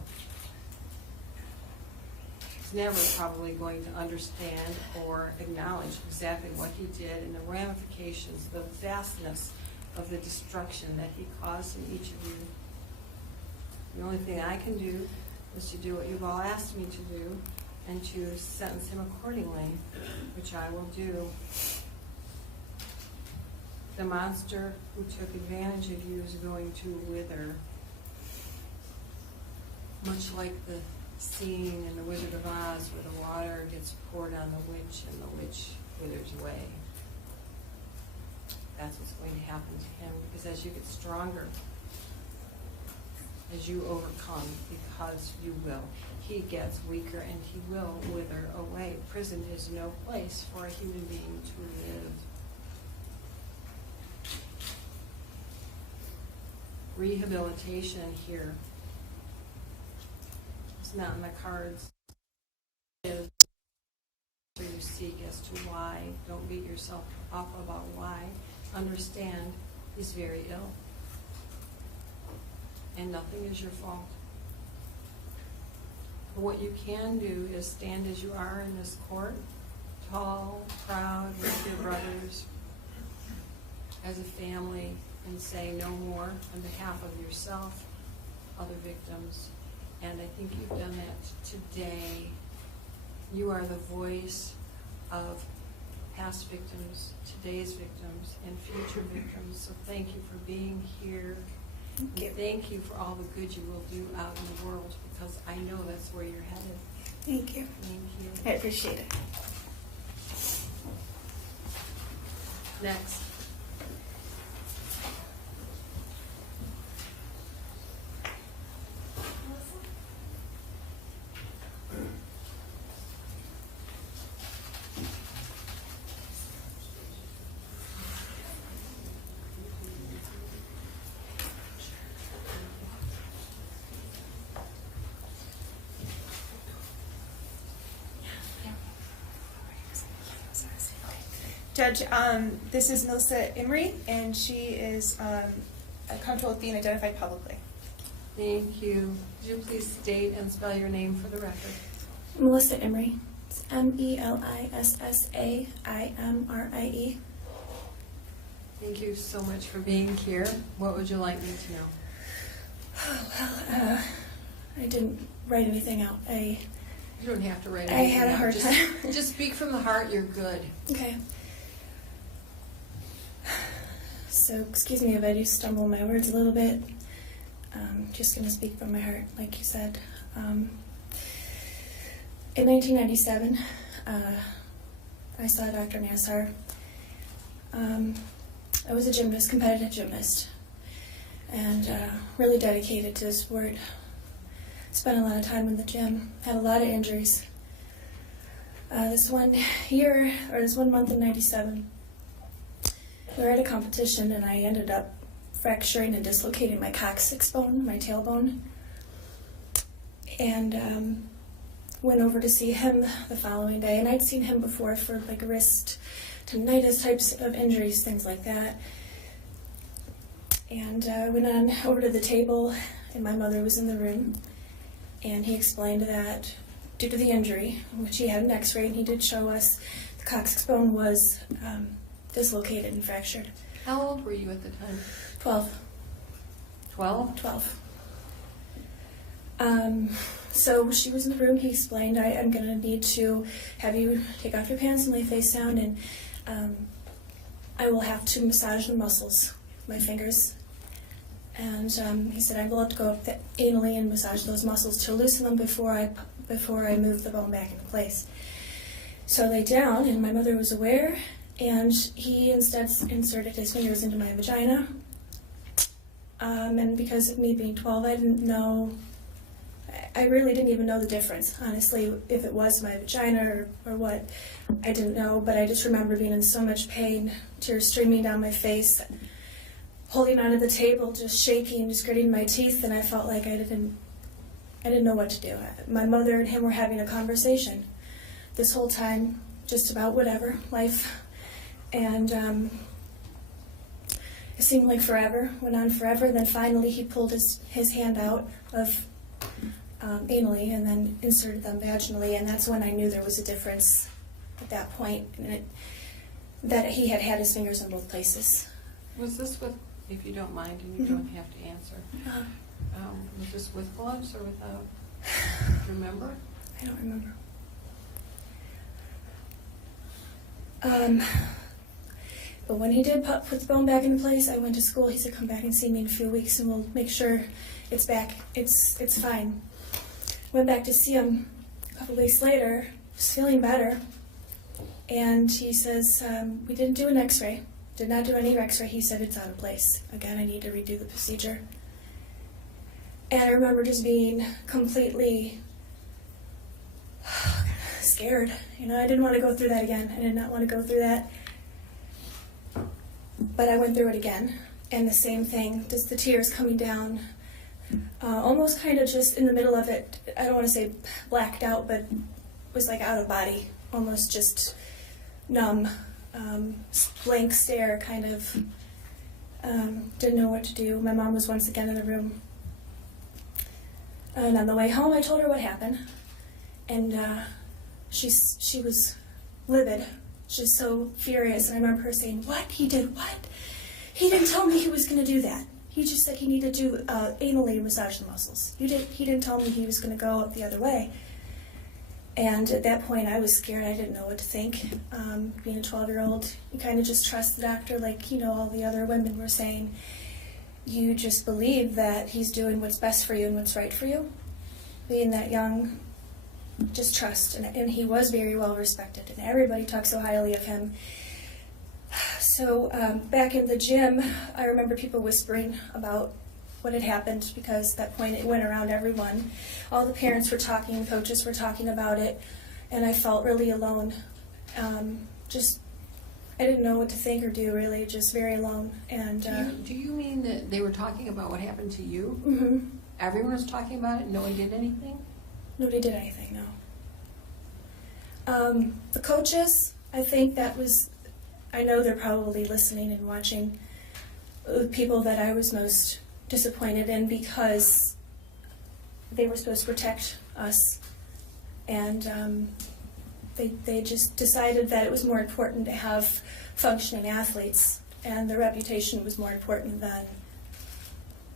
He's never probably going to understand or acknowledge exactly what he did and the ramifications, the vastness of the destruction that he caused in each of you. The only thing I can do is to do what you've all asked me to do and to sentence him accordingly, which I will do. The monster who took advantage of you is going to wither, much like the scene in The Wizard of Oz where the water gets poured on the witch and the witch withers away. That's what's going to happen to him, because as you get stronger, as you overcome, because you will, he gets weaker and he will wither away. Prison is no place for a human being to live. Rehabilitation here is not in the cards. It is you seek as to why. Don't beat yourself up about why. Understand he's very ill. And nothing is your fault. But what you can do is stand as you are in this court, tall, proud, with your brothers, as a family, and say no more on behalf of yourself, other victims. And I think you've done that today. You are the voice of past victims, today's victims, and future victims. So thank you for being here. Thank you for all the good you will do out in the world, because I know that's where you're headed. Thank you. Thank you. I appreciate it. Next. Judge, this is Melissa Imrie, and she is comfortable with being identified publicly. Thank you. Would you please state and spell your name for the record? Melissa Imrie. It's Melissaimrie. Thank you so much for being here. What would you like me to know? Well, I didn't write anything out. You don't have to write I anything had a out. hard time. Just speak from the heart. You're good. Okay. So, excuse me if I do stumble my words a little bit. Just going to speak from my heart, like you said. In 1997, I saw Dr. Nassar. I was a gymnast, competitive gymnast, and really dedicated to the sport. Spent a lot of time in the gym, had a lot of injuries. This one month in 97, we were at a competition and I ended up fracturing and dislocating my coccyx bone, my tailbone, and went over to see him the following day. And I'd seen him before for like wrist tendinitis types of injuries, things like that. And I went on over to the table and my mother was in the room, and he explained that due to the injury, which he had an x-ray and he did show us, the coccyx bone was dislocated and fractured. How old were you at the time? 12. 12? 12. So she was in the room. He explained, I'm going to need to have you take off your pants and lay face down, and I will have to massage the muscles, my fingers, And he said, I will have to go anally and massage those muscles to loosen them before I move the bone back into place. So I lay down, and my mother was aware, and he instead inserted his fingers into my vagina. And because of me being 12, I didn't know, I really didn't even know the difference, honestly, if it was my vagina or what. I didn't know, but I just remember being in so much pain, tears streaming down my face, holding onto the table, just shaking, just gritting my teeth, and I felt like I didn't know what to do. My mother and him were having a conversation this whole time, just about whatever, life, and it seemed like forever, went on forever, and then finally he pulled his hand out of anally and then inserted them vaginally, and that's when I knew there was a difference at that point, and that he had his fingers in both places. Was this with, if you don't mind and you don't have to answer, was this with gloves or without? Remember? I don't remember. But when he did put the bone back into place, I went to school. He said, come back and see me in a few weeks and we'll make sure it's back. It's fine. Went back to see him a couple weeks later, was feeling better. And he says, we didn't do an x-ray. Did not do any x-ray. He said, it's out of place. Again, I need to redo the procedure. And I remember just being completely scared. You know, I didn't want to go through that again. I did not want to go through that. But I went through it again, and the same thing, just the tears coming down, almost kind of just in the middle of it, I don't want to say blacked out, but was like out of body, almost just numb, blank stare, kind of, didn't know what to do. My mom was once again in the room. And on the way home, I told her what happened, and she was livid. She's so furious, and I remember her saying, what? He did what? He didn't tell me he was going to do that. He just said he needed to anally massage the muscles. He didn't tell me he was going to go the other way. And at that point, I was scared. I didn't know what to think. Being a 12-year-old, you kind of just trust the doctor like, you know, all the other women were saying. You just believe that he's doing what's best for you and what's right for you. Being that young, just trust, and he was very well respected, and everybody talked so highly of him. So back in the gym, I remember people whispering about what had happened, because at that point it went around everyone. All the parents were talking, coaches were talking about it, and I felt really alone. I didn't know what to think or do, really, just very alone. And do you mean that they were talking about what happened to you? Mm-hmm. Everyone was talking about it, no one did anything? Nobody did anything, no. The coaches, I think that was, I know they're probably listening and watching, the people that I was most disappointed in, because they were supposed to protect us, and they just decided that it was more important to have functioning athletes, and their reputation was more important than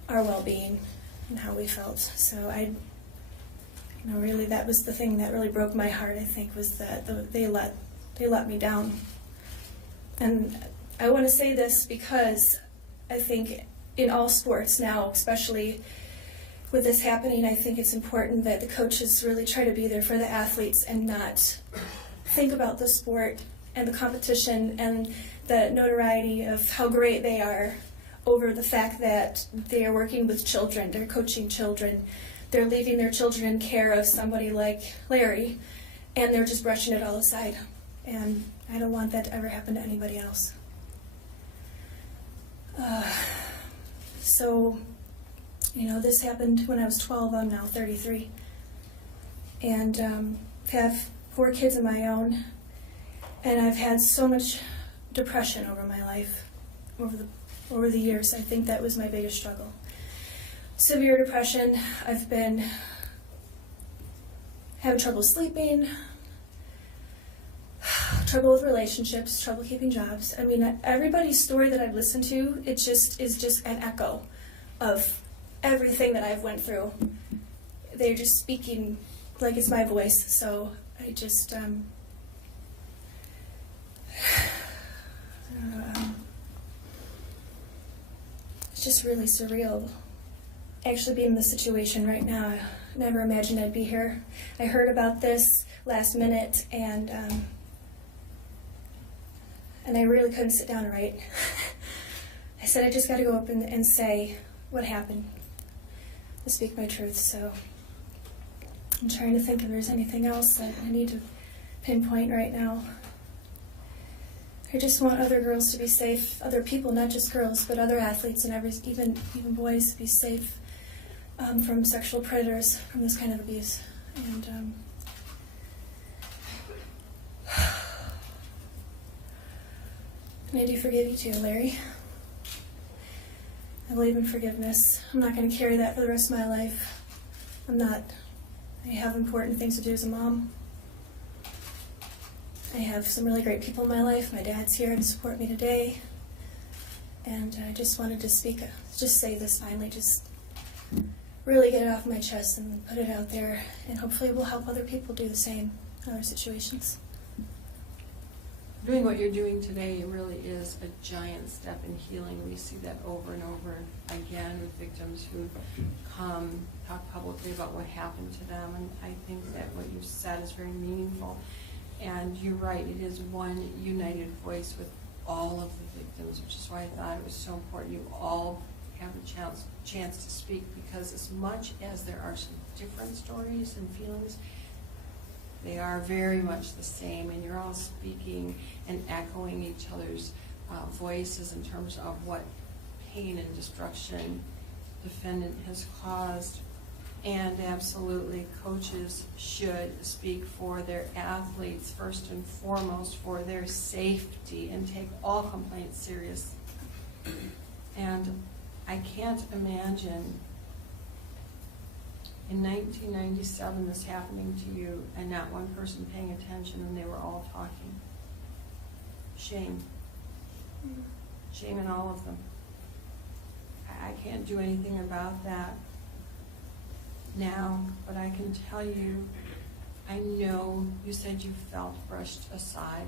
our well-being and how we felt. So really, that was the thing that really broke my heart, I think, was that they let me down. And I want to say this because I think in all sports now, especially with this happening, I think it's important that the coaches really try to be there for the athletes and not think about the sport and the competition and the notoriety of how great they are over the fact that they are working with children, they're coaching children, they're leaving their children in care of somebody like Larry, and they're just brushing it all aside. And I don't want that to ever happen to anybody else. So, this happened when I was 12. I'm now 33. And have 4 kids of my own. And I've had so much depression over my life, over the years. I think that was my biggest struggle. Severe depression. I've been having trouble sleeping, trouble with relationships, trouble keeping jobs. I mean, everybody's story that I've listened to, it just is just an echo of everything that I've went through. They're just speaking like it's my voice. So I just it's just really surreal. Actually being in this situation right now, I never imagined I'd be here. I heard about this last minute, and I really couldn't sit down and write. I said I just got to go up and say what happened, to speak my truth. So I'm trying to think if there's anything else that I need to pinpoint right now. I just want other girls to be safe, other people, not just girls, but other athletes and even boys to be safe from sexual predators, from this kind of abuse. And I do forgive you too, Larry. I believe in forgiveness. I'm not going to carry that for the rest of my life. I'm not. I have important things to do as a mom. I have some really great people in my life. My dad's here to support me today. And I just wanted to just say this finally, just really get it off my chest and put it out there. And hopefully it will help other people do the same in other situations. Doing what you're doing today really is a giant step in healing. We see that over and over again with victims who come, talk publicly about what happened to them. And I think that what you said is very meaningful. And you're right, it is one united voice with all of the victims, which is why I thought it was so important you all have a chance to speak, because as much as there are some different stories and feelings, they are very much the same, and you're all speaking and echoing each other's voices in terms of what pain and destruction the defendant has caused. And absolutely, coaches should speak for their athletes first and foremost, for their safety, and take all complaints serious. And I can't imagine in 1997 this happening to you and not one person paying attention, and they were all talking. Shame. Shame in all of them. I can't do anything about that now, but I can tell you, I know you said you felt brushed aside.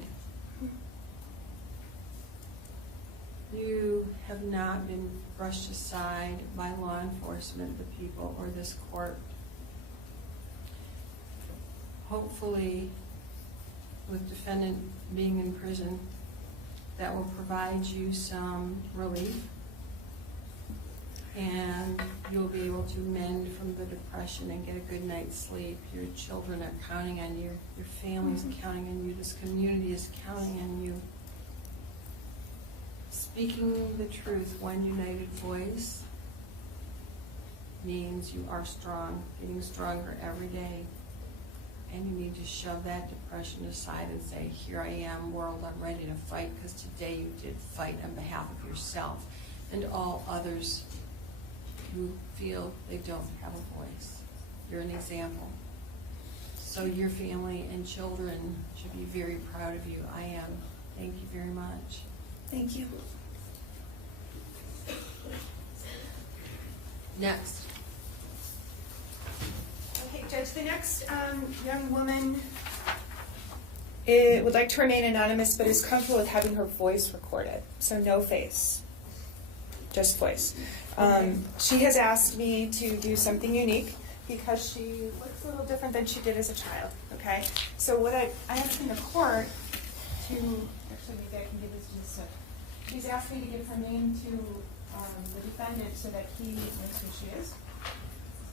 You have not been brushed aside by law enforcement, the people, or this court. Hopefully, with defendant being in prison, that will provide you some relief, and you'll be able to mend from the depression and get a good night's sleep. Your children are counting on you. Your family's counting on you. This community is counting on you. Speaking the truth, one united voice, means you are strong, getting stronger every day. And you need to shove that depression aside and say, here I am, world, I'm ready to fight, because today you did fight on behalf of yourself and all others who feel they don't have a voice. You're an example. So your family and children should be very proud of you. I am. Thank you very much. Thank you. Next. Okay, Judge, the next young woman would like to remain anonymous, but is comfortable with having her voice recorded. So no face, just voice. She has asked me to do something unique because she looks a little different than she did as a child, okay? So what I asked the court to, actually maybe I can give this to Ms. Sook. She's asked me to give her name to the defendant so that he knows who she is,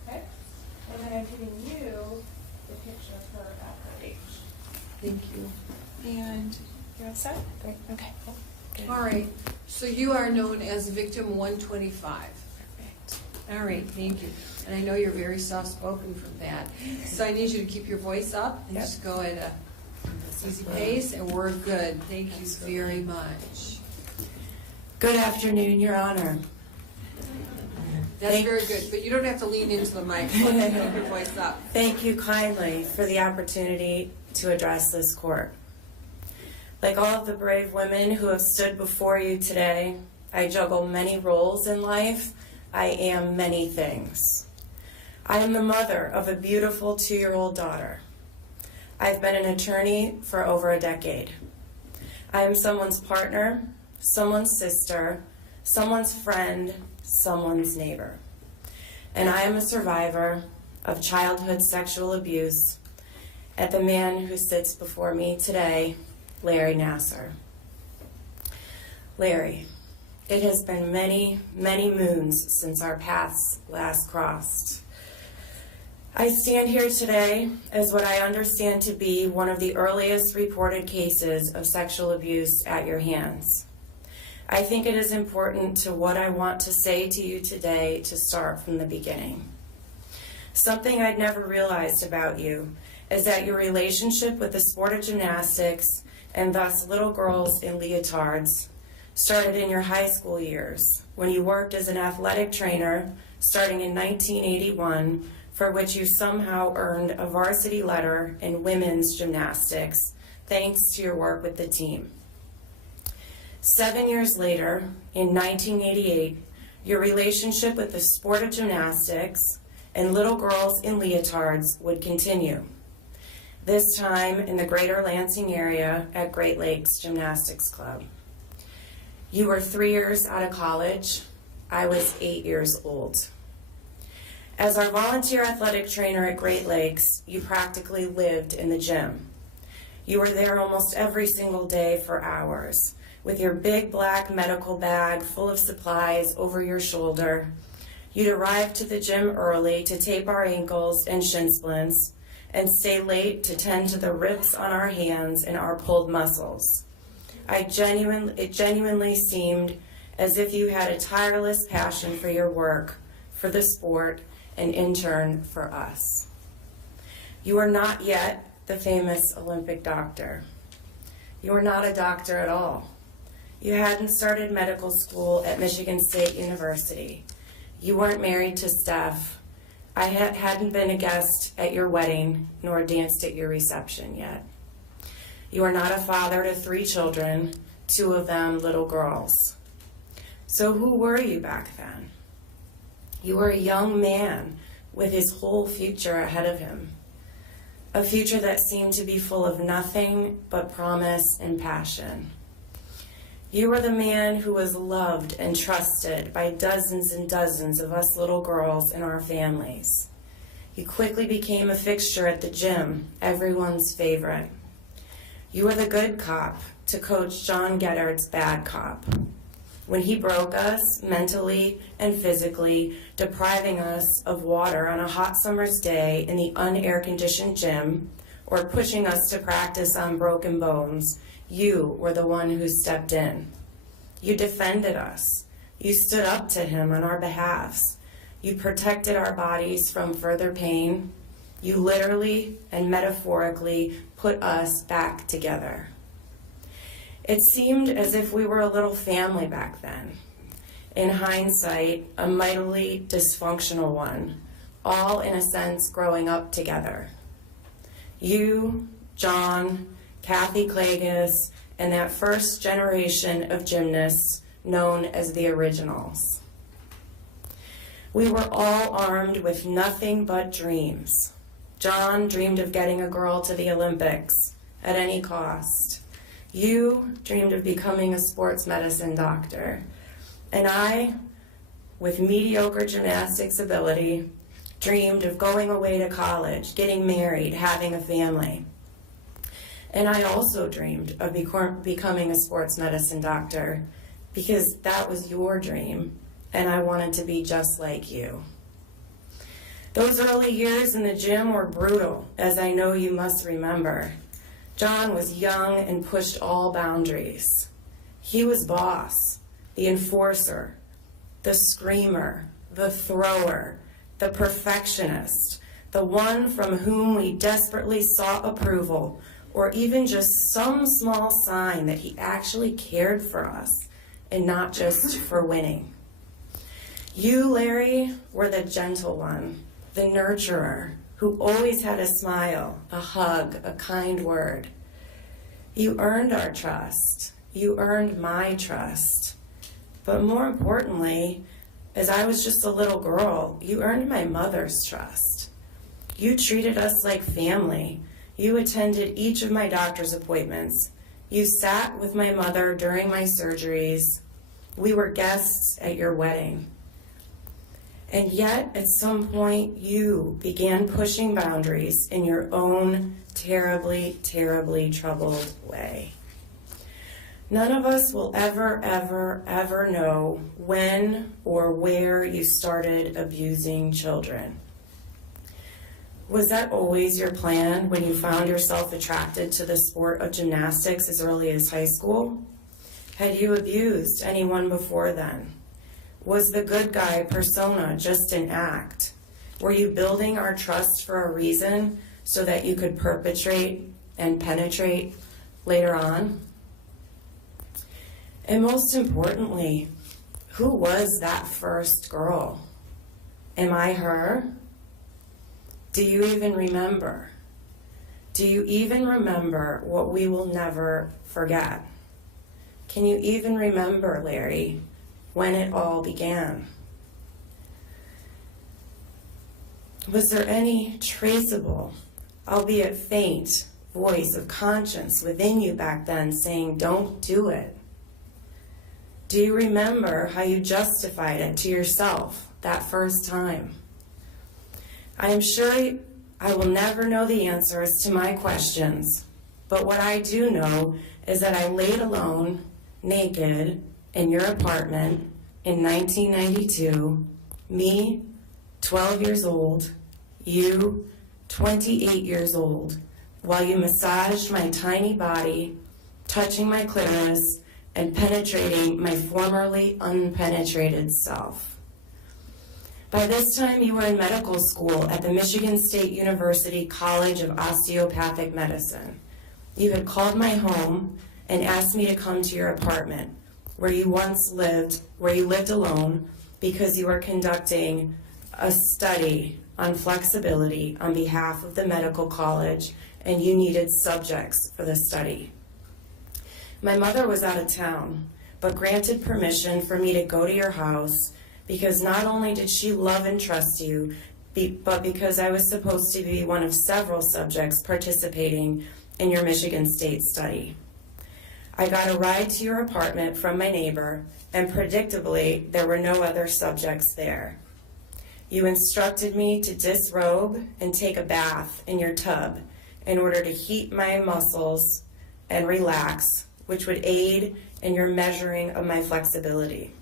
okay? And then I'm giving you the picture of her at her age. Thank you. And you're all set? Great. Okay. Good. All right. So you are known as victim 125. Perfect. All right. Thank you. And I know you're very soft-spoken from that. So I need you to keep your voice up and just go at a easy pace, and we're good. Thank you very much. Good afternoon, Your Honor. That's very good, but you don't have to lean into the microphone. Keep your voice up. Thank you kindly for the opportunity to address this court. Like all of the brave women who have stood before you today, I juggle many roles in life. I am many things. I am the mother of a beautiful 2-year-old daughter. I've been an attorney for over a decade. I am someone's partner, someone's sister, someone's friend, someone's neighbor. And I am a survivor of childhood sexual abuse at the man who sits before me today, Larry Nassar. Larry, it has been many, many moons since our paths last crossed. I stand here today as what I understand to be one of the earliest reported cases of sexual abuse at your hands. I think it is important to what I want to say to you today to start from the beginning. Something I'd never realized about you is that your relationship with the sport of gymnastics, and thus little girls in leotards, started in your high school years when you worked as an athletic trainer starting in 1981, for which you somehow earned a varsity letter in women's gymnastics thanks to your work with the team. 7 years later, in 1988, your relationship with the sport of gymnastics and little girls in leotards would continue, this time in the greater Lansing area at Great Lakes Gymnastics Club. You were 3 years out of college. I was 8 years old. As our volunteer athletic trainer at Great Lakes, you practically lived in the gym. You were there almost every single day for hours, with your big black medical bag full of supplies over your shoulder. You'd arrive to the gym early to tape our ankles and shin splints, and stay late to tend to the rips on our hands and our pulled muscles. It genuinely seemed as if you had a tireless passion for your work, for the sport, and in turn for us. You are not yet the famous Olympic doctor. You are not a doctor at all. You hadn't started medical school at Michigan State University. You weren't married to Steph. I hadn't been a guest at your wedding nor danced at your reception yet. You are not a father to 3 children, 2 of them little girls. So who were you back then? You were a young man with his whole future ahead of him, a future that seemed to be full of nothing but promise and passion. You were the man who was loved and trusted by dozens and dozens of us little girls and our families. You quickly became a fixture at the gym, everyone's favorite. You were the good cop to Coach John Geddard's bad cop, when he broke us mentally and physically, depriving us of water on a hot summer's day in the unair-conditioned gym, or pushing us to practice on broken bones. You were the one who stepped in. You defended us. You stood up to him on our behalves. You protected our bodies from further pain. You literally and metaphorically put us back together. It seemed as if we were a little family back then. In hindsight, a mightily dysfunctional one, all in a sense growing up together. You, John, Kathy Klages, and that first generation of gymnasts known as the originals. We were all armed with nothing but dreams. John dreamed of getting a girl to the Olympics at any cost. You dreamed of becoming a sports medicine doctor. And I, with mediocre gymnastics ability, dreamed of going away to college, getting married, having a family. And I also dreamed of becoming a sports medicine doctor because that was your dream, and I wanted to be just like you. Those early years in the gym were brutal, as I know you must remember. John was young and pushed all boundaries. He was boss, the enforcer, the screamer, the thrower, the perfectionist, the one from whom we desperately sought approval, or even just some small sign that he actually cared for us and not just for winning. You, Larry, were the gentle one, the nurturer, who always had a smile, a hug, a kind word. You earned our trust. You earned my trust. But more importantly, as I was just a little girl, you earned my mother's trust. You treated us like family. You attended each of my doctor's appointments. You sat with my mother during my surgeries. We were guests at your wedding. And yet, at some point, you began pushing boundaries in your own terribly, terribly troubled way. None of us will ever, ever, ever know when or where you started abusing children. Was that always your plan when you found yourself attracted to the sport of gymnastics as early as high school? Had you abused anyone before then? Was the good guy persona just an act? Were you building our trust for a reason so that you could perpetrate and penetrate later on? And most importantly, who was that first girl? Am I her? Do you even remember? Do you even remember what we will never forget? Can you even remember, Larry, when it all began? Was there any traceable, albeit faint, voice of conscience within you back then saying, don't do it? Do you remember how you justified it to yourself that first time? I am sure I will never know the answers to my questions, but what I do know is that I laid alone, naked, in your apartment in 1992, me, 12 years old, you, 28 years old, while you massaged my tiny body, touching my clitoris, and penetrating my formerly unpenetrated self. By this time, you were in medical school at the Michigan State University College of Osteopathic Medicine. You had called my home and asked me to come to your apartment, where you lived alone, because you were conducting a study on flexibility on behalf of the medical college, and you needed subjects for the study. My mother was out of town, but granted permission for me to go to your house because not only did she love and trust you, but because I was supposed to be one of several subjects participating in your Michigan State study. I got a ride to your apartment from my neighbor, and predictably, there were no other subjects there. You instructed me to disrobe and take a bath in your tub in order to heat my muscles and relax, which would aid in your measuring of my flexibility.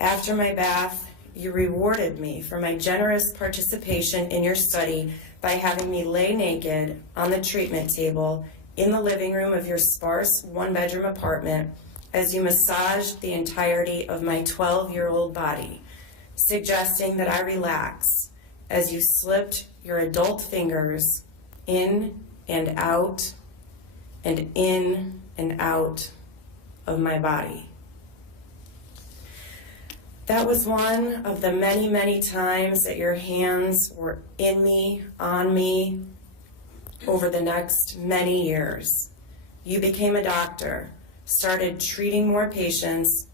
After my bath, you rewarded me for my generous participation in your study by having me lay naked on the treatment table in the living room of your sparse one-bedroom apartment as you massaged the entirety of my 12-year-old body, suggesting that I relax as you slipped your adult fingers in and out and in and out of my body. That was one of the many, many times that your hands were in me, on me, over the next many years. You became a doctor, started treating more patients,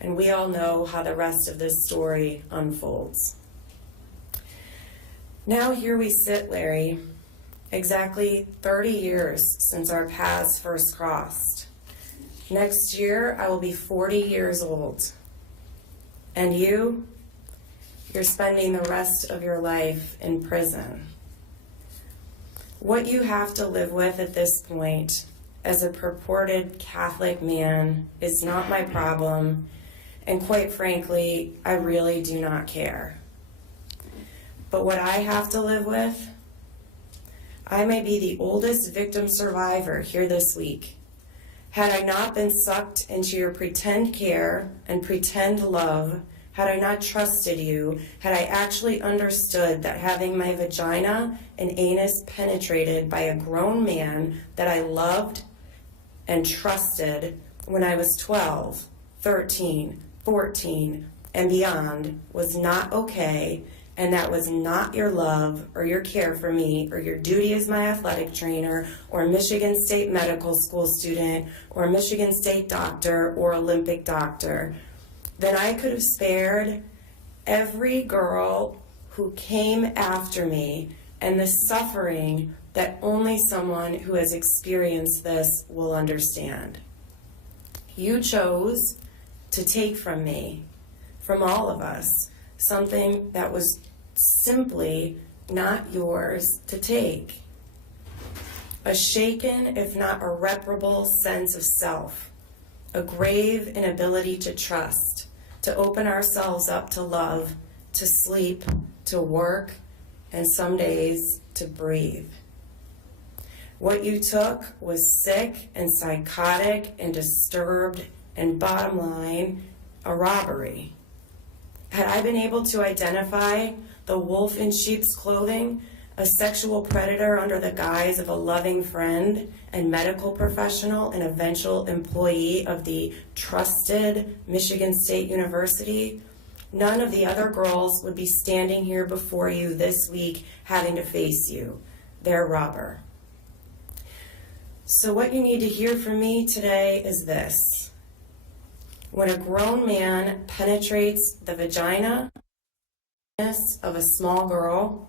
and we all know how the rest of this story unfolds. Now here we sit, Larry, exactly 30 years since our paths first crossed. Next year, I will be 40 years old. And you're spending the rest of your life in prison. What you have to live with at this point as a purported Catholic man is not my problem, and quite frankly, I really do not care. But what I have to live with, I may be the oldest victim survivor here this week. Had I not been sucked into your pretend care and pretend love, had I not trusted you, had I actually understood that having my vagina and anus penetrated by a grown man that I loved and trusted when I was 12, 13, 14, and beyond was not okay, and that was not your love or your care for me or your duty as my athletic trainer or Michigan State medical school student or Michigan State doctor or Olympic doctor, then I could have spared every girl who came after me and the suffering that only someone who has experienced this will understand. You chose to take from me, from all of us, something that was simply not yours to take. A shaken, if not irreparable, sense of self, a grave inability to trust, to open ourselves up to love, to sleep, to work, and some days to breathe. What you took was sick and psychotic and disturbed and, bottom line, a robbery. Had I been able to identify the wolf in sheep's clothing, a sexual predator under the guise of a loving friend and medical professional and eventual employee of the trusted Michigan State University, none of the other girls would be standing here before you this week having to face you, their robber. So what you need to hear from me today is this. When a grown man penetrates the vagina of a small girl,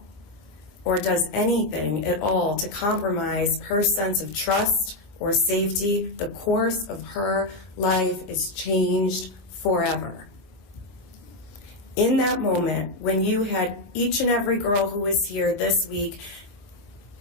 or does anything at all to compromise her sense of trust or safety, the course of her life is changed forever. In that moment, when you had each and every girl who was here this week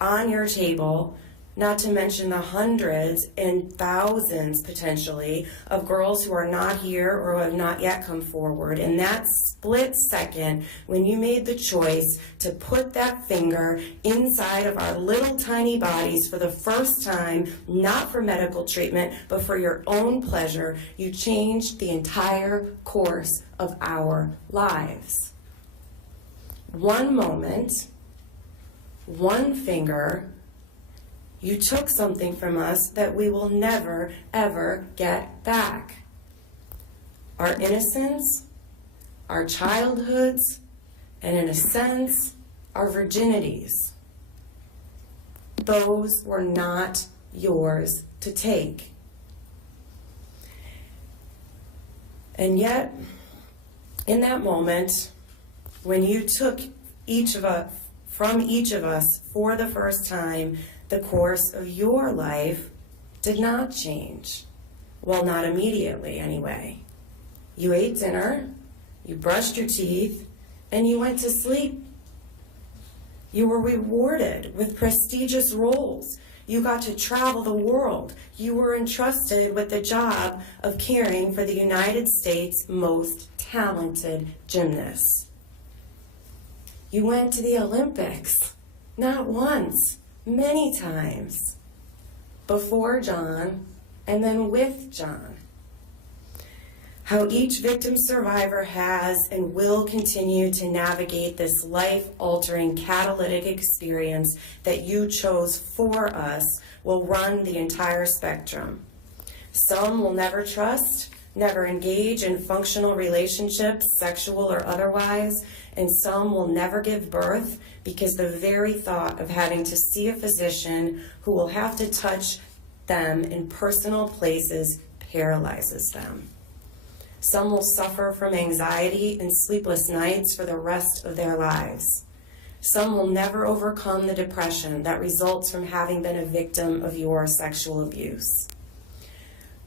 on your table, not to mention the hundreds and thousands, potentially, of girls who are not here or who have not yet come forward. In that split second, when you made the choice to put that finger inside of our little tiny bodies for the first time, not for medical treatment, but for your own pleasure, you changed the entire course of our lives. One moment, one finger, you took something from us that we will never, ever get back. Our innocence, our childhoods, and in a sense, our virginities. Those were not yours to take. And yet, in that moment, when you took from each of us for the first time, the course of your life did not change. Well, not immediately, anyway. You ate dinner, you brushed your teeth, and you went to sleep. You were rewarded with prestigious roles. You got to travel the world. You were entrusted with the job of caring for the United States' most talented gymnasts. You went to the Olympics, not once, many times, before John and then with John. How each victim survivor has and will continue to navigate this life-altering catalytic experience that you chose for us will run the entire spectrum. Some will never trust, never engage in functional relationships, sexual or otherwise, and some will never give birth because the very thought of having to see a physician who will have to touch them in personal places paralyzes them. Some will suffer from anxiety and sleepless nights for the rest of their lives. Some will never overcome the depression that results from having been a victim of your sexual abuse.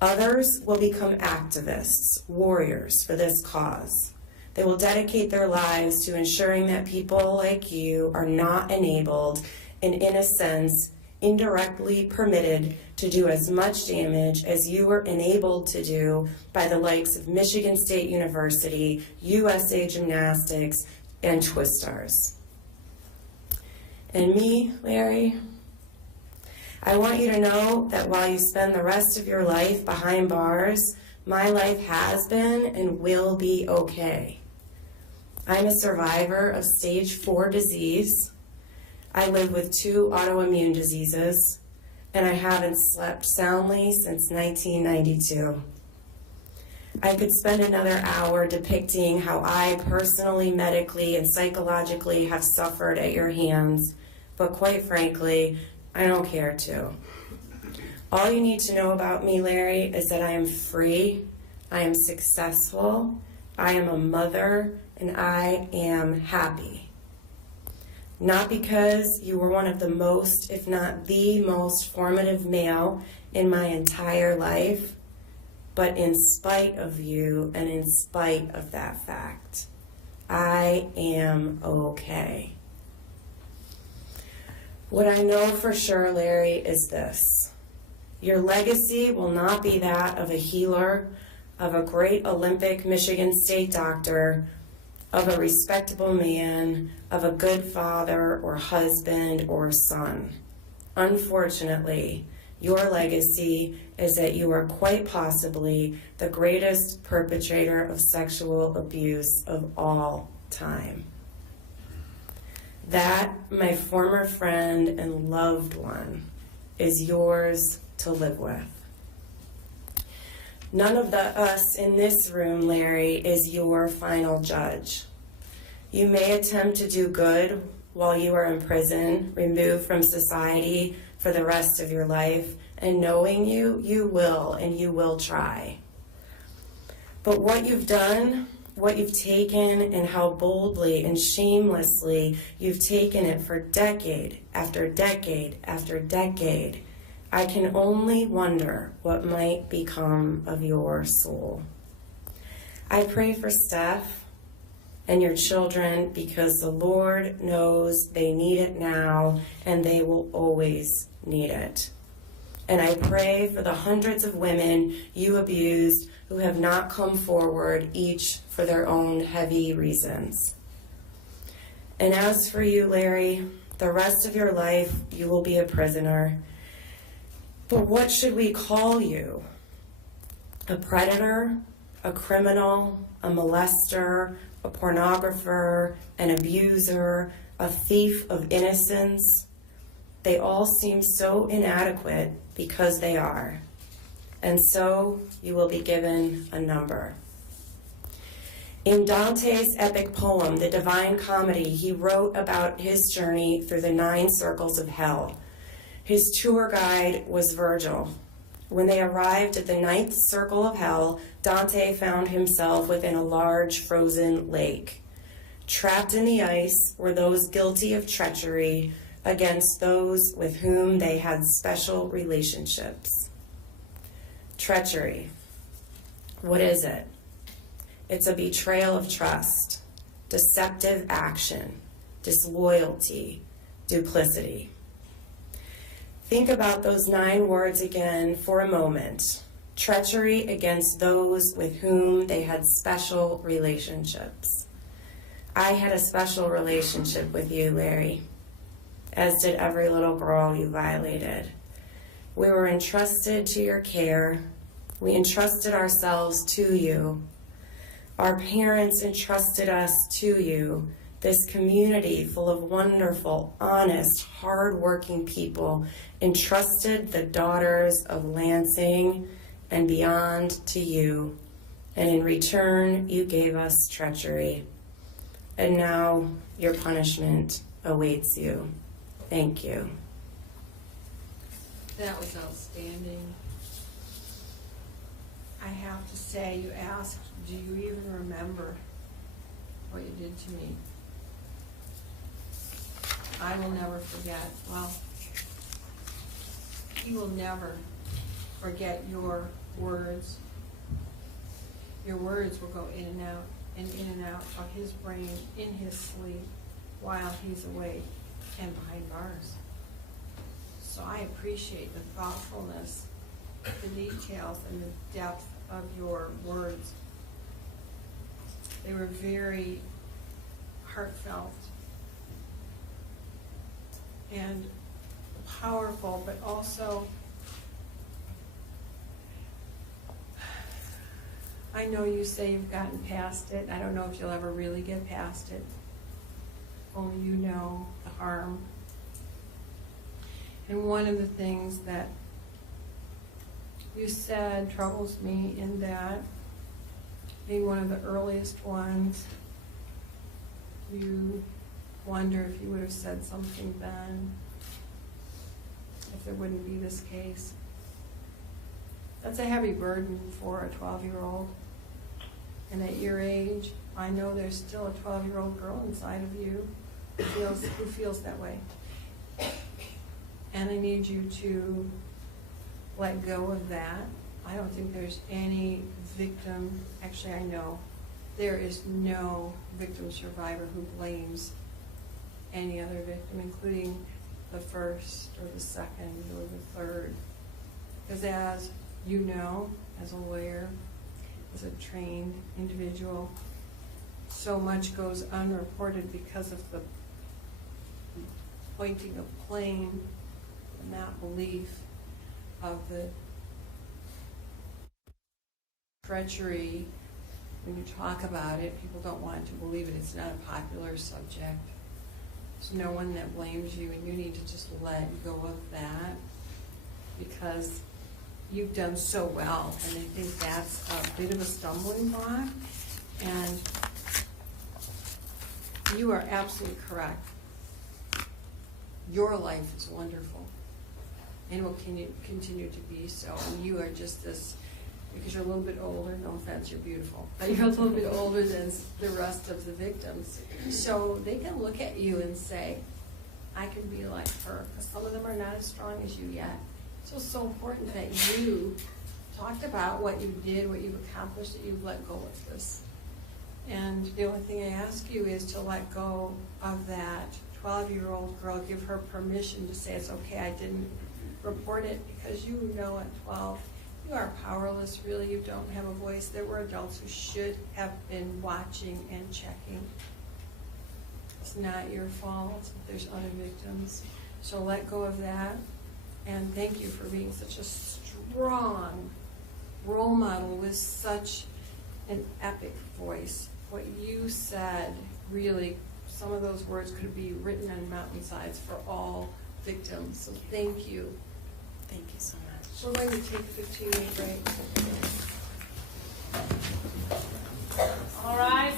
Others will become activists, warriors for this cause. They will dedicate their lives to ensuring that people like you are not enabled and, in a sense, indirectly permitted to do as much damage as you were enabled to do by the likes of Michigan State University, USA Gymnastics, and Twistars. And me, Larry, I want you to know that while you spend the rest of your life behind bars, my life has been and will be okay. I'm a survivor of stage 4 disease. I live with 2 autoimmune diseases, and I haven't slept soundly since 1992. I could spend another hour depicting how I personally, medically, and psychologically have suffered at your hands, but quite frankly, I don't care to. All you need to know about me, Larry, is that I am free, I am successful, I am a mother, and I am happy. Not because you were one of the most, if not the most formative male in my entire life, but in spite of you and in spite of that fact, I am okay. What I know for sure, Larry, is this. Your legacy will not be that of a healer, of a great Olympic Michigan State doctor, of a respectable man, of a good father or husband or son. Unfortunately, your legacy is that you are quite possibly the greatest perpetrator of sexual abuse of all time. That, my former friend and loved one, is yours to live with. None of us in this room, Larry, is your final judge. You may attempt to do good while you are in prison, removed from society for the rest of your life, and knowing you, you will, and you will try. But what you've done, what you've taken, and how boldly and shamelessly you've taken it for decade after decade after decade, I can only wonder what might become of your soul. I pray for Steph and your children because the Lord knows they need it now and they will always need it. And I pray for the hundreds of women you abused who have not come forward, each for their own heavy reasons. And as for you, Larry, the rest of your life you will be a prisoner. But what should we call you? A predator, a criminal, a molester, a pornographer, an abuser, a thief of innocence? They all seem so inadequate because they are. And so you will be given a number. In Dante's epic poem, The Divine Comedy, he wrote about his journey through the 9 circles of hell. His tour guide was Virgil. When they arrived at the 9th circle of hell, Dante found himself within a large frozen lake. Trapped in the ice were those guilty of treachery against those with whom they had special relationships. Treachery. What is it? It's a betrayal of trust, deceptive action, disloyalty, duplicity. Think about those 9 words again for a moment. Treachery against those with whom they had special relationships. I had a special relationship with you, Larry, as did every little girl you violated. We were entrusted to your care. We entrusted ourselves to you. Our parents entrusted us to you. This community full of wonderful, honest, hard-working people entrusted the daughters of Lansing and beyond to you, and in return, you gave us treachery. And now your punishment awaits you. Thank you. That was outstanding. I have to say, you asked, do you even remember what you did to me? I will never forget. Well, he will never forget your words. Your words will go in and out and in and out of his brain in his sleep while he's awake and behind bars. So I appreciate the thoughtfulness, the details, and the depth of your words. They were very heartfelt and powerful, but also, I know you say you've gotten past it. I don't know if you'll ever really get past it. Only you know the harm. And one of the things that you said troubles me in that, being one of the earliest ones, you wonder if you would have said something then, if there wouldn't be this case. That's a heavy burden for a 12-year-old. And at your age, I know there's still a 12-year-old girl inside of you who feels that way. And I need you to let go of that. I don't think there's any victim, actually I know, there is no victim survivor who blames any other victim, including the first or the second or the third. Because as you know, as a lawyer, as a trained individual, so much goes unreported because of the pointing of blame and not belief of the treachery. When you talk about it, people don't want to believe it. It's not a popular subject. There's no one that blames you, and you need to just let go of that because you've done so well, and I think that's a bit of a stumbling block. And you are absolutely correct. Your life is wonderful and will continue to be so. And you are just this, because you're a little bit older, no offense, you're beautiful, but you're a little bit older than the rest of the victims. So they can look at you and say, I can be like her, because some of them are not as strong as you yet. So it's so important that you talked about what you did, what you've accomplished, that you've let go of this. And the only thing I ask you is to let go of that 12-year-old girl, give her permission to say it's okay, I didn't report it, because you know at 12, you are powerless, really, you don't have a voice. There were adults who should have been watching and checking. It's not your fault, there's other victims. So let go of that, and thank you for being such a strong role model with such an epic voice. What you said, really, some of those words could be written on mountainsides for all victims, so thank you. Thank you so much. We're going to take a 15-minute break. All right.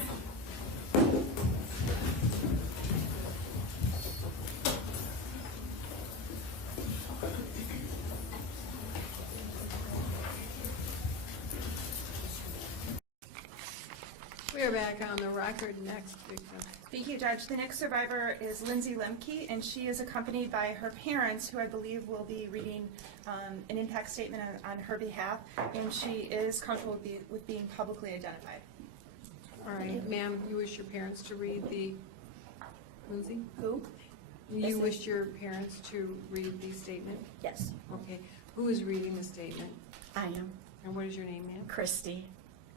We are back on the record. Next victim. Thank you, Judge. The next survivor is Lindsey Lemke, and she is accompanied by her parents, who I believe will be reading an impact statement on her behalf, and she is comfortable with being publicly identified. All right, ma'am, you wish your parents to read the, Lindsey? Who? You wished your parents to read the statement? Yes. Okay. Who is reading the statement? I am. And what is your name, ma'am? Christy.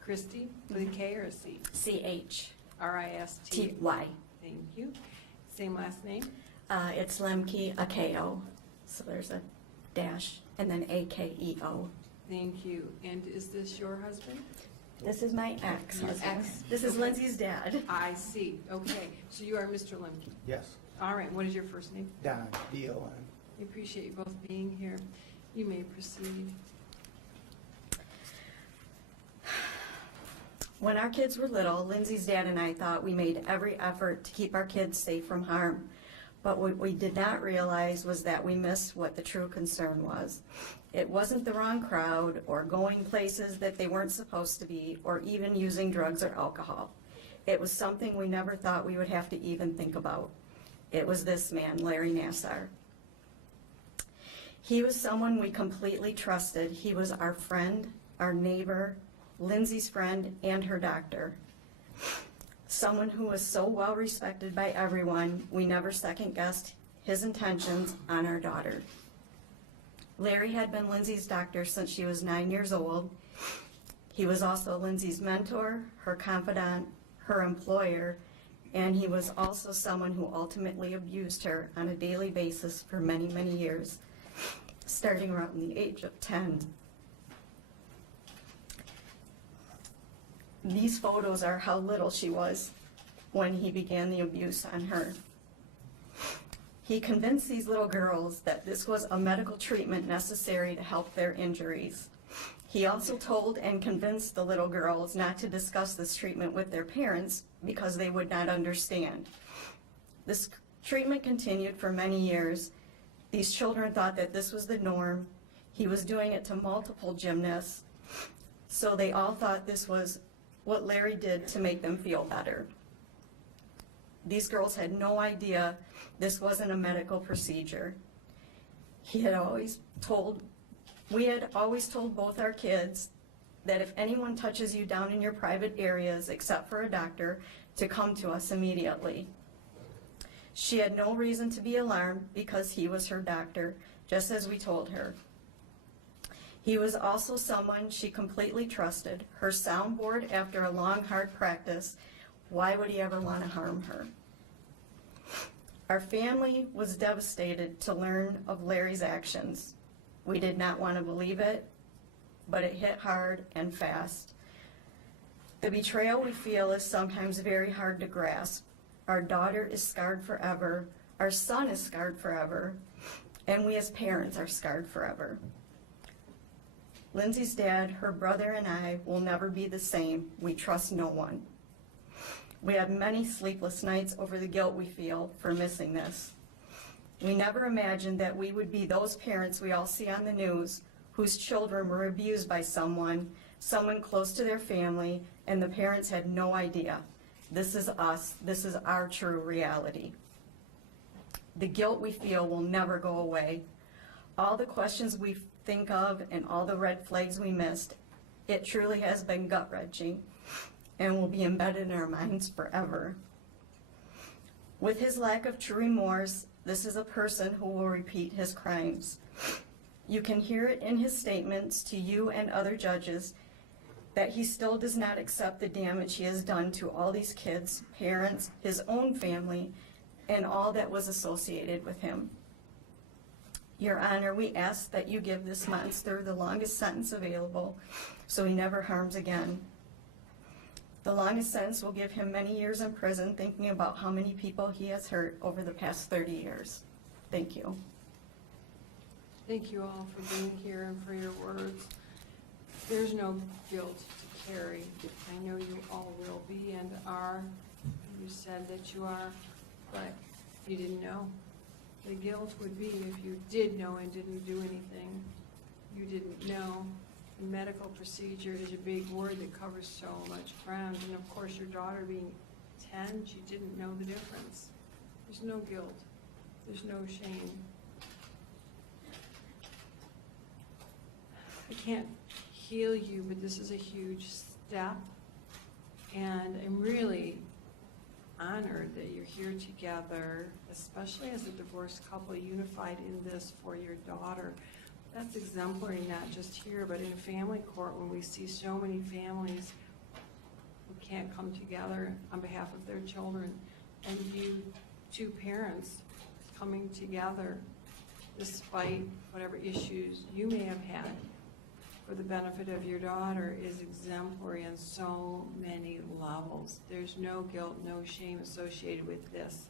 Christy, with a K or a C? C-H. R-I-S-T. T-Y. Thank you. Same last name? It's Lemke, a K-O. So there's a dash, and then A-K-E-O. Thank you. And is this your husband? This is my ex. Your ex. This is Okay. Lindsey's dad. I see. Okay. So you are Mr. Lemke? Yes. All right. What is your first name? Don, D-O-N. I appreciate you both being here. You may proceed. When our kids were little, Lindsey's dad and I thought we made every effort to keep our kids safe from harm. But what we did not realize was that we missed what the true concern was. It wasn't the wrong crowd, or going places that they weren't supposed to be, or even using drugs or alcohol. It was something we never thought we would have to even think about. It was this man, Larry Nassar. He was someone we completely trusted. He was our friend, our neighbor, Lindsey's friend, and her doctor. Someone who was so well respected by everyone, we never second-guessed his intentions on our daughter. Larry had been Lindsey's doctor since she was 9 years old. He was also Lindsey's mentor, her confidant, her employer, and he was also someone who ultimately abused her on a daily basis for many, many years, starting around the age of 10. These photos are how little she was when he began the abuse on her. He convinced these little girls that this was a medical treatment necessary to help their injuries. He also told and convinced the little girls not to discuss this treatment with their parents because they would not understand. This treatment continued for many years. These children thought that this was the norm. He was doing it to multiple gymnasts, so they all thought this was what Larry did to make them feel better. These girls had no idea this wasn't a medical procedure. He had always told We had always told both our kids that if anyone touches you down in your private areas, except for a doctor, to come to us immediately. She had no reason to be alarmed because he was her doctor, just as we told her. He was also someone she completely trusted, her soundboard after a long, hard practice. Why would he ever want to harm her? Our family was devastated to learn of Larry's actions. We did not want to believe it, but it hit hard and fast. The betrayal we feel is sometimes very hard to grasp. Our daughter is scarred forever, our son is scarred forever, and we as parents are scarred forever. Lindsey's dad, her brother, and I will never be the same. We trust no one. We have many sleepless nights over the guilt we feel for missing this. We never imagined that we would be those parents we all see on the news whose children were abused by someone close to their family, and the parents had no idea. This is us. This is our true reality. The guilt we feel will never go away. All the questions we think of and all the red flags we missed, it truly has been gut-wrenching and will be embedded in our minds forever. With his lack of true remorse, this is a person who will repeat his crimes. You can hear it in his statements to you and other judges that he still does not accept the damage he has done to all these kids, parents, his own family, and all that was associated with him. Your Honor, we ask that you give this monster the longest sentence available so he never harms again. The longest sentence will give him many years in prison, thinking about how many people he has hurt over the past 30 years. Thank you. Thank you all for being here and for your words. There's no guilt to carry. I know you all will be and are. You said that you are, but you didn't know. The guilt would be if you did know and didn't do anything. You didn't know. And medical procedure is a big word that covers so much ground. And of course, your daughter being 10, she didn't know the difference. There's no guilt. There's no shame. I can't heal you, but this is a huge step. And I'm really honored that you're here together, especially as a divorced couple, unified in this for your daughter. That's exemplary, not just here, but in family court, when we see so many families who can't come together on behalf of their children, and you two parents coming together despite whatever issues you may have had for the benefit of your daughter is exemplary on so many levels. There's no guilt, no shame associated with this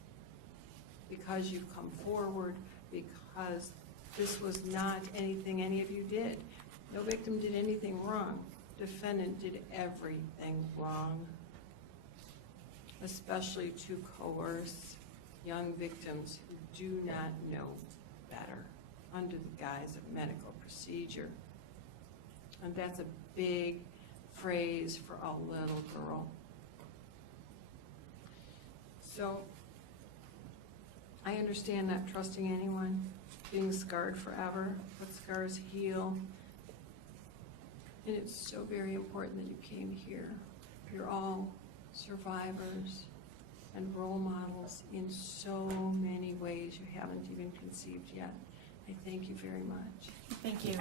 because you've come forward, because this was not anything any of you did. No victim did anything wrong. Defendant did everything wrong, especially to coerce young victims who do not know better under the guise of medical procedure. And that's a big phrase for a little girl. So I understand not trusting anyone, being scarred forever, but scars heal. And it's so very important that you came here. You're all survivors and role models in so many ways you haven't even conceived yet. I thank you very much. Thank you.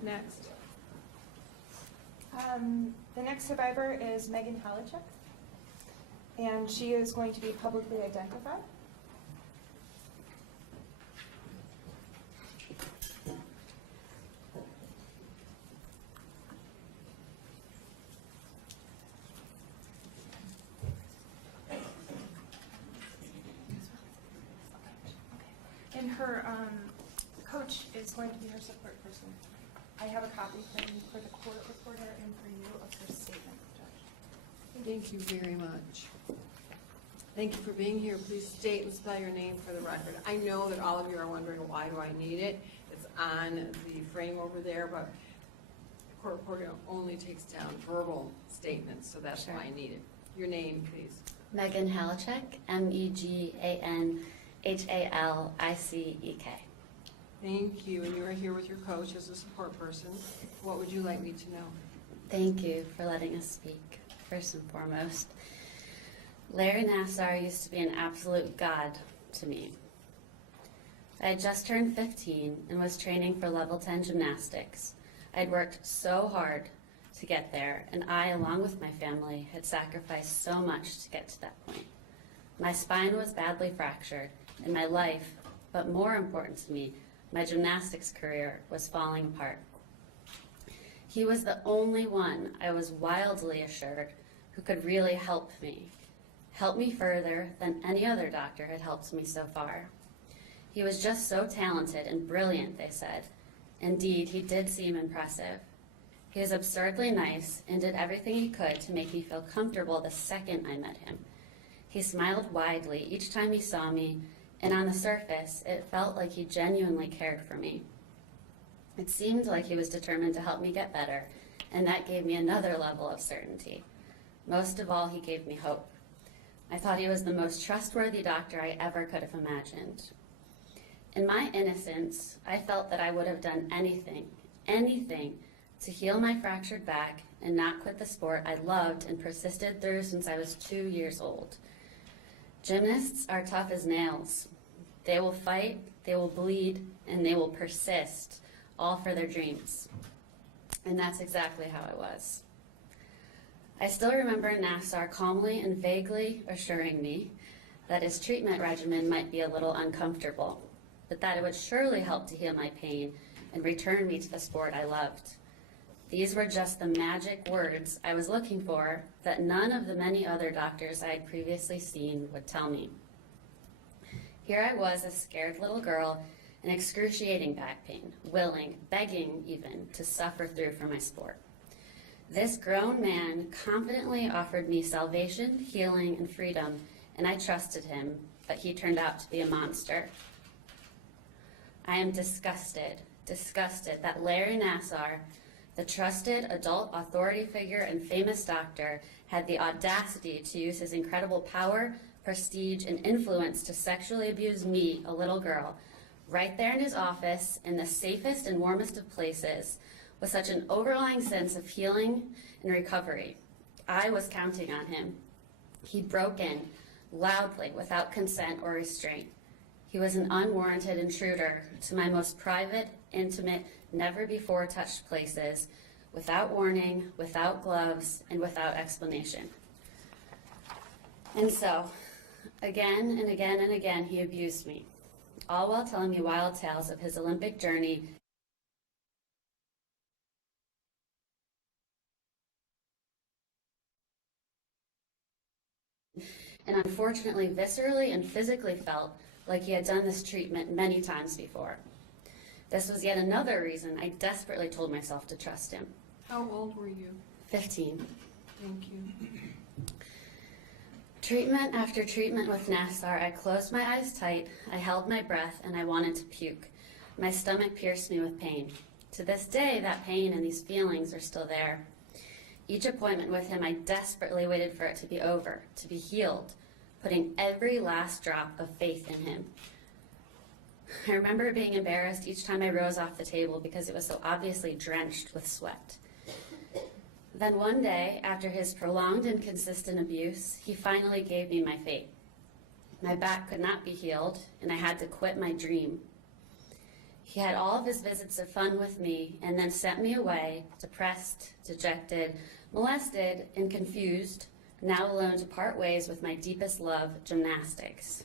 Next. The next survivor is Megan Halicek, and she is going to be publicly identified. And her coach is going to be her support person. I have a copy for the court reporter and for you of her statement, Judge. Thank you very much. Thank you for being here. Please state and spell your name for the record. I know that all of you are wondering, why do I need it? It's on the frame over there, but the court reporter only takes down verbal statements, so that's why I need it. Your name, please. Megan Halicek, Megan Halicek. Thank you. And you are here with your coach as a support person. What would you like me to know? Thank you for letting us speak, first and foremost. Larry Nassar used to be an absolute god to me. I had just turned 15 and was training for level 10 gymnastics. I'd worked so hard to get there, and I, along with my family, had sacrificed so much to get to that point. My spine was badly fractured, and my life, but more important to me, my gymnastics career was falling apart. He was the only one, I was wildly assured, who could really help me further than any other doctor had helped me so far. He was just so talented and brilliant, they said. Indeed, he did seem impressive. He was absurdly nice and did everything he could to make me feel comfortable the second I met him. He smiled widely each time he saw me, and on the surface, it felt like he genuinely cared for me. It seemed like he was determined to help me get better, and that gave me another level of certainty. Most of all, he gave me hope. I thought he was the most trustworthy doctor I ever could have imagined. In my innocence, I felt that I would have done anything to heal my fractured back and not quit the sport I loved and persisted through since I was 2 years old. Gymnasts are tough as nails. They will fight, they will bleed, and they will persist, all for their dreams. And that's exactly how I was. I still remember Nassar calmly and vaguely assuring me that his treatment regimen might be a little uncomfortable, but that it would surely help to heal my pain and return me to the sport I loved. These were just the magic words I was looking for that none of the many other doctors I had previously seen would tell me. Here I was, a scared little girl in excruciating back pain, willing, begging even, to suffer through for my sport. This grown man confidently offered me salvation, healing, and freedom, and I trusted him, but he turned out to be a monster. I am disgusted that Larry Nassar, the trusted adult authority figure and famous doctor, had the audacity to use his incredible power, prestige, and influence to sexually abuse me, a little girl, right there in his office, in the safest and warmest of places, with such an overlying sense of healing and recovery. I was counting on him. He broke in, loudly, without consent or restraint. He was an unwarranted intruder to my most private, intimate, never-before-touched places, without warning, without gloves, and without explanation. And so, again and again and again, he abused me, all while telling me wild tales of his Olympic journey and unfortunately viscerally and physically felt like he had done this treatment many times before. This was yet another reason I desperately told myself to trust him. How old were you? 15. Thank you. Treatment after treatment with Nassar, I closed my eyes tight, I held my breath, and I wanted to puke. My stomach pierced me with pain. To this day, that pain and these feelings are still there. Each appointment with him, I desperately waited for it to be over, to be healed, putting every last drop of faith in him. I remember being embarrassed each time I rose off the table because it was so obviously drenched with sweat. Then one day, after his prolonged and consistent abuse, he finally gave me my fate. My back could not be healed, and I had to quit my dream. He had all of his visits of fun with me and then sent me away, depressed, dejected, molested, and confused, now alone to part ways with my deepest love, gymnastics.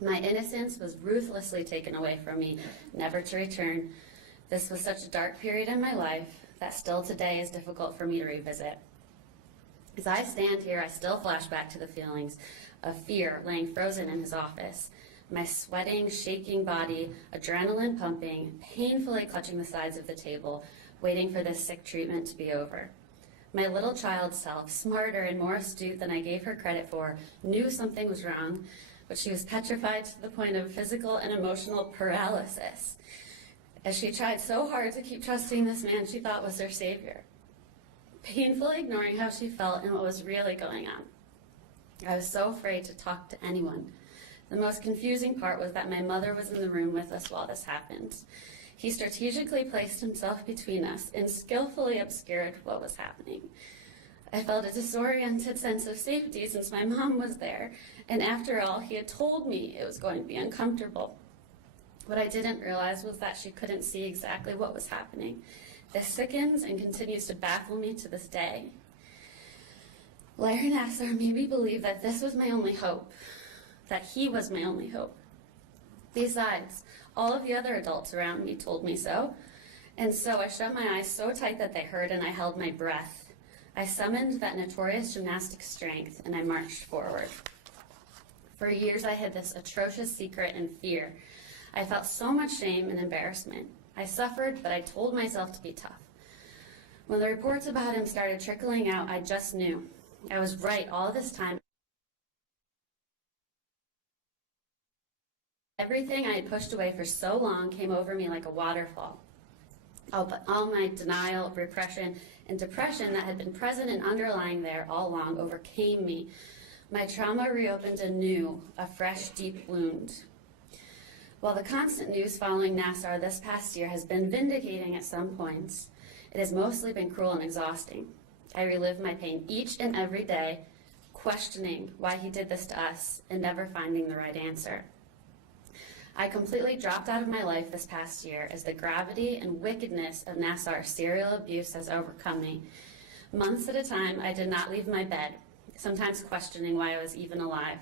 My innocence was ruthlessly taken away from me, never to return. This was such a dark period in my life that still today is difficult for me to revisit. As I stand here, I still flash back to the feelings of fear laying frozen in his office, my sweating, shaking body, adrenaline pumping, painfully clutching the sides of the table, waiting for this sick treatment to be over. My little child self, smarter and more astute than I gave her credit for, knew something was wrong, but she was petrified to the point of physical and emotional paralysis, as she tried so hard to keep trusting this man she thought was her savior, painfully ignoring how she felt and what was really going on. I was so afraid to talk to anyone, The most confusing part was that my mother was in the room with us while this happened. He strategically placed himself between us and skillfully obscured what was happening. I felt a disoriented sense of safety since my mom was there, and after all, he had told me it was going to be uncomfortable. What I didn't realize was that she couldn't see exactly what was happening. This sickens and continues to baffle me to this day. Larry Nassar made me believe that this was my only hope, that he was my only hope. Besides, all of the other adults around me told me so, and so I shut my eyes so tight that they hurt and I held my breath. I summoned that notorious gymnastic strength and I marched forward. For years I hid this atrocious secret in fear. I felt so much shame and embarrassment. I suffered, but I told myself to be tough. When the reports about him started trickling out, I just knew. I was right all this time. Everything I had pushed away for so long came over me like a waterfall. All my denial, repression, and depression that had been present and underlying there all along overcame me. My trauma reopened anew, a fresh, deep wound. While the constant news following Nassar this past year has been vindicating at some points, it has mostly been cruel and exhausting. I relive my pain each and every day, questioning why he did this to us and never finding the right answer. I completely dropped out of my life this past year as the gravity and wickedness of Nassar's serial abuse has overcome me. Months at a time, I did not leave my bed, sometimes questioning why I was even alive.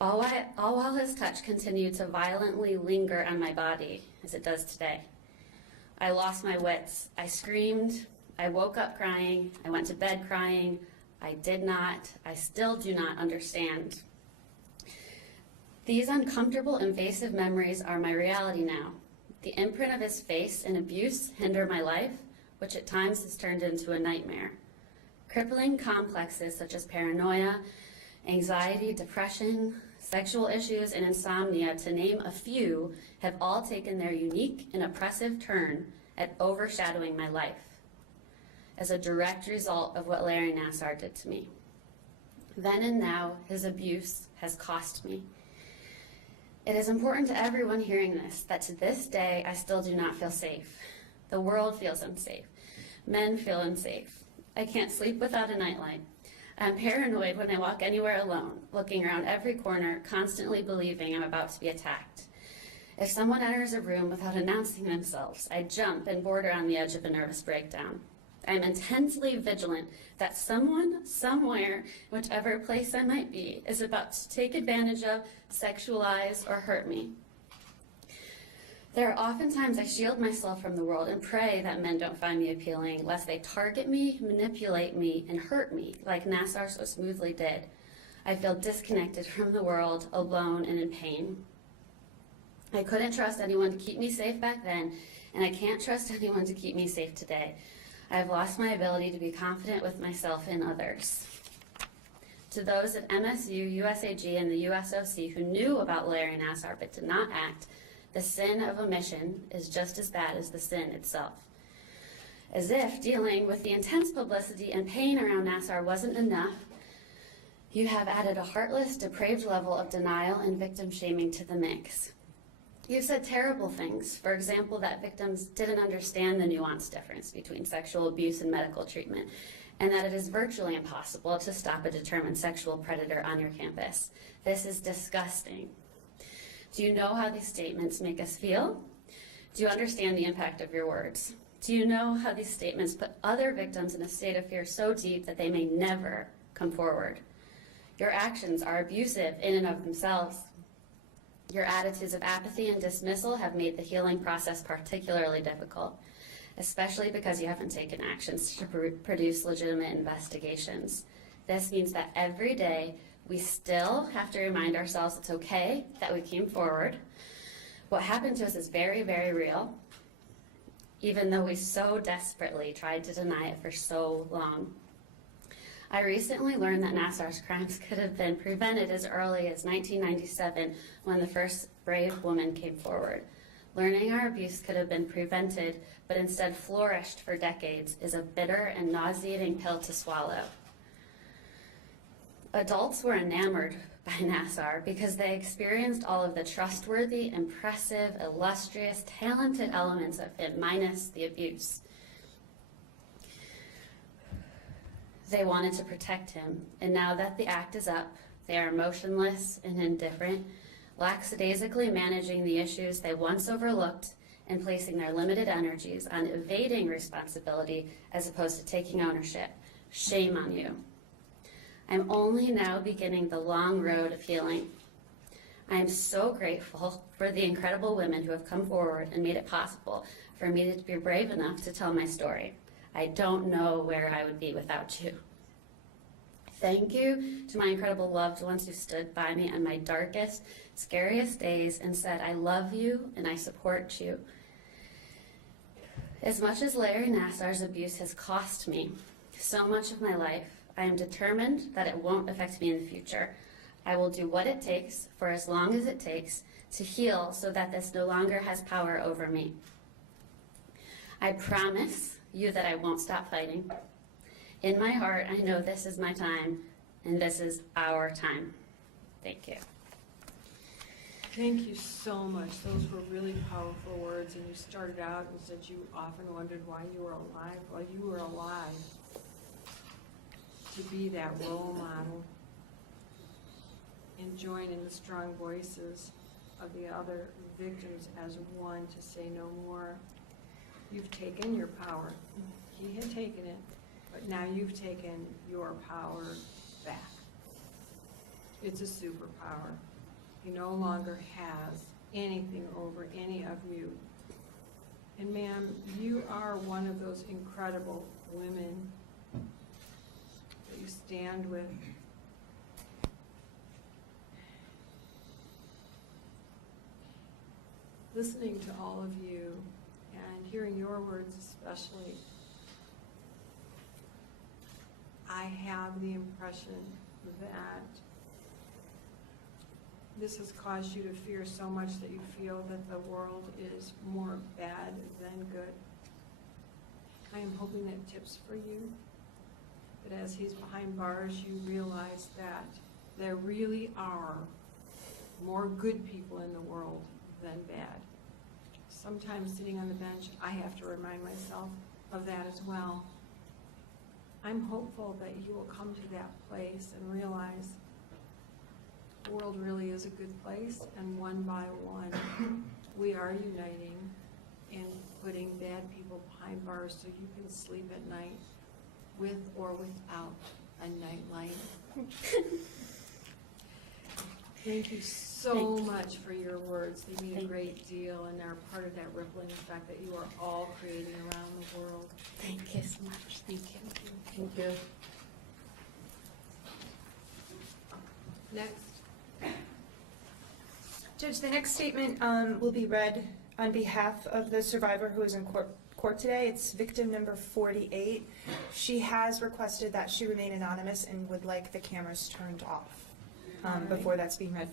All while his touch continued to violently linger on my body, as it does today. I lost my wits. I screamed. I woke up crying. I went to bed crying. I still do not understand. These uncomfortable, invasive memories are my reality now. The imprint of his face and abuse hinder my life, which at times has turned into a nightmare. Crippling complexes such as paranoia, anxiety, depression, sexual issues, and insomnia, to name a few, have all taken their unique and oppressive turn at overshadowing my life as a direct result of what Larry Nassar did to me. Then and now, his abuse has cost me. It is important to everyone hearing this that to this day, I still do not feel safe. The world feels unsafe. Men feel unsafe. I can't sleep without a nightlight. I'm paranoid when I walk anywhere alone, looking around every corner, constantly believing I'm about to be attacked. If someone enters a room without announcing themselves, I jump and border on the edge of a nervous breakdown. I'm intensely vigilant that someone, somewhere, whichever place I might be, is about to take advantage of, sexualize, or hurt me. There are often times I shield myself from the world and pray that men don't find me appealing, lest they target me, manipulate me, and hurt me, like Nassar so smoothly did. I feel disconnected from the world, alone, and in pain. I couldn't trust anyone to keep me safe back then, and I can't trust anyone to keep me safe today. I've lost my ability to be confident with myself and others. To those at MSU, USAG, and the USOC who knew about Larry Nassar but did not act, the sin of omission is just as bad as the sin itself. As if dealing with the intense publicity and pain around Nassar wasn't enough, you have added a heartless, depraved level of denial and victim shaming to the mix. You've said terrible things, for example, that victims didn't understand the nuanced difference between sexual abuse and medical treatment, and that it is virtually impossible to stop a determined sexual predator on your campus. This is disgusting. Do you know how these statements make us feel? Do you understand the impact of your words? Do you know how these statements put other victims in a state of fear so deep that they may never come forward? Your actions are abusive in and of themselves. Your attitudes of apathy and dismissal have made the healing process particularly difficult, especially because you haven't taken actions to produce legitimate investigations. This means that every day we still have to remind ourselves it's okay that we came forward. What happened to us is very, very real, even though we so desperately tried to deny it for so long. I recently learned that Nassar's crimes could have been prevented as early as 1997 when the first brave woman came forward. Learning our abuse could have been prevented, but instead flourished for decades, is a bitter and nauseating pill to swallow. Adults were enamored by Nassar because they experienced all of the trustworthy, impressive, illustrious, talented elements of him, minus the abuse. They wanted to protect him, and now that the act is up, they are motionless and indifferent, lackadaisically managing the issues they once overlooked and placing their limited energies on evading responsibility as opposed to taking ownership. Shame on you. I'm only now beginning the long road of healing. I am so grateful for the incredible women who have come forward and made it possible for me to be brave enough to tell my story. I don't know where I would be without you. Thank you to my incredible loved ones who stood by me on my darkest, scariest days and said, I love you and I support you. As much as Larry Nassar's abuse has cost me so much of my life, I am determined that it won't affect me in the future. I will do what it takes for as long as it takes to heal so that this no longer has power over me. I promise you that I won't stop fighting. In my heart, I know this is my time, and this is our time. Thank you. Thank you so much. Those were really powerful words, and you started out and said you often wondered why you were alive. Well, you were alive to be that role model and join in the strong voices of the other victims as one to say no more. You've taken your power. He had taken it, but now you've taken your power back. It's a superpower. He no longer has anything over any of you. And ma'am, you are one of those incredible women that you stand with. Listening to all of you and hearing your words especially, I have the impression that this has caused you to fear so much that you feel that the world is more bad than good. I am hoping that tips for you, that as he's behind bars, you realize that there really are more good people in the world than bad. Sometimes sitting on the bench, I have to remind myself of that as well. I'm hopeful that you will come to that place and realize the world really is a good place, and one by one, we are uniting and putting bad people behind bars so you can sleep at night with or without a nightlight. Thank you so much for your words. They mean a great deal and are part of that rippling effect that you are all creating around the world. Thank you so much. Thank you. Thank you. Next. Judge, the next statement will be read on behalf of the survivor who is in court today. It's victim number 48. She has requested that she remain anonymous and would like the cameras turned off before that's being read.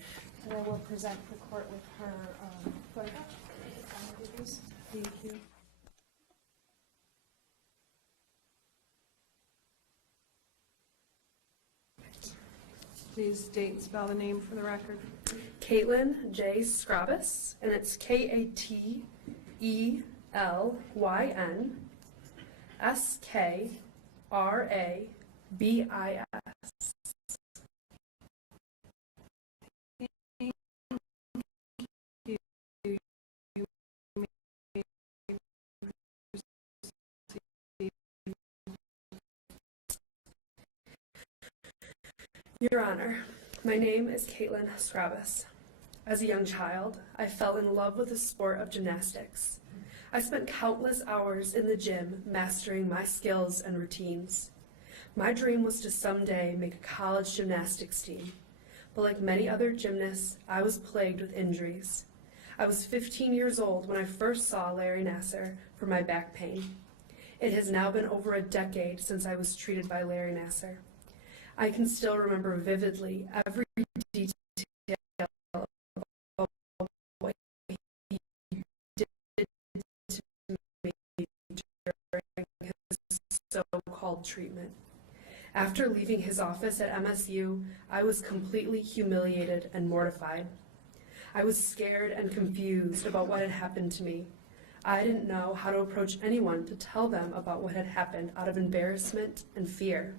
And I will present the court with her photograph. Thank you. Please state and spell the name for the record. Katelyn J. Skrabis, and it's Katelyn Skrabis. Your Honor, my name is Katelyn Skrabis. As a young child, I fell in love with the sport of gymnastics. I spent countless hours in the gym mastering my skills and routines. My dream was to someday make a college gymnastics team, but like many other gymnasts, I was plagued with injuries. I was 15 years old when I first saw Larry Nassar for my back pain. It has now been over a decade since I was treated by Larry Nassar. I can still remember vividly every detail of what he did to me during his so-called treatment. After leaving his office at MSU, I was completely humiliated and mortified. I was scared and confused about what had happened to me. I didn't know how to approach anyone to tell them about what had happened out of embarrassment and fear.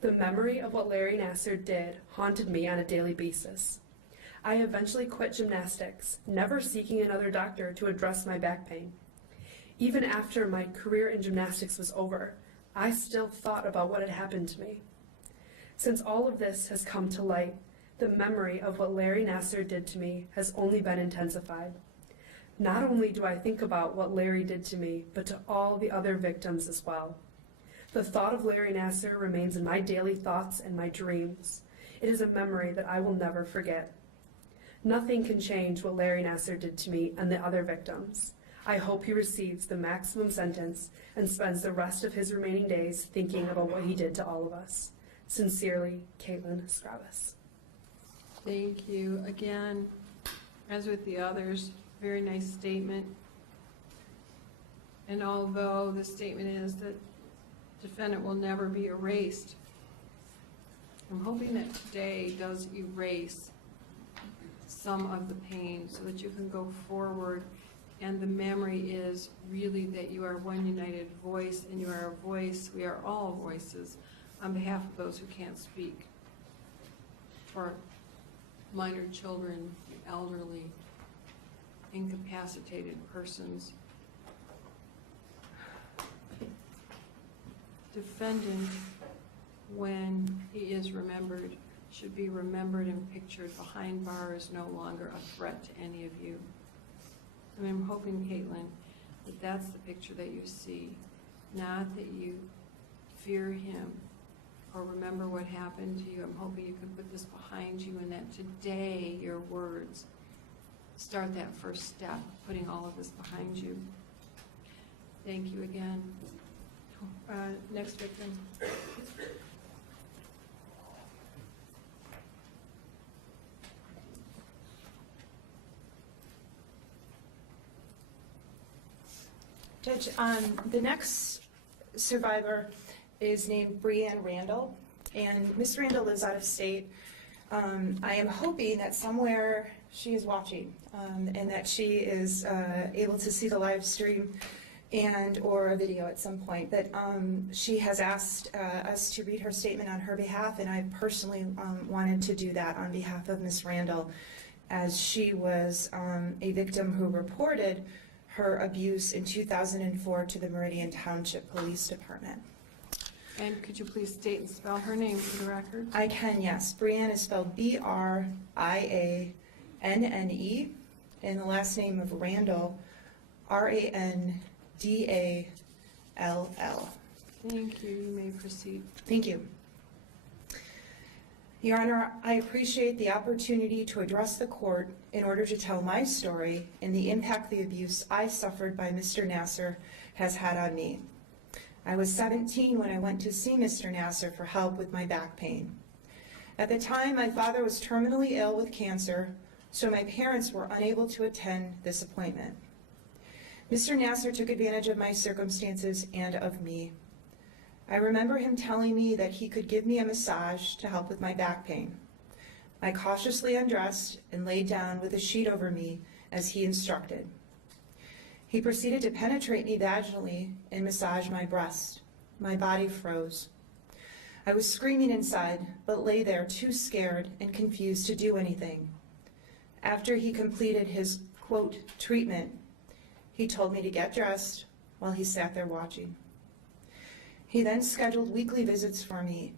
The memory of what Larry Nassar did haunted me on a daily basis. I eventually quit gymnastics, never seeking another doctor to address my back pain. Even after my career in gymnastics was over, I still thought about what had happened to me. Since all of this has come to light, the memory of what Larry Nassar did to me has only been intensified. Not only do I think about what Larry did to me, but to all the other victims as well. The thought of Larry Nassar remains in my daily thoughts and my dreams. It is a memory that I will never forget. Nothing can change what Larry Nassar did to me and the other victims. I hope he receives the maximum sentence and spends the rest of his remaining days thinking about what he did to all of us. Sincerely, Katelyn Skrabis. Thank you. Again, as with the others, very nice statement. And although the statement is that defendant will never be erased, I'm hoping that today does erase some of the pain so that you can go forward, and the memory is really that you are one united voice, and you are a voice, we are all voices on behalf of those who can't speak, for minor children, elderly, incapacitated persons. Defendant, when he is remembered, should be remembered and pictured behind bars, no longer a threat to any of you. And I'm hoping, Katelyn, that that's the picture that you see, not that you fear him or remember what happened to you. I'm hoping you can put this behind you and that today your words start that first step, putting all of this behind you. Thank you again. Next victim. Judge, the next survivor is named Brianne Randall, and Miss Randall lives out of state. I am hoping that somewhere she is watching, and that she is able to see the live stream and or a video at some point. But she has asked us to read her statement on her behalf, and I personally wanted to do that on behalf of Miss Randall, as she was a victim who reported her abuse in 2004 to the Meridian Township Police Department. And could you please state and spell her name for the record? I can, yes. Brianne is spelled B-R-I-A-N-N-E, and the last name of Randall, R-A-N-D-A-L-L. Thank you. You may proceed. Thank you. Your Honor, I appreciate the opportunity to address the court in order to tell my story and the impact the abuse I suffered by Mr. Nassar has had on me. I was 17 when I went to see Mr. Nassar for help with my back pain. At the time, my father was terminally ill with cancer, so my parents were unable to attend this appointment. Mr. Nassar took advantage of my circumstances and of me. I remember him telling me that he could give me a massage to help with my back pain. I cautiously undressed and laid down with a sheet over me as he instructed. He proceeded to penetrate me vaginally and massage my breast. My body froze. I was screaming inside, but lay there too scared and confused to do anything. After he completed his, quote, treatment, he told me to get dressed while he sat there watching. He then scheduled weekly visits for me.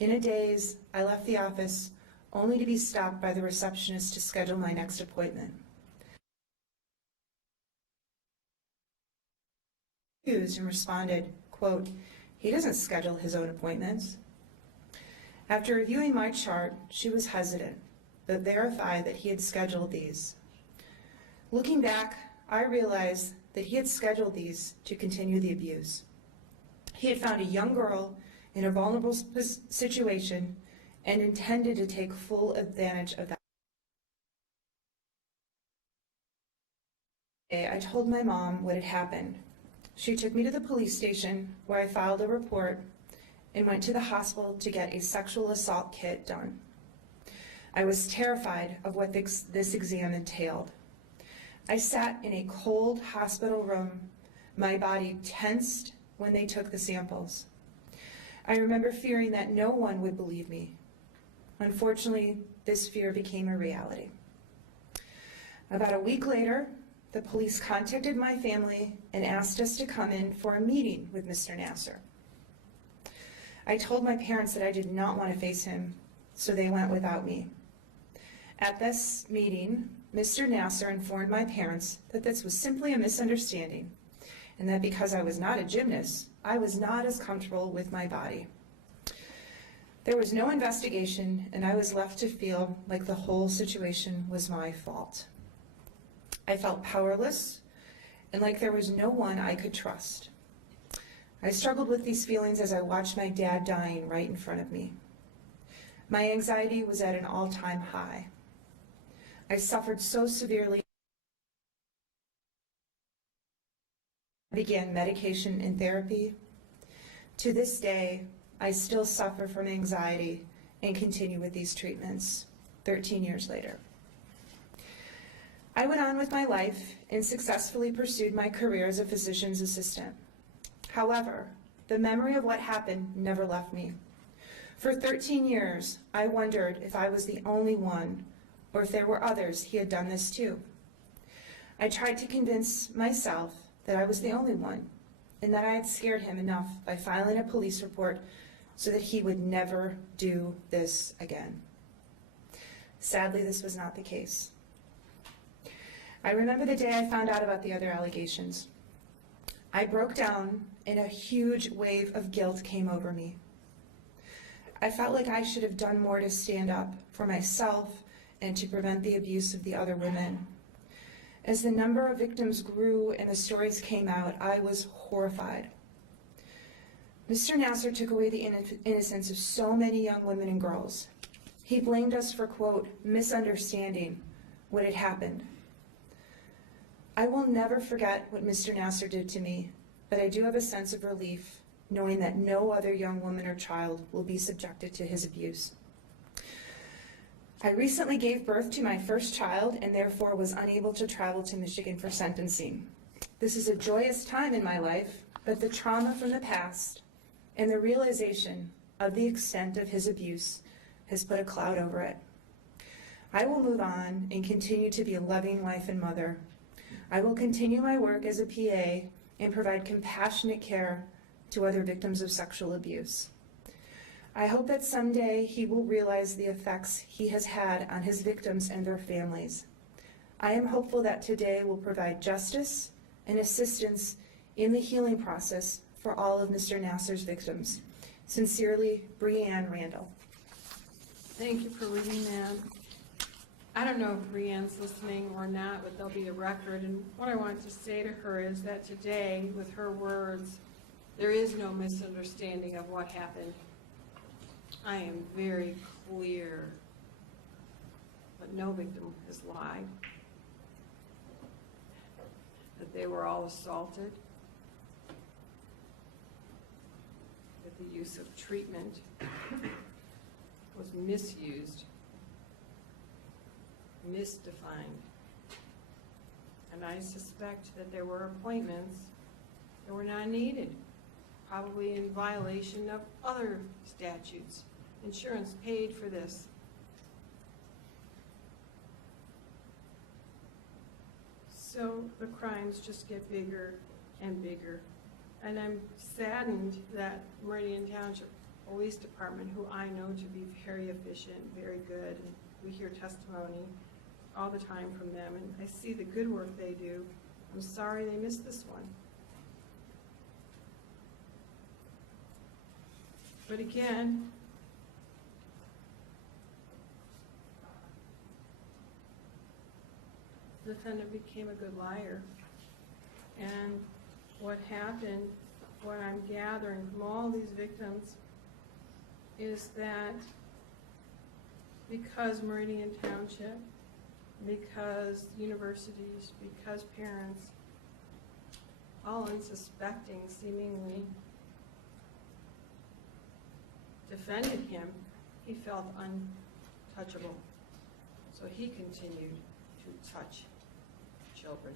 In a daze, I left the office only to be stopped by the receptionist to schedule my next appointment. I refused and responded, quote, he doesn't schedule his own appointments. After reviewing my chart, she was hesitant, but verified that he had scheduled these. Looking back, I realized that he had scheduled these to continue the abuse. He had found a young girl in a vulnerable situation and intended to take full advantage of that. I told my mom what had happened. She took me to the police station where I filed a report and went to the hospital to get a sexual assault kit done. I was terrified of what this exam entailed. I sat in a cold hospital room, my body tensed when they took the samples. I remember fearing that no one would believe me. Unfortunately, this fear became a reality. About a week later, the police contacted my family and asked us to come in for a meeting with Mr. Nassar. I told my parents that I did not want to face him, so they went without me. At this meeting, Mr. Nassar informed my parents that this was simply a misunderstanding, and that because I was not a gymnast, I was not as comfortable with my body. There was no investigation, and I was left to feel like the whole situation was my fault. I felt powerless, and like there was no one I could trust. I struggled with these feelings as I watched my dad dying right in front of me. My anxiety was at an all-time high. I suffered so severely. I began medication and therapy. To this day, I still suffer from anxiety and continue with these treatments 13 years later. I went on with my life and successfully pursued my career as a physician's assistant. However, the memory of what happened never left me. For 13 years, I wondered if I was the only one or if there were others he had done this to. I tried to convince myself that I was the only one and that I had scared him enough by filing a police report so that he would never do this again. Sadly, this was not the case. I remember the day I found out about the other allegations. I broke down and a huge wave of guilt came over me. I felt like I should have done more to stand up for myself and to prevent the abuse of the other women. As the number of victims grew and the stories came out, I was horrified. Mr. Nassar took away the innocence of so many young women and girls. He blamed us for, quote, misunderstanding what had happened. I will never forget what Mr. Nassar did to me, but I do have a sense of relief knowing that no other young woman or child will be subjected to his abuse. I recently gave birth to my first child and therefore was unable to travel to Michigan for sentencing. This is a joyous time in my life, but the trauma from the past and the realization of the extent of his abuse has put a cloud over it. I will move on and continue to be a loving wife and mother. I will continue my work as a PA and provide compassionate care to other victims of sexual abuse. I hope that someday he will realize the effects he has had on his victims and their families. I am hopeful that today will provide justice and assistance in the healing process for all of Mr. Nassar's victims. Sincerely, Brianne Randall. Thank you for reading that. I don't know if Brianne's listening or not, but there'll be a record. And what I want to say to her is that today, with her words, there is no misunderstanding of what happened. I am very clear, but no victim has lied, that they were all assaulted, that the use of treatment was misused, misdefined, and I suspect that there were appointments that were not needed, probably in violation of other statutes. Insurance paid for this. So the crimes just get bigger and bigger. And I'm saddened that Meridian Township Police Department, who I know to be very efficient, very good, and we hear testimony all the time from them, and I see the good work they do. I'm sorry they missed this one. But again, the defendant became a good liar. And what happened, what I'm gathering from all these victims, is that because Meridian Township, because universities, because parents, all unsuspecting seemingly, defended him, he felt untouchable. So he continued to touch children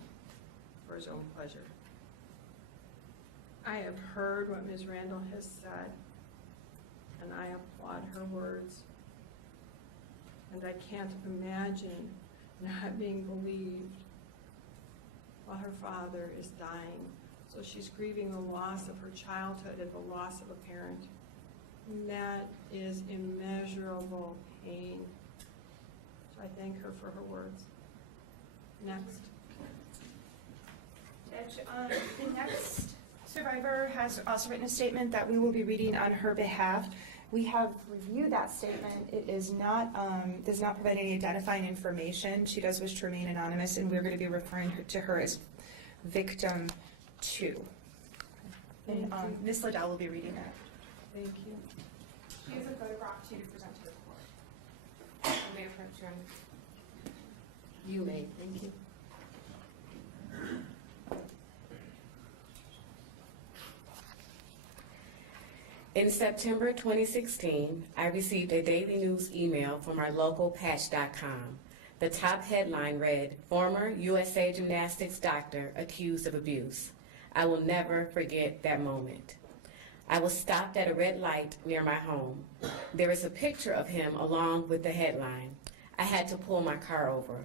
for his own pleasure. I have heard what Ms. Randall has said, and I applaud her words. And I can't imagine not being believed while her father is dying. So she's grieving the loss of her childhood and the loss of a parent. And that is immeasurable pain. So I thank her for her words. Next. Judge, the next survivor has also written a statement that we will be reading on her behalf. We have reviewed that statement. It is not, does not provide any identifying information. She does wish to remain anonymous, and we're going to be referring to her as victim 2. And Ms. Liddell will be reading that. Thank you. She has a photograph to present to the court. May I approach her? You may. Thank you. In September 2016, I received a daily news email from our local patch.com. The top headline read, "Former USA Gymnastics doctor accused of abuse." I will never forget that moment. I was stopped at a red light near my home. There is a picture of him along with the headline. I had to pull my car over.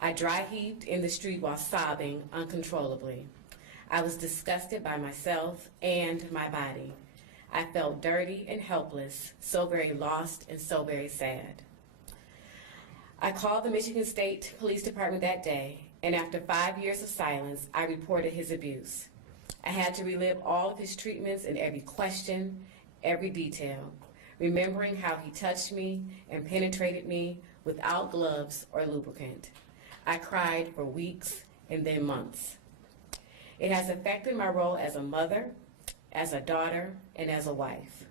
I dry heaved in the street while sobbing uncontrollably. I was disgusted by myself and my body. I felt dirty and helpless, so very lost and so very sad. I called the Michigan State Police Department that day, and after 5 years of silence, I reported his abuse. I had to relive all of his treatments and every question, every detail, remembering how he touched me and penetrated me without gloves or lubricant. I cried for weeks and then months. It has affected my role as a mother, as a daughter, and as a wife.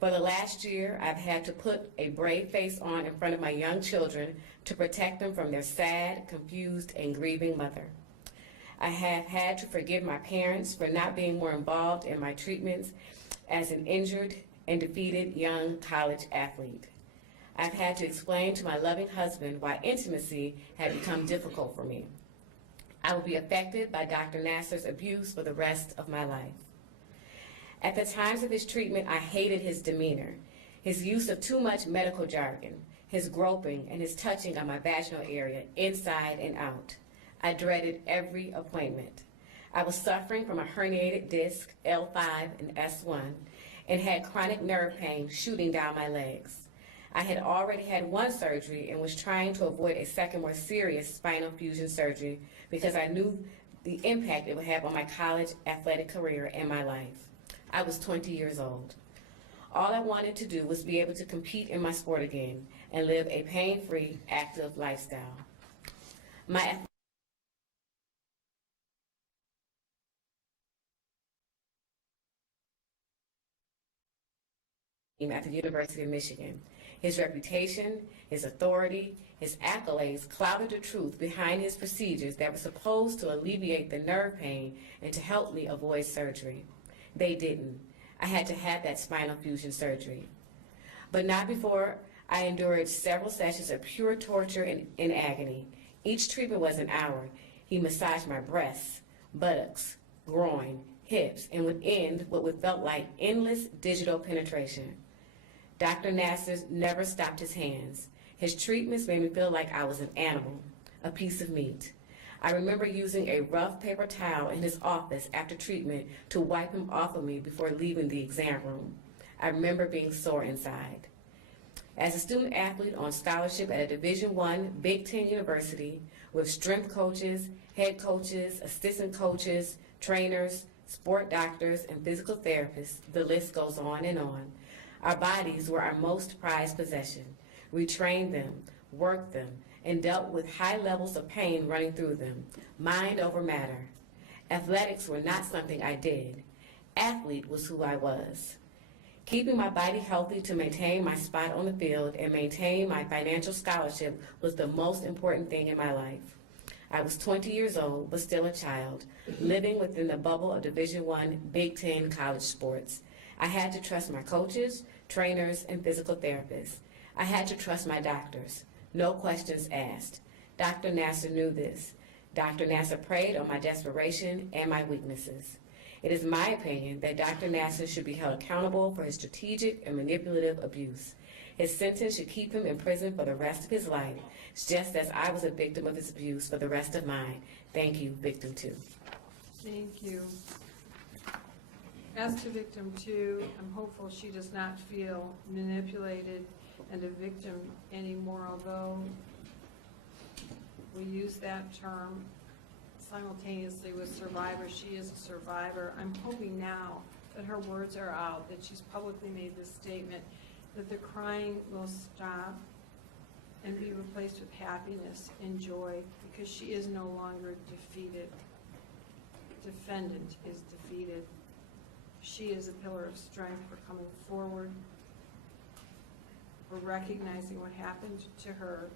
For the last year, I've had to put a brave face on in front of my young children to protect them from their sad, confused, and grieving mother. I have had to forgive my parents for not being more involved in my treatments as an injured and defeated young college athlete. I've had to explain to my loving husband why intimacy had become difficult for me. I will be affected by Dr. Nassar's abuse for the rest of my life. At the times of his treatment, I hated his demeanor, his use of too much medical jargon, his groping, and his touching on my vaginal area, inside and out. I dreaded every appointment. I was suffering from a herniated disc, L5 and S1, and had chronic nerve pain shooting down my legs. I had already had one surgery and was trying to avoid a second, more serious spinal fusion surgery because I knew the impact it would have on my college athletic career and my life. I was 20 years old. All I wanted to do was be able to compete in my sport again and live a pain-free, active lifestyle. My at the University of Michigan. His reputation, his authority, his accolades clouded the truth behind his procedures that were supposed to alleviate the nerve pain and to help me avoid surgery. They didn't. I had to have that spinal fusion surgery. But not before I endured several sessions of pure torture and agony. Each treatment was an hour. He massaged my breasts, buttocks, groin, hips, and would end what would felt like endless digital penetration. Dr. Nassar never stopped his hands. His treatments made me feel like I was an animal, a piece of meat. I remember using a rough paper towel in his office after treatment to wipe him off of me before leaving the exam room. I remember being sore inside. As a student athlete on scholarship at a Division I Big Ten university with strength coaches, head coaches, assistant coaches, trainers, sport doctors, and physical therapists, the list goes on and on. Our bodies were our most prized possession. We trained them, worked them, and dealt with high levels of pain running through them, mind over matter. Athletics were not something I did. Athlete was who I was. Keeping my body healthy to maintain my spot on the field and maintain my financial scholarship was the most important thing in my life. I was 20 years old, but still a child, living within the bubble of Division I Big Ten college sports. I had to trust my coaches, trainers, and physical therapists. I had to trust my doctors. No questions asked. Dr. Nassar knew this. Dr. Nassar preyed on my desperation and my weaknesses. It is my opinion that Dr. Nassar should be held accountable for his strategic and manipulative abuse. His sentence should keep him in prison for the rest of his life, just as I was a victim of his abuse for the rest of mine. Thank you, Victim 2. Thank you. As to victim 2, I'm hopeful she does not feel manipulated and a victim anymore, although we use that term simultaneously with survivor. She is a survivor. I'm hoping now that her words are out, that she's publicly made this statement, that the crying will stop and be replaced with happiness and joy, because she is no longer defeated. Defendant is defeated. She is a pillar of strength for coming forward, for recognizing what happened to her,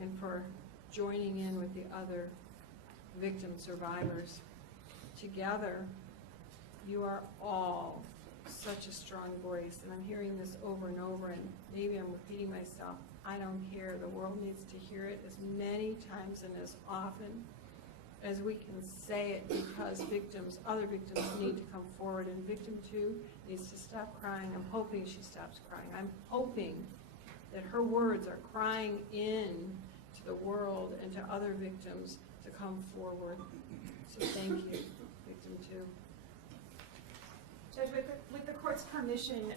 and for joining in with the other victim survivors. Together, you are all such a strong voice, and I'm hearing this over and over, and maybe I'm repeating myself. I don't care. The world needs to hear it as many times and as often as we can say it, because victims, other victims need to come forward, and victim 2 needs to stop crying. I'm hoping she stops crying. I'm hoping that her words are crying in to the world and to other victims to come forward. So thank you, victim 2. Judge, with the court's permission,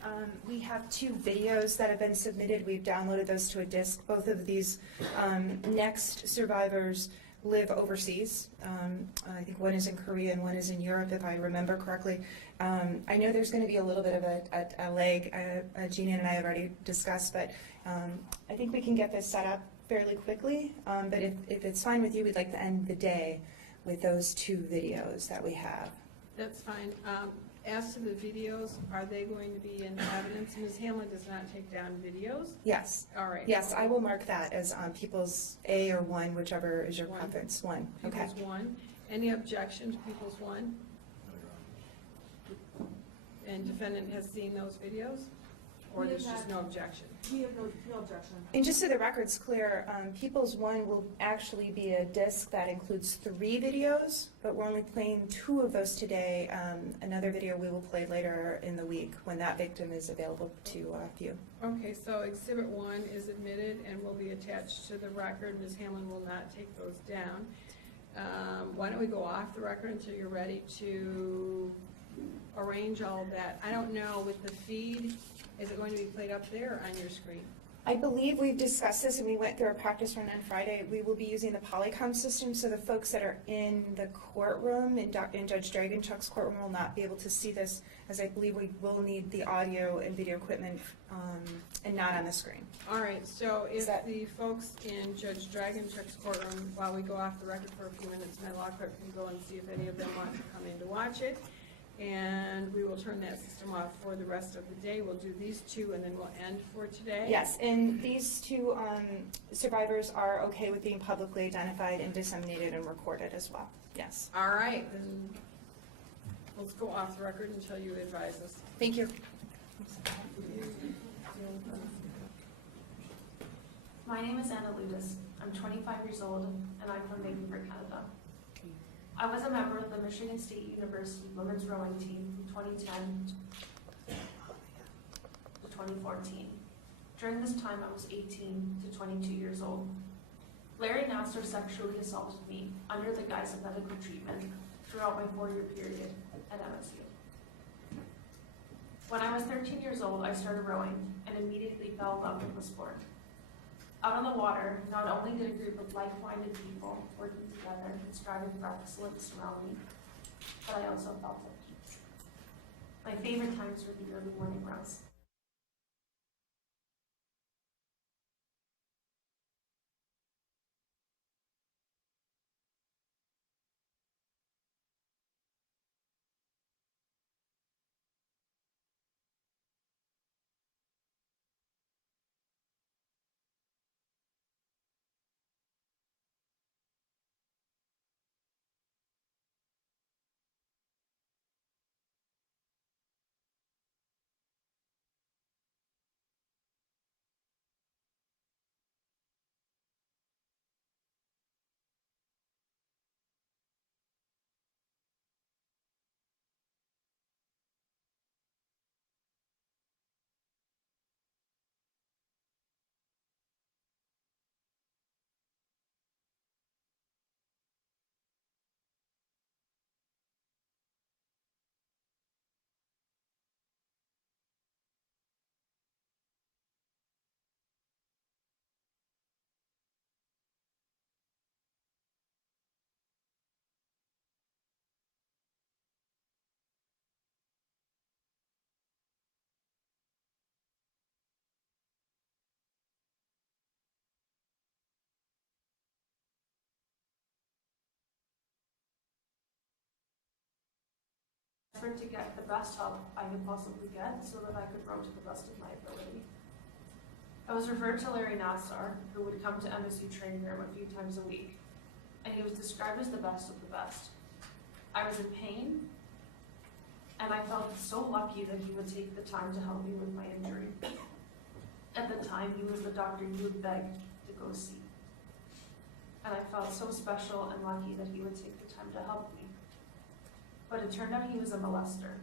we have 2 videos that have been submitted. We've downloaded those to a disc. Both of these next survivors live overseas. I think one is in Korea and one is in Europe, if I remember correctly. I know there's going to be a little bit of a lag. Gina and I have already discussed, but I think we can get this set up fairly quickly. But if it's fine with you, we'd like to end the day with those 2 videos that we have. That's fine. As to the videos, are they going to be in evidence? Ms. Hamlin does not take down videos? Yes. All right. Yes, I will mark that as People's A or 1, whichever is your preference. 1. Okay. People's 1. Any objection to People's 1? And defendant has seen those videos? Or there's just no objection? We have no objection. And just so the record's clear, People's 1 will actually be a disc that includes 3 videos, but we're only playing 2 of those today. Another video we will play later in the week when that victim is available to view. Okay, so Exhibit 1 is admitted and will be attached to the record. Ms. Hamlin will not take those down. Why don't we go off the record until you're ready to arrange all of that? I don't know, with the feed, is it going to be played up there or on your screen? I believe we've discussed this and we went through a practice run on Friday. We will be using the Polycom system, so the folks that are in the courtroom, in Judge Dragonchuk's courtroom, will not be able to see this, as I believe we will need the audio and video equipment and not on the screen. All right, so if the folks in Judge Dragonchuk's courtroom, while we go off the record for a few minutes, my law clerk can go and see if any of them want to come in to watch it. And we will turn that system off for the rest of the day. We'll do these 2 and then we'll end for today. Yes, and these 2 survivors are okay with being publicly identified and disseminated and recorded as well. Yes. All right, then let's go off the record until you advise us. Thank you. My name is Anna Ludes. I'm 25 years old and I'm from Bedford, Canada. I was a member of the Michigan State University women's rowing team from 2010 to 2014. During this time, I was 18 to 22 years old. Larry Nassar sexually assaulted me under the guise of medical treatment throughout my 4-year period at MSU. When I was 13 years old, I started rowing and immediately fell in love with the sport. Out on the water, not only did a group of like-minded people working together and striving for excellence surround me, but I also felt at peace. My favorite times were the early morning rows. desperate to get the best help I could possibly get so that I could row to the best of my ability. I was referred to Larry Nassar, who would come to MSU training room a few times a week, and he was described as the best of the best. I was in pain, and I felt so lucky that he would take the time to help me with my injury. At the time, he was the doctor you would beg to go see. And I felt so special and lucky that he would take the time to help me. But it turned out he was a molester.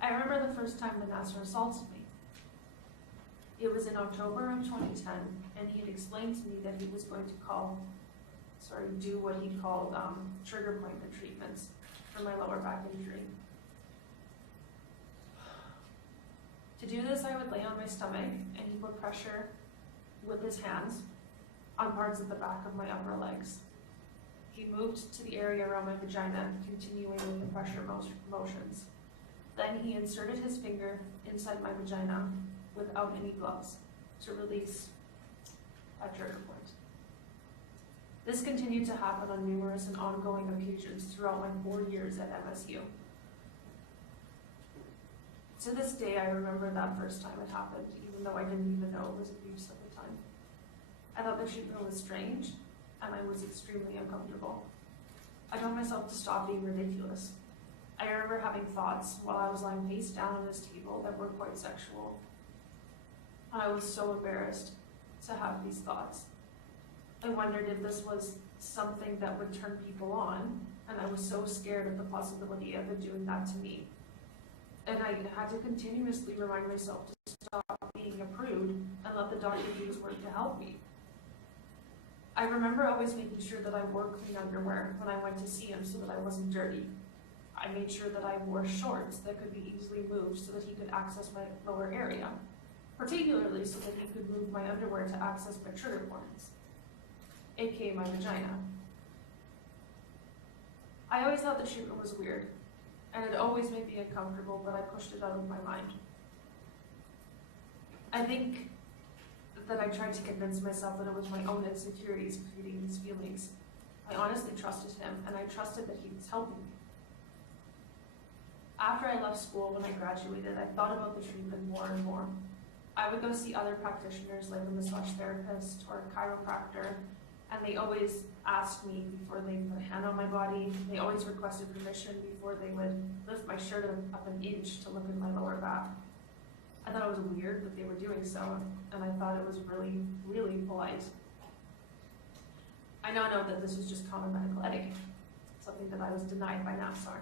I remember the first time the Nassar assaulted me. It was in October of 2010, and he had explained to me that he was going to do what he called trigger point treatments for my lower back injury. To do this, I would lay on my stomach, and he would pressure with his hands on parts of the back of my upper legs. He moved to the area around my vagina, continuing with the pressure motions. Then he inserted his finger inside my vagina without any gloves to release a trigger point. This continued to happen on numerous and ongoing occasions throughout my 4 years at MSU. To this day, I remember that first time it happened, even though I didn't even know it was abuse at the time. I thought the treatment was strange, and I was extremely uncomfortable. I told myself to stop being ridiculous. I remember having thoughts while I was lying face down on this table that were quite sexual. I was so embarrassed to have these thoughts. I wondered if this was something that would turn people on, and I was so scared of the possibility of it doing that to me. And I had to continuously remind myself to stop being a prude and let the doctor do his work to help me. I remember always making sure that I wore clean underwear when I went to see him so that I wasn't dirty. I made sure that I wore shorts that could be easily moved so that he could access my lower area, particularly so that he could move my underwear to access my trigger points, aka my vagina. I always thought the treatment was weird, and it always made me uncomfortable, but I pushed it out of my mind. I think that I tried to convince myself that it was my own insecurities creating these feelings. I honestly trusted him, and I trusted that he was helping me. After I left school, when I graduated, I thought about the treatment more and more. I would go see other practitioners like a massage therapist or a chiropractor, and they always asked me before they put a hand on my body. They always requested permission before they would lift my shirt up an inch to look at my lower back. I thought it was weird that they were doing so, and I thought it was really, really polite. I now know that this was just common medical etiquette, something that I was denied by Nassar.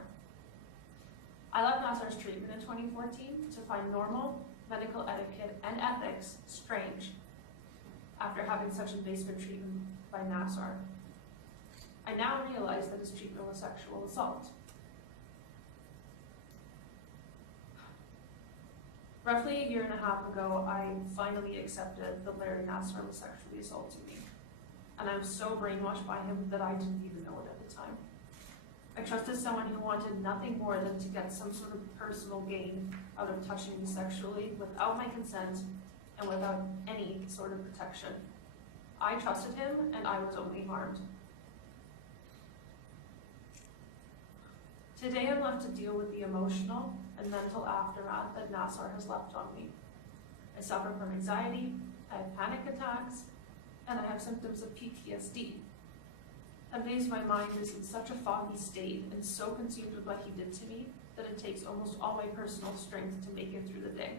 I left Nassar's treatment in 2014 to find normal medical etiquette and ethics strange after having such invasive treatment by Nassar. I now realize that his treatment was sexual assault. Roughly a year and a half ago, I finally accepted that Larry Nassar was sexually assaulting me. And I was so brainwashed by him that I didn't even know it at the time. I trusted someone who wanted nothing more than to get some sort of personal gain out of touching me sexually without my consent and without any sort of protection. I trusted him, and I was only harmed. Today I'm left to deal with the emotional and mental aftermath that Nassar has left on me. I suffer from anxiety, I have panic attacks, and I have symptoms of PTSD. Some days my mind is in such a foggy state and so consumed with what he did to me that it takes almost all my personal strength to make it through the day.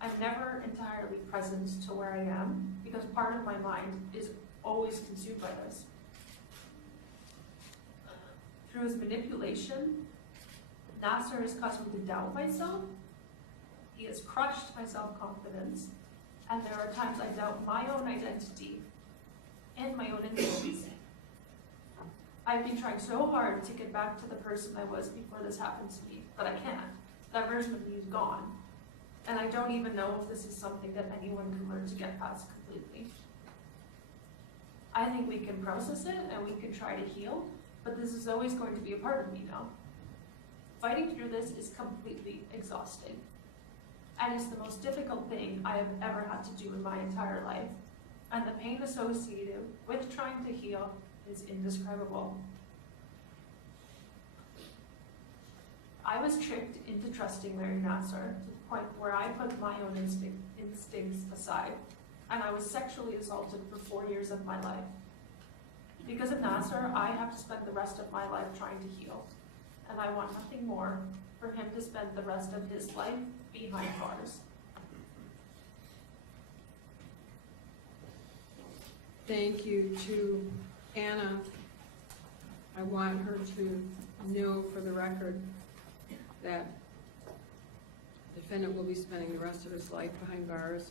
I'm never entirely present to where I am because part of my mind is always consumed by this. Through his manipulation, Nassar has caused me to doubt myself. He has crushed my self-confidence, and there are times I doubt my own identity and my own innocence. I've been trying so hard to get back to the person I was before this happened to me, but I can't. That version of me is gone. And I don't even know if this is something that anyone can learn to get past completely. I think we can process it and we can try to heal, but this is always going to be a part of me now. Fighting through this is completely exhausting. And it's the most difficult thing I have ever had to do in my entire life. And the pain associated with trying to heal is indescribable. I was tricked into trusting Larry Nassar to the point where I put my own instincts aside, and I was sexually assaulted for 4 years of my life. Because of Nassar, I have to spend the rest of my life trying to heal, and I want nothing more for him to spend the rest of his life behind bars. Thank you to Anna. I want her to know for the record that the defendant will be spending the rest of his life behind bars,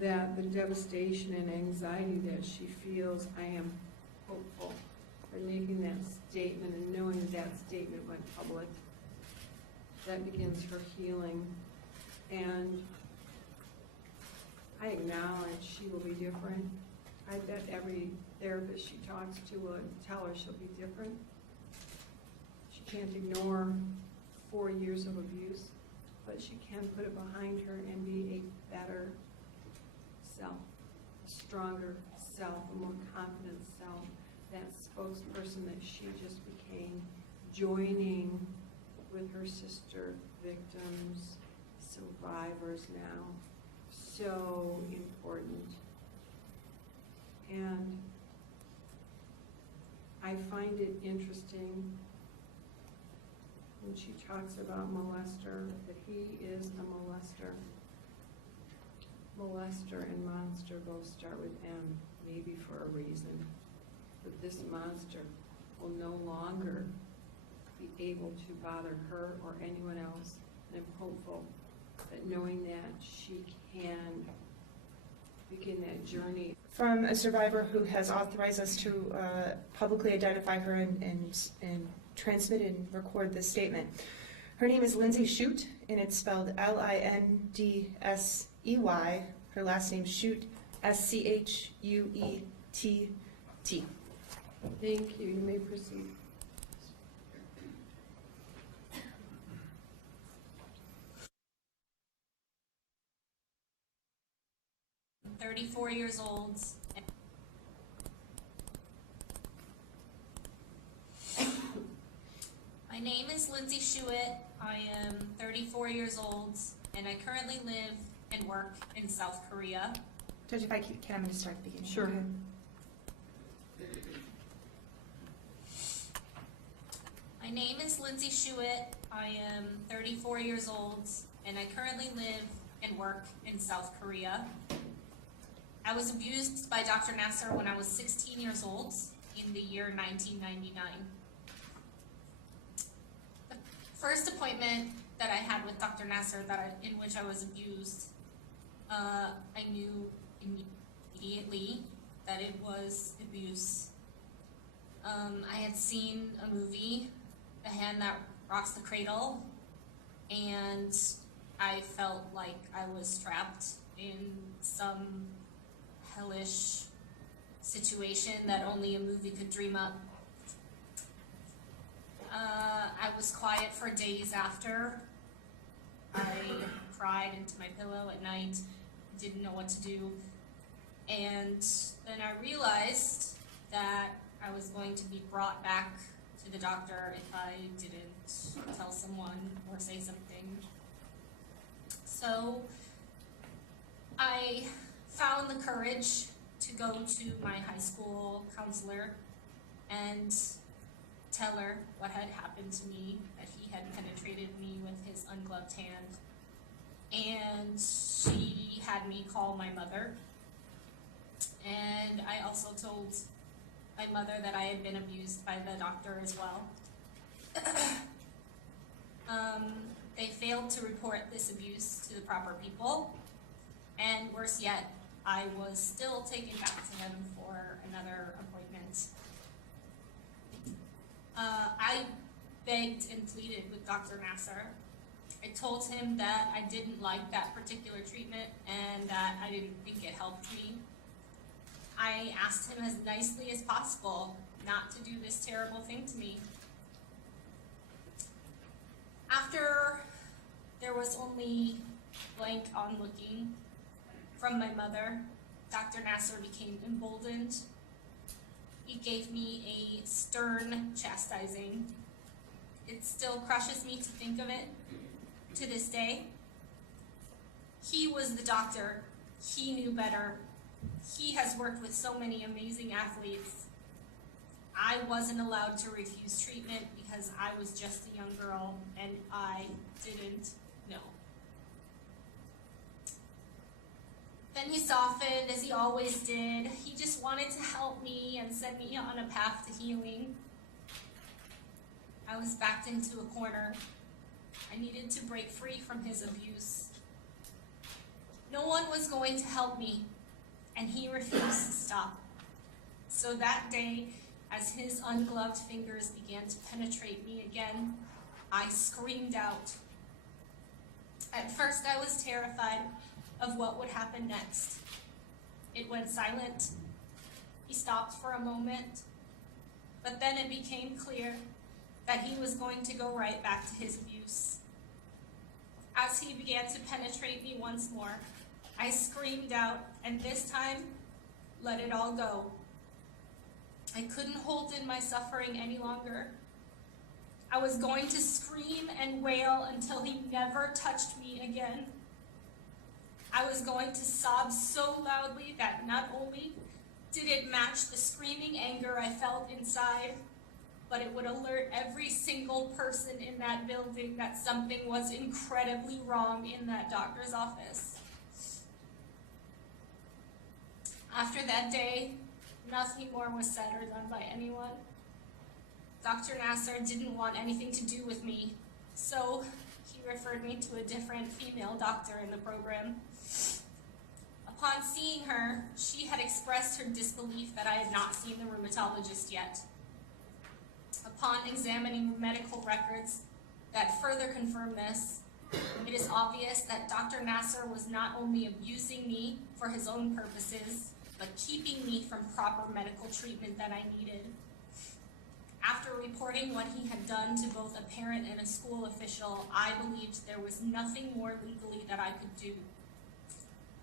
that the devastation and anxiety that she feels, I am hopeful by making that statement and knowing that statement went public. That begins her healing, and I acknowledge she will be different. I bet every therapist she talks to will tell her she'll be different. She can't ignore 4 years of abuse, but she can put it behind her and be a better self, a stronger self, a more confident self, that spokesperson that she just became, joining with her sister victims, survivors now. So important. And I find it interesting when she talks about molester, that he is a molester. Molester and monster both start with M, maybe for a reason. But this monster will no longer be able to bother her or anyone else. And I'm hopeful that knowing that she can begin that journey. From a survivor who has authorized us to publicly identify her and transmit and record this statement. Her name is Lindsey Schuett, and it's spelled Lindsey. Her last name Schuett, Schuett. Thank you. You may proceed. I'm 34 years old. My name is Lindsey Schuett. I am 34 years old, and I currently live and work in South Korea. Judge, if I can, I'm going to start at the beginning. Sure. Okay. My name is Lindsey Schuett. I am 34 years old, and I currently live and work in South Korea. I was abused by Dr. Nassar when I was 16 years old in the year 1999. The first appointment that I had with Dr. Nassar in which I was abused, I knew immediately that it was abuse. I had seen a movie, The Hand That Rocks the Cradle, and I felt like I was trapped in some hellish situation that only a movie could dream up. I was quiet for days after. I cried into my pillow at night, didn't know what to do, and then I realized that I was going to be brought back to the doctor if I didn't tell someone or say something. So I found the courage to go to my high school counselor and tell her what had happened to me, that he had penetrated me with his ungloved hand. And she had me call my mother. And I also told my mother that I had been abused by the doctor as well. They failed to report this abuse to the proper people. And worse yet, I was still taken back to them for another appointment. I begged and pleaded with Dr. Nassar. I told him that I didn't like that particular treatment and that I didn't think it helped me. I asked him as nicely as possible not to do this terrible thing to me. After there was only blank onlooking from my mother, Dr. Nassar became emboldened. He gave me a stern chastising. It still crushes me to think of it to this day. He was the doctor. He knew better. He has worked with so many amazing athletes. I wasn't allowed to refuse treatment because I was just a young girl and I didn't know. Then he softened, as he always did. He just wanted to help me and set me on a path to healing. I was backed into a corner. I needed to break free from his abuse. No one was going to help me, and he refused to stop. So that day, as his ungloved fingers began to penetrate me again, I screamed out. At first, I was terrified of what would happen next. It went silent. He stopped for a moment, but then it became clear that he was going to go right back to his abuse. As he began to penetrate me once more, I screamed out, and this time, let it all go. I couldn't hold in my suffering any longer. I was going to scream and wail until he never touched me again. I was going to sob so loudly that not only did it match the screaming anger I felt inside, but it would alert every single person in that building that something was incredibly wrong in that doctor's office. After that day, nothing more was said or done by anyone. Dr. Nassar didn't want anything to do with me, so he referred me to a different female doctor in the program. Upon seeing her, she had expressed her disbelief that I had not seen the rheumatologist yet. Upon examining medical records that further confirm this, it is obvious that Dr. Nassar was not only abusing me for his own purposes, but keeping me from proper medical treatment that I needed. After reporting what he had done to both a parent and a school official, I believed there was nothing more legally that I could do.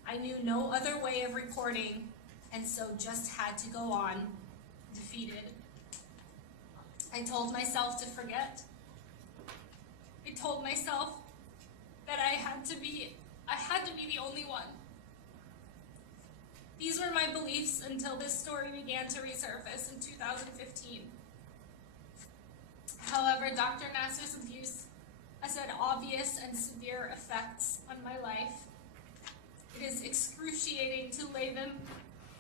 I knew no other way of reporting, and so just had to go on, defeated. I told myself to forget. I told myself that I had to be the only one. These were my beliefs until this story began to resurface in 2015. However, Dr. Nassar's abuse has had obvious and severe effects on my life. It is excruciating to lay them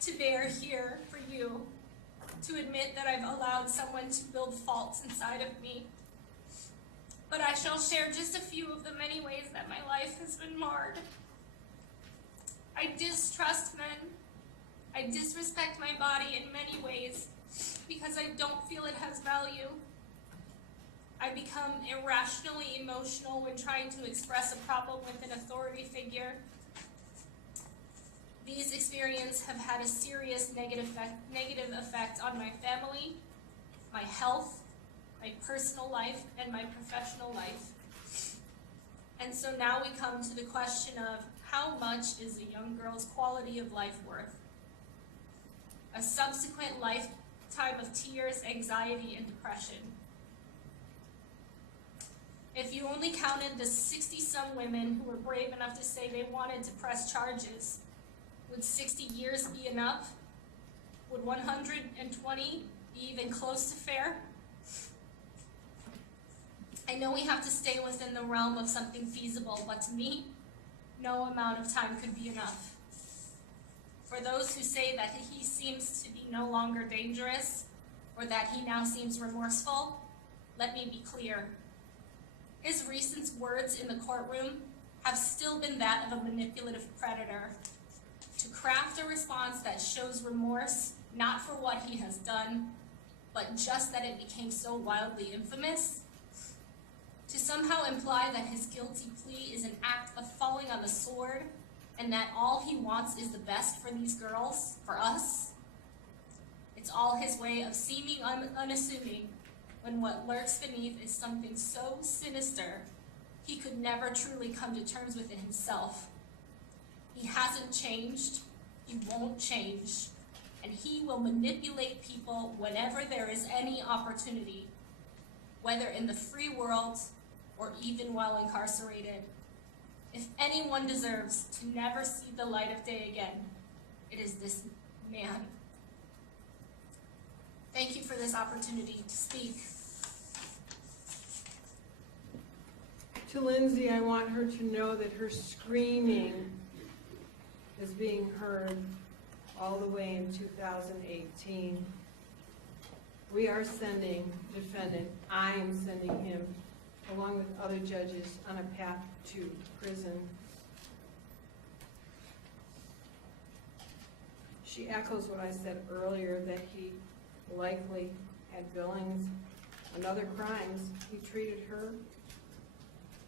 to bear here for you, to admit that I've allowed someone to build faults inside of me. But I shall share just a few of the many ways that my life has been marred. I distrust men. I disrespect my body in many ways because I don't feel it has value. I become irrationally emotional when trying to express a problem with an authority figure. These experiences have had a serious negative effect on my family, my health, my personal life, and my professional life. And so now we come to the question of how much is a young girl's quality of life worth? A subsequent lifetime of tears, anxiety, and depression. If you only counted the 60-some women who were brave enough to say they wanted to press charges, would 60 years be enough? Would 120 be even close to fair? I know we have to stay within the realm of something feasible, but to me, no amount of time could be enough. For those who say that he seems to be no longer dangerous, or that he now seems remorseful, let me be clear. His recent words in the courtroom have still been that of a manipulative predator. To craft a response that shows remorse, not for what he has done, but just that it became so wildly infamous. To somehow imply that his guilty plea is an act of falling on the sword, and that all he wants is the best for these girls, for us. It's all his way of seeming unassuming, when what lurks beneath is something so sinister, he could never truly come to terms with it himself. He hasn't changed, he won't change, and he will manipulate people whenever there is any opportunity. whether in the free world or even while incarcerated. If anyone deserves to never see the light of day again, it is this man. Thank you for this opportunity to speak. To Lindsey, I want her to know that her screaming is being heard all the way in 2018. We are sending defendant, I am sending him, along with other judges, on a path to prison. She echoes what I said earlier, that he likely had billings and other crimes. He treated her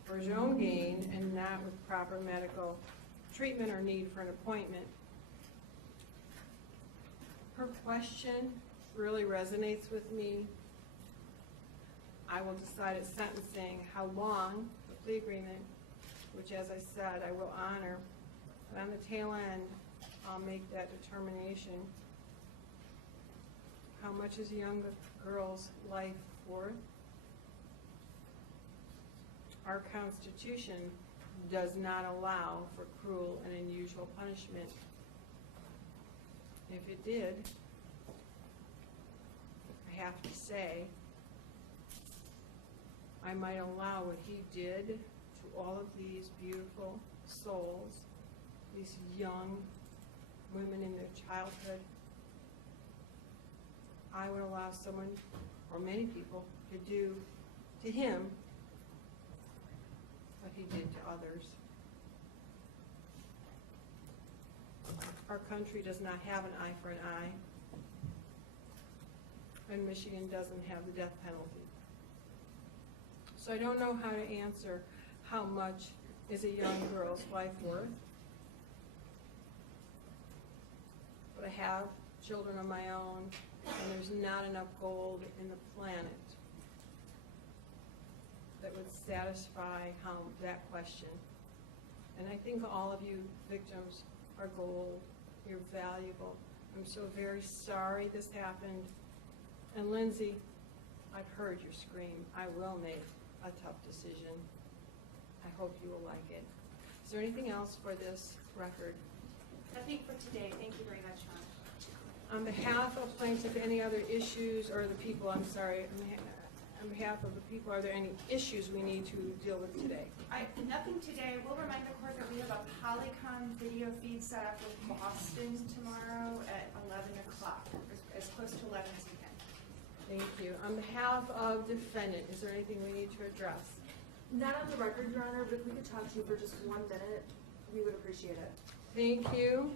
for his own gain and not with proper medical treatment or need for an appointment. Her question really resonates with me. I will decide at sentencing how long the plea agreement, which as I said, I will honor, but on the tail end, I'll make that determination. How much is a young girl's life worth? Our Constitution does not allow for cruel and unusual punishment. If it did, I have to say, I might allow what he did to all of these beautiful souls, these young women in their childhood. I would allow someone, or many people, to do to him what he did to others. Our country does not have an eye for an eye, and Michigan doesn't have the death penalty. So I don't know how to answer how much is a young girl's life worth. But I have children of my own, and there's not enough gold in the planet that would satisfy that question. And I think all of you victims are gold. You're valuable. I'm so very sorry this happened. And Lindsey, I've heard your scream. I will make a tough decision. I hope you will like it. Is there anything else for this record? Nothing for today. Thank you very much, Ron. On behalf of plaintiff, any other issues, or the people, I'm sorry, on behalf of the people, are there any issues we need to deal with today? Nothing today. We'll remind the court that we have a Polycom video feed set up with Boston tomorrow at 11 o'clock, as close to 11 as we can. Thank you. On behalf of defendant, is there anything we need to address? Not on the record, Your Honor, but if we could talk to you for just 1 minute, we would appreciate it. Thank you.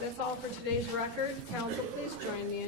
That's all for today's record. Counsel, please join me in